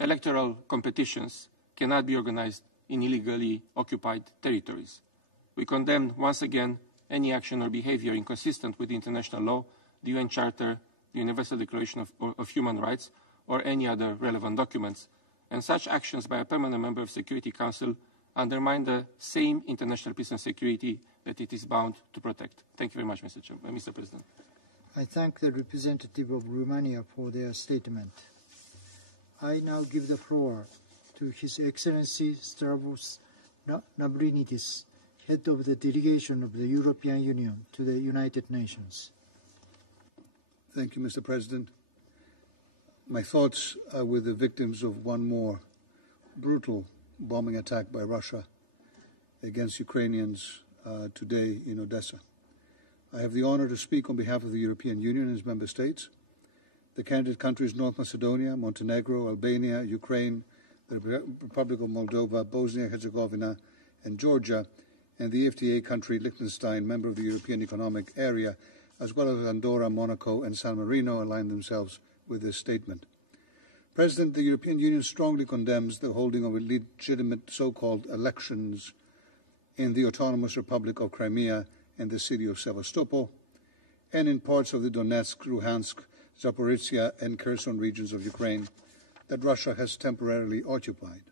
Electoral competitions cannot be organized in illegally occupied territories. We condemn once again any action or behavior inconsistent with international law, the UN Charter, the Universal Declaration of Human Rights, or any other relevant documents, and such actions by a permanent member of the Security Council undermine the same international peace and security that it is bound to protect. Thank you very much, Mr. President. I thank the representative of Romania for their statement. I now give the floor to His Excellency Stavros Lambrinidis, head of the delegation of the European Union to the United Nations. Thank you, Mr. President. My thoughts are with the victims of one more brutal bombing attack by Russia against Ukrainians today in Odessa. I have the honor to speak on behalf of the European Union and its member states, the candidate countries North Macedonia, Montenegro, Albania, Ukraine, the Republic of Moldova, Bosnia-Herzegovina, and Georgia, and the EFTA country Liechtenstein, member of the European Economic Area, as well as Andorra, Monaco, and San Marino, align themselves with this statement. President, the European Union strongly condemns the holding of illegitimate so-called elections in the Autonomous Republic of Crimea and the city of Sevastopol, and in parts of the Donetsk, Luhansk, Zaporizhia, and Kherson regions of Ukraine that Russia has temporarily occupied.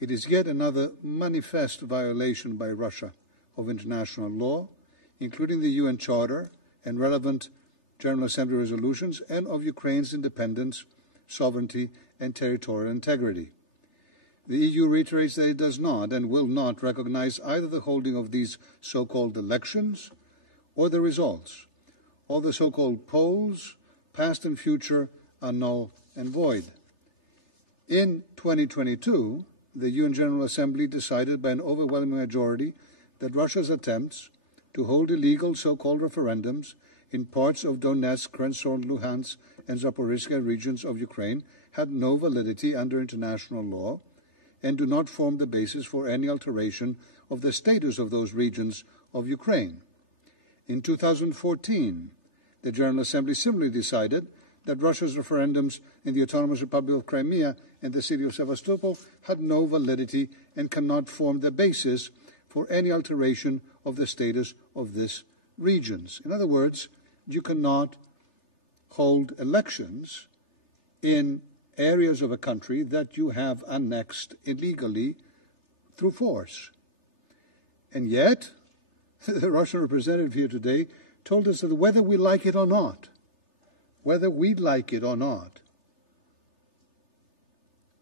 It is yet another manifest violation by Russia of international law, including the UN Charter and relevant General Assembly resolutions, and of Ukraine's independence, sovereignty, and territorial integrity. The EU reiterates that it does not and will not recognize either the holding of these so-called elections or the results. All the so-called polls, past and future, are null and void. In 2022, the UN General Assembly decided by an overwhelming majority that Russia's attempts to hold illegal so-called referendums in parts of Donetsk, Kherson, Luhansk, and Zaporizhia regions of Ukraine had no validity under international law and do not form the basis for any alteration of the status of those regions of Ukraine. In 2014, the General Assembly similarly decided that Russia's referendums in the Autonomous Republic of Crimea and the city of Sevastopol had no validity and cannot form the basis for any alteration of the status of these regions. In other words, you cannot hold elections in areas of a country that you have annexed illegally through force. And yet, the Russian representative here today told us that whether we like it or not,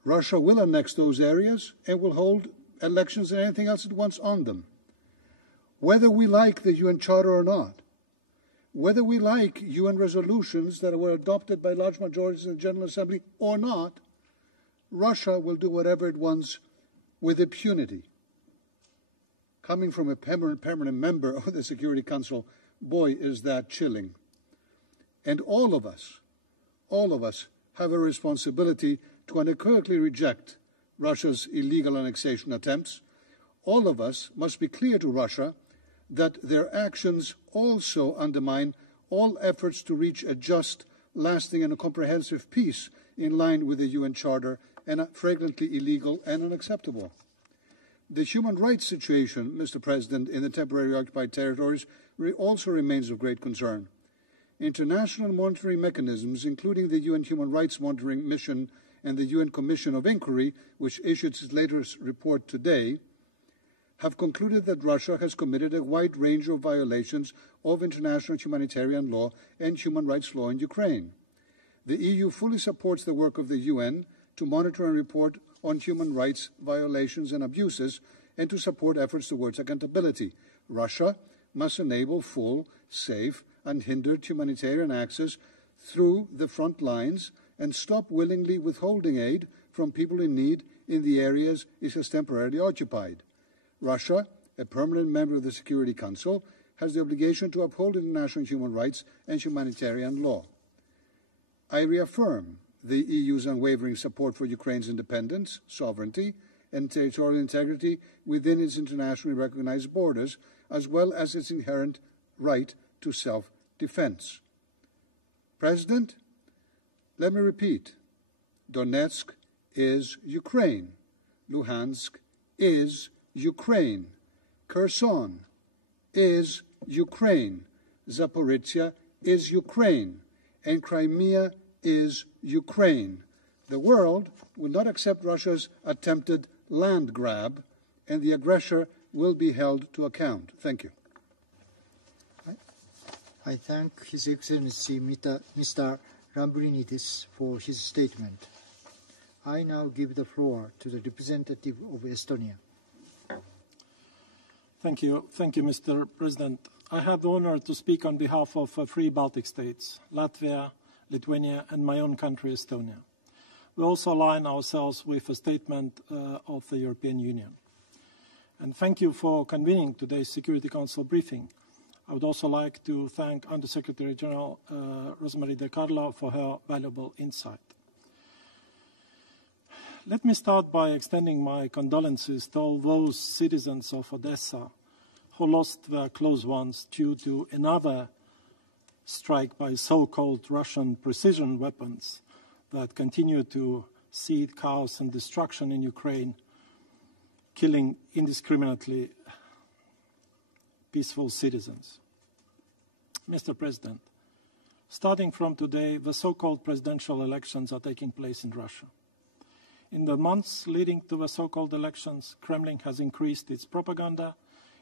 Russia will annex those areas and will hold elections and anything else it wants on them. Whether we like the UN Charter or not, whether we like UN resolutions that were adopted by large majorities in the General Assembly or not, Russia will do whatever it wants with impunity. Coming from a permanent member of the Security Council, boy, is that chilling. And all of us have a responsibility to unequivocally reject Russia's illegal annexation attempts. All of us must be clear to Russia that their actions also undermine all efforts to reach a just, lasting and a comprehensive peace in line with the UN Charter and are flagrantly illegal and unacceptable. The human rights situation, Mr. President, in the temporarily occupied territories also remains of great concern. International monitoring mechanisms, including the UN Human Rights Monitoring Mission and the UN Commission of Inquiry, which issued its latest report today, have concluded that Russia has committed a wide range of violations of international humanitarian law and human rights law in Ukraine. The EU fully supports the work of the UN to monitor and report on human rights violations and abuses and to support efforts towards accountability. Russia must enable full, safe, unhindered humanitarian access through the front lines and stop willingly withholding aid from people in need in the areas it has temporarily occupied. Russia, a permanent member of the Security Council, has the obligation to uphold international human rights and humanitarian law. I reaffirm the EU's unwavering support for Ukraine's independence, sovereignty, and territorial integrity within its internationally recognized borders, as well as its inherent right to self-defense. President, let me repeat, Donetsk is Ukraine. Luhansk is Ukraine. Kherson is Ukraine. Zaporizhia is Ukraine. And Crimea is Ukraine. The world will not accept Russia's attempted land grab and the aggressor will be held to account. Thank you. I thank His Excellency Mr. Lambrinidis for his statement. I now give the floor to the representative of Estonia. Thank you, Mr. President. I have the honor to speak on behalf of three Baltic states, Latvia, Lithuania, and my own country, Estonia. We also align ourselves with a statement of the European Union. And thank you for convening today's Security Council briefing. I would also like to thank Under-Secretary General Rosemarie De Carlo for her valuable insight. Let me start by extending my condolences to all those citizens of Odessa who lost their close ones due to another strike by so-called Russian precision weapons that continue to seed chaos and destruction in Ukraine, killing indiscriminately peaceful citizens. Mr. President, starting from today, the so-called presidential elections are taking place in Russia. In the months leading to the so-called elections, Kremlin has increased its propaganda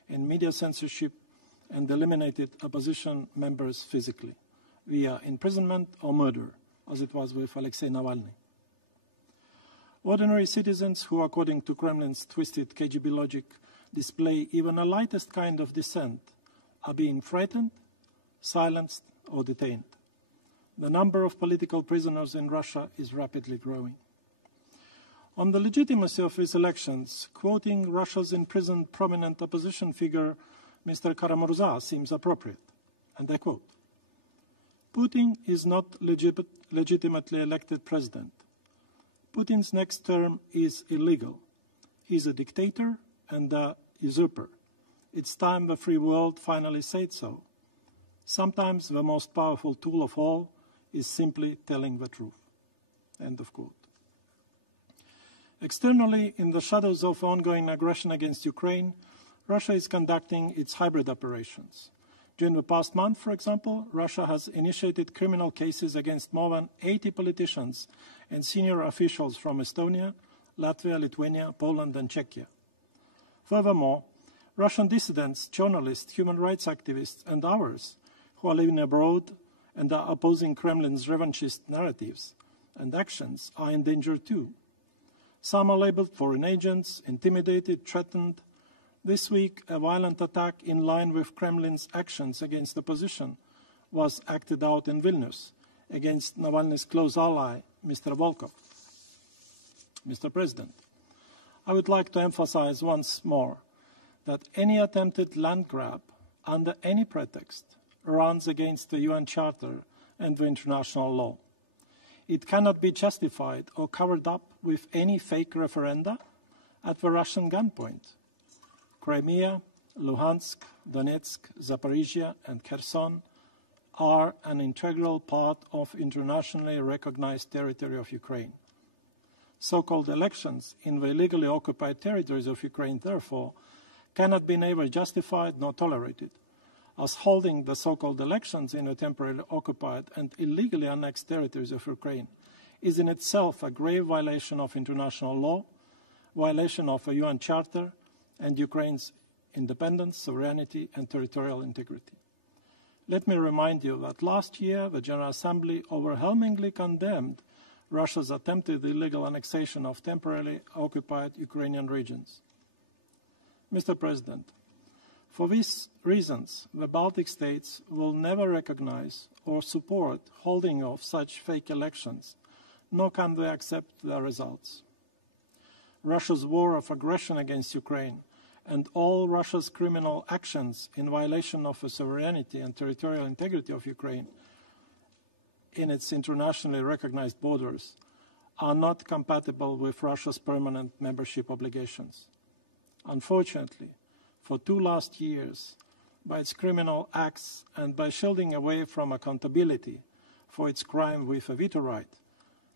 and media censorship and eliminated opposition members physically, via imprisonment or murder, as it was with Alexei Navalny. Ordinary citizens who, according to Kremlin's twisted KGB logic, display even a lightest kind of dissent are being frightened, silenced, or detained. The number of political prisoners in Russia is rapidly growing. On the legitimacy of these elections, quoting Russia's imprisoned prominent opposition figure, Mr. Karamurza, seems appropriate. And I quote, "Putin is not legitimately elected president. Putin's next term is illegal. He's a dictator and a usurper. It's time the free world finally said so. Sometimes the most powerful tool of all is simply telling the truth." End of quote. Externally, in the shadows of ongoing aggression against Ukraine, Russia is conducting its hybrid operations. During the past month, for example, Russia has initiated criminal cases against more than 80 politicians and senior officials from Estonia, Latvia, Lithuania, Poland, and Czechia. Furthermore, Russian dissidents, journalists, human rights activists, and others who are living abroad and are opposing Kremlin's revanchist narratives and actions are in danger too. Some are labeled foreign agents, intimidated, threatened. This week, a violent attack in line with Kremlin's actions against the opposition was acted out in Vilnius against Navalny's close ally, Mr. Volkov. Mr. President, I would like to emphasize once more that any attempted land grab under any pretext runs against the UN Charter and the international law. It cannot be justified or covered up with any fake referenda at the Russian gunpoint. Crimea, Luhansk, Donetsk, Zaporizhia, and Kherson are an integral part of internationally recognized territory of Ukraine. So-called elections in the illegally occupied territories of Ukraine, therefore, cannot be neither justified nor tolerated, as holding the so-called elections in the temporarily occupied and illegally annexed territories of Ukraine is in itself a grave violation of international law, violation of a UN Charter, and Ukraine's independence, sovereignty, and territorial integrity. Let me remind you that last year the General Assembly overwhelmingly condemned Russia's attempted illegal annexation of temporarily occupied Ukrainian regions. Mr. President, for these reasons, the Baltic states will never recognize or support holding of such fake elections, nor can they accept their results. Russia's war of aggression against Ukraine and all Russia's criminal actions in violation of the sovereignty and territorial integrity of Ukraine in its internationally recognized borders are not compatible with Russia's permanent membership obligations. Unfortunately, for 2 last years, by its criminal acts and by shielding away from accountability for its crime with a veto right,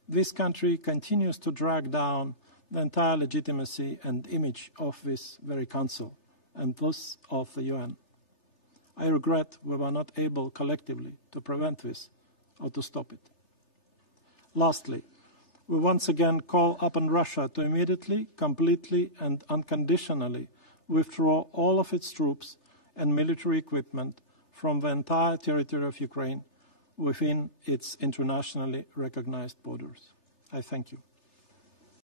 this country continues to drag down the entire legitimacy and image of this very Council, and thus of the UN. I regret we were not able collectively to prevent this or to stop it. Lastly, we once again call upon Russia to immediately, completely, and unconditionally withdraw all of its troops and military equipment from the entire territory of Ukraine within its internationally recognized borders. I thank you.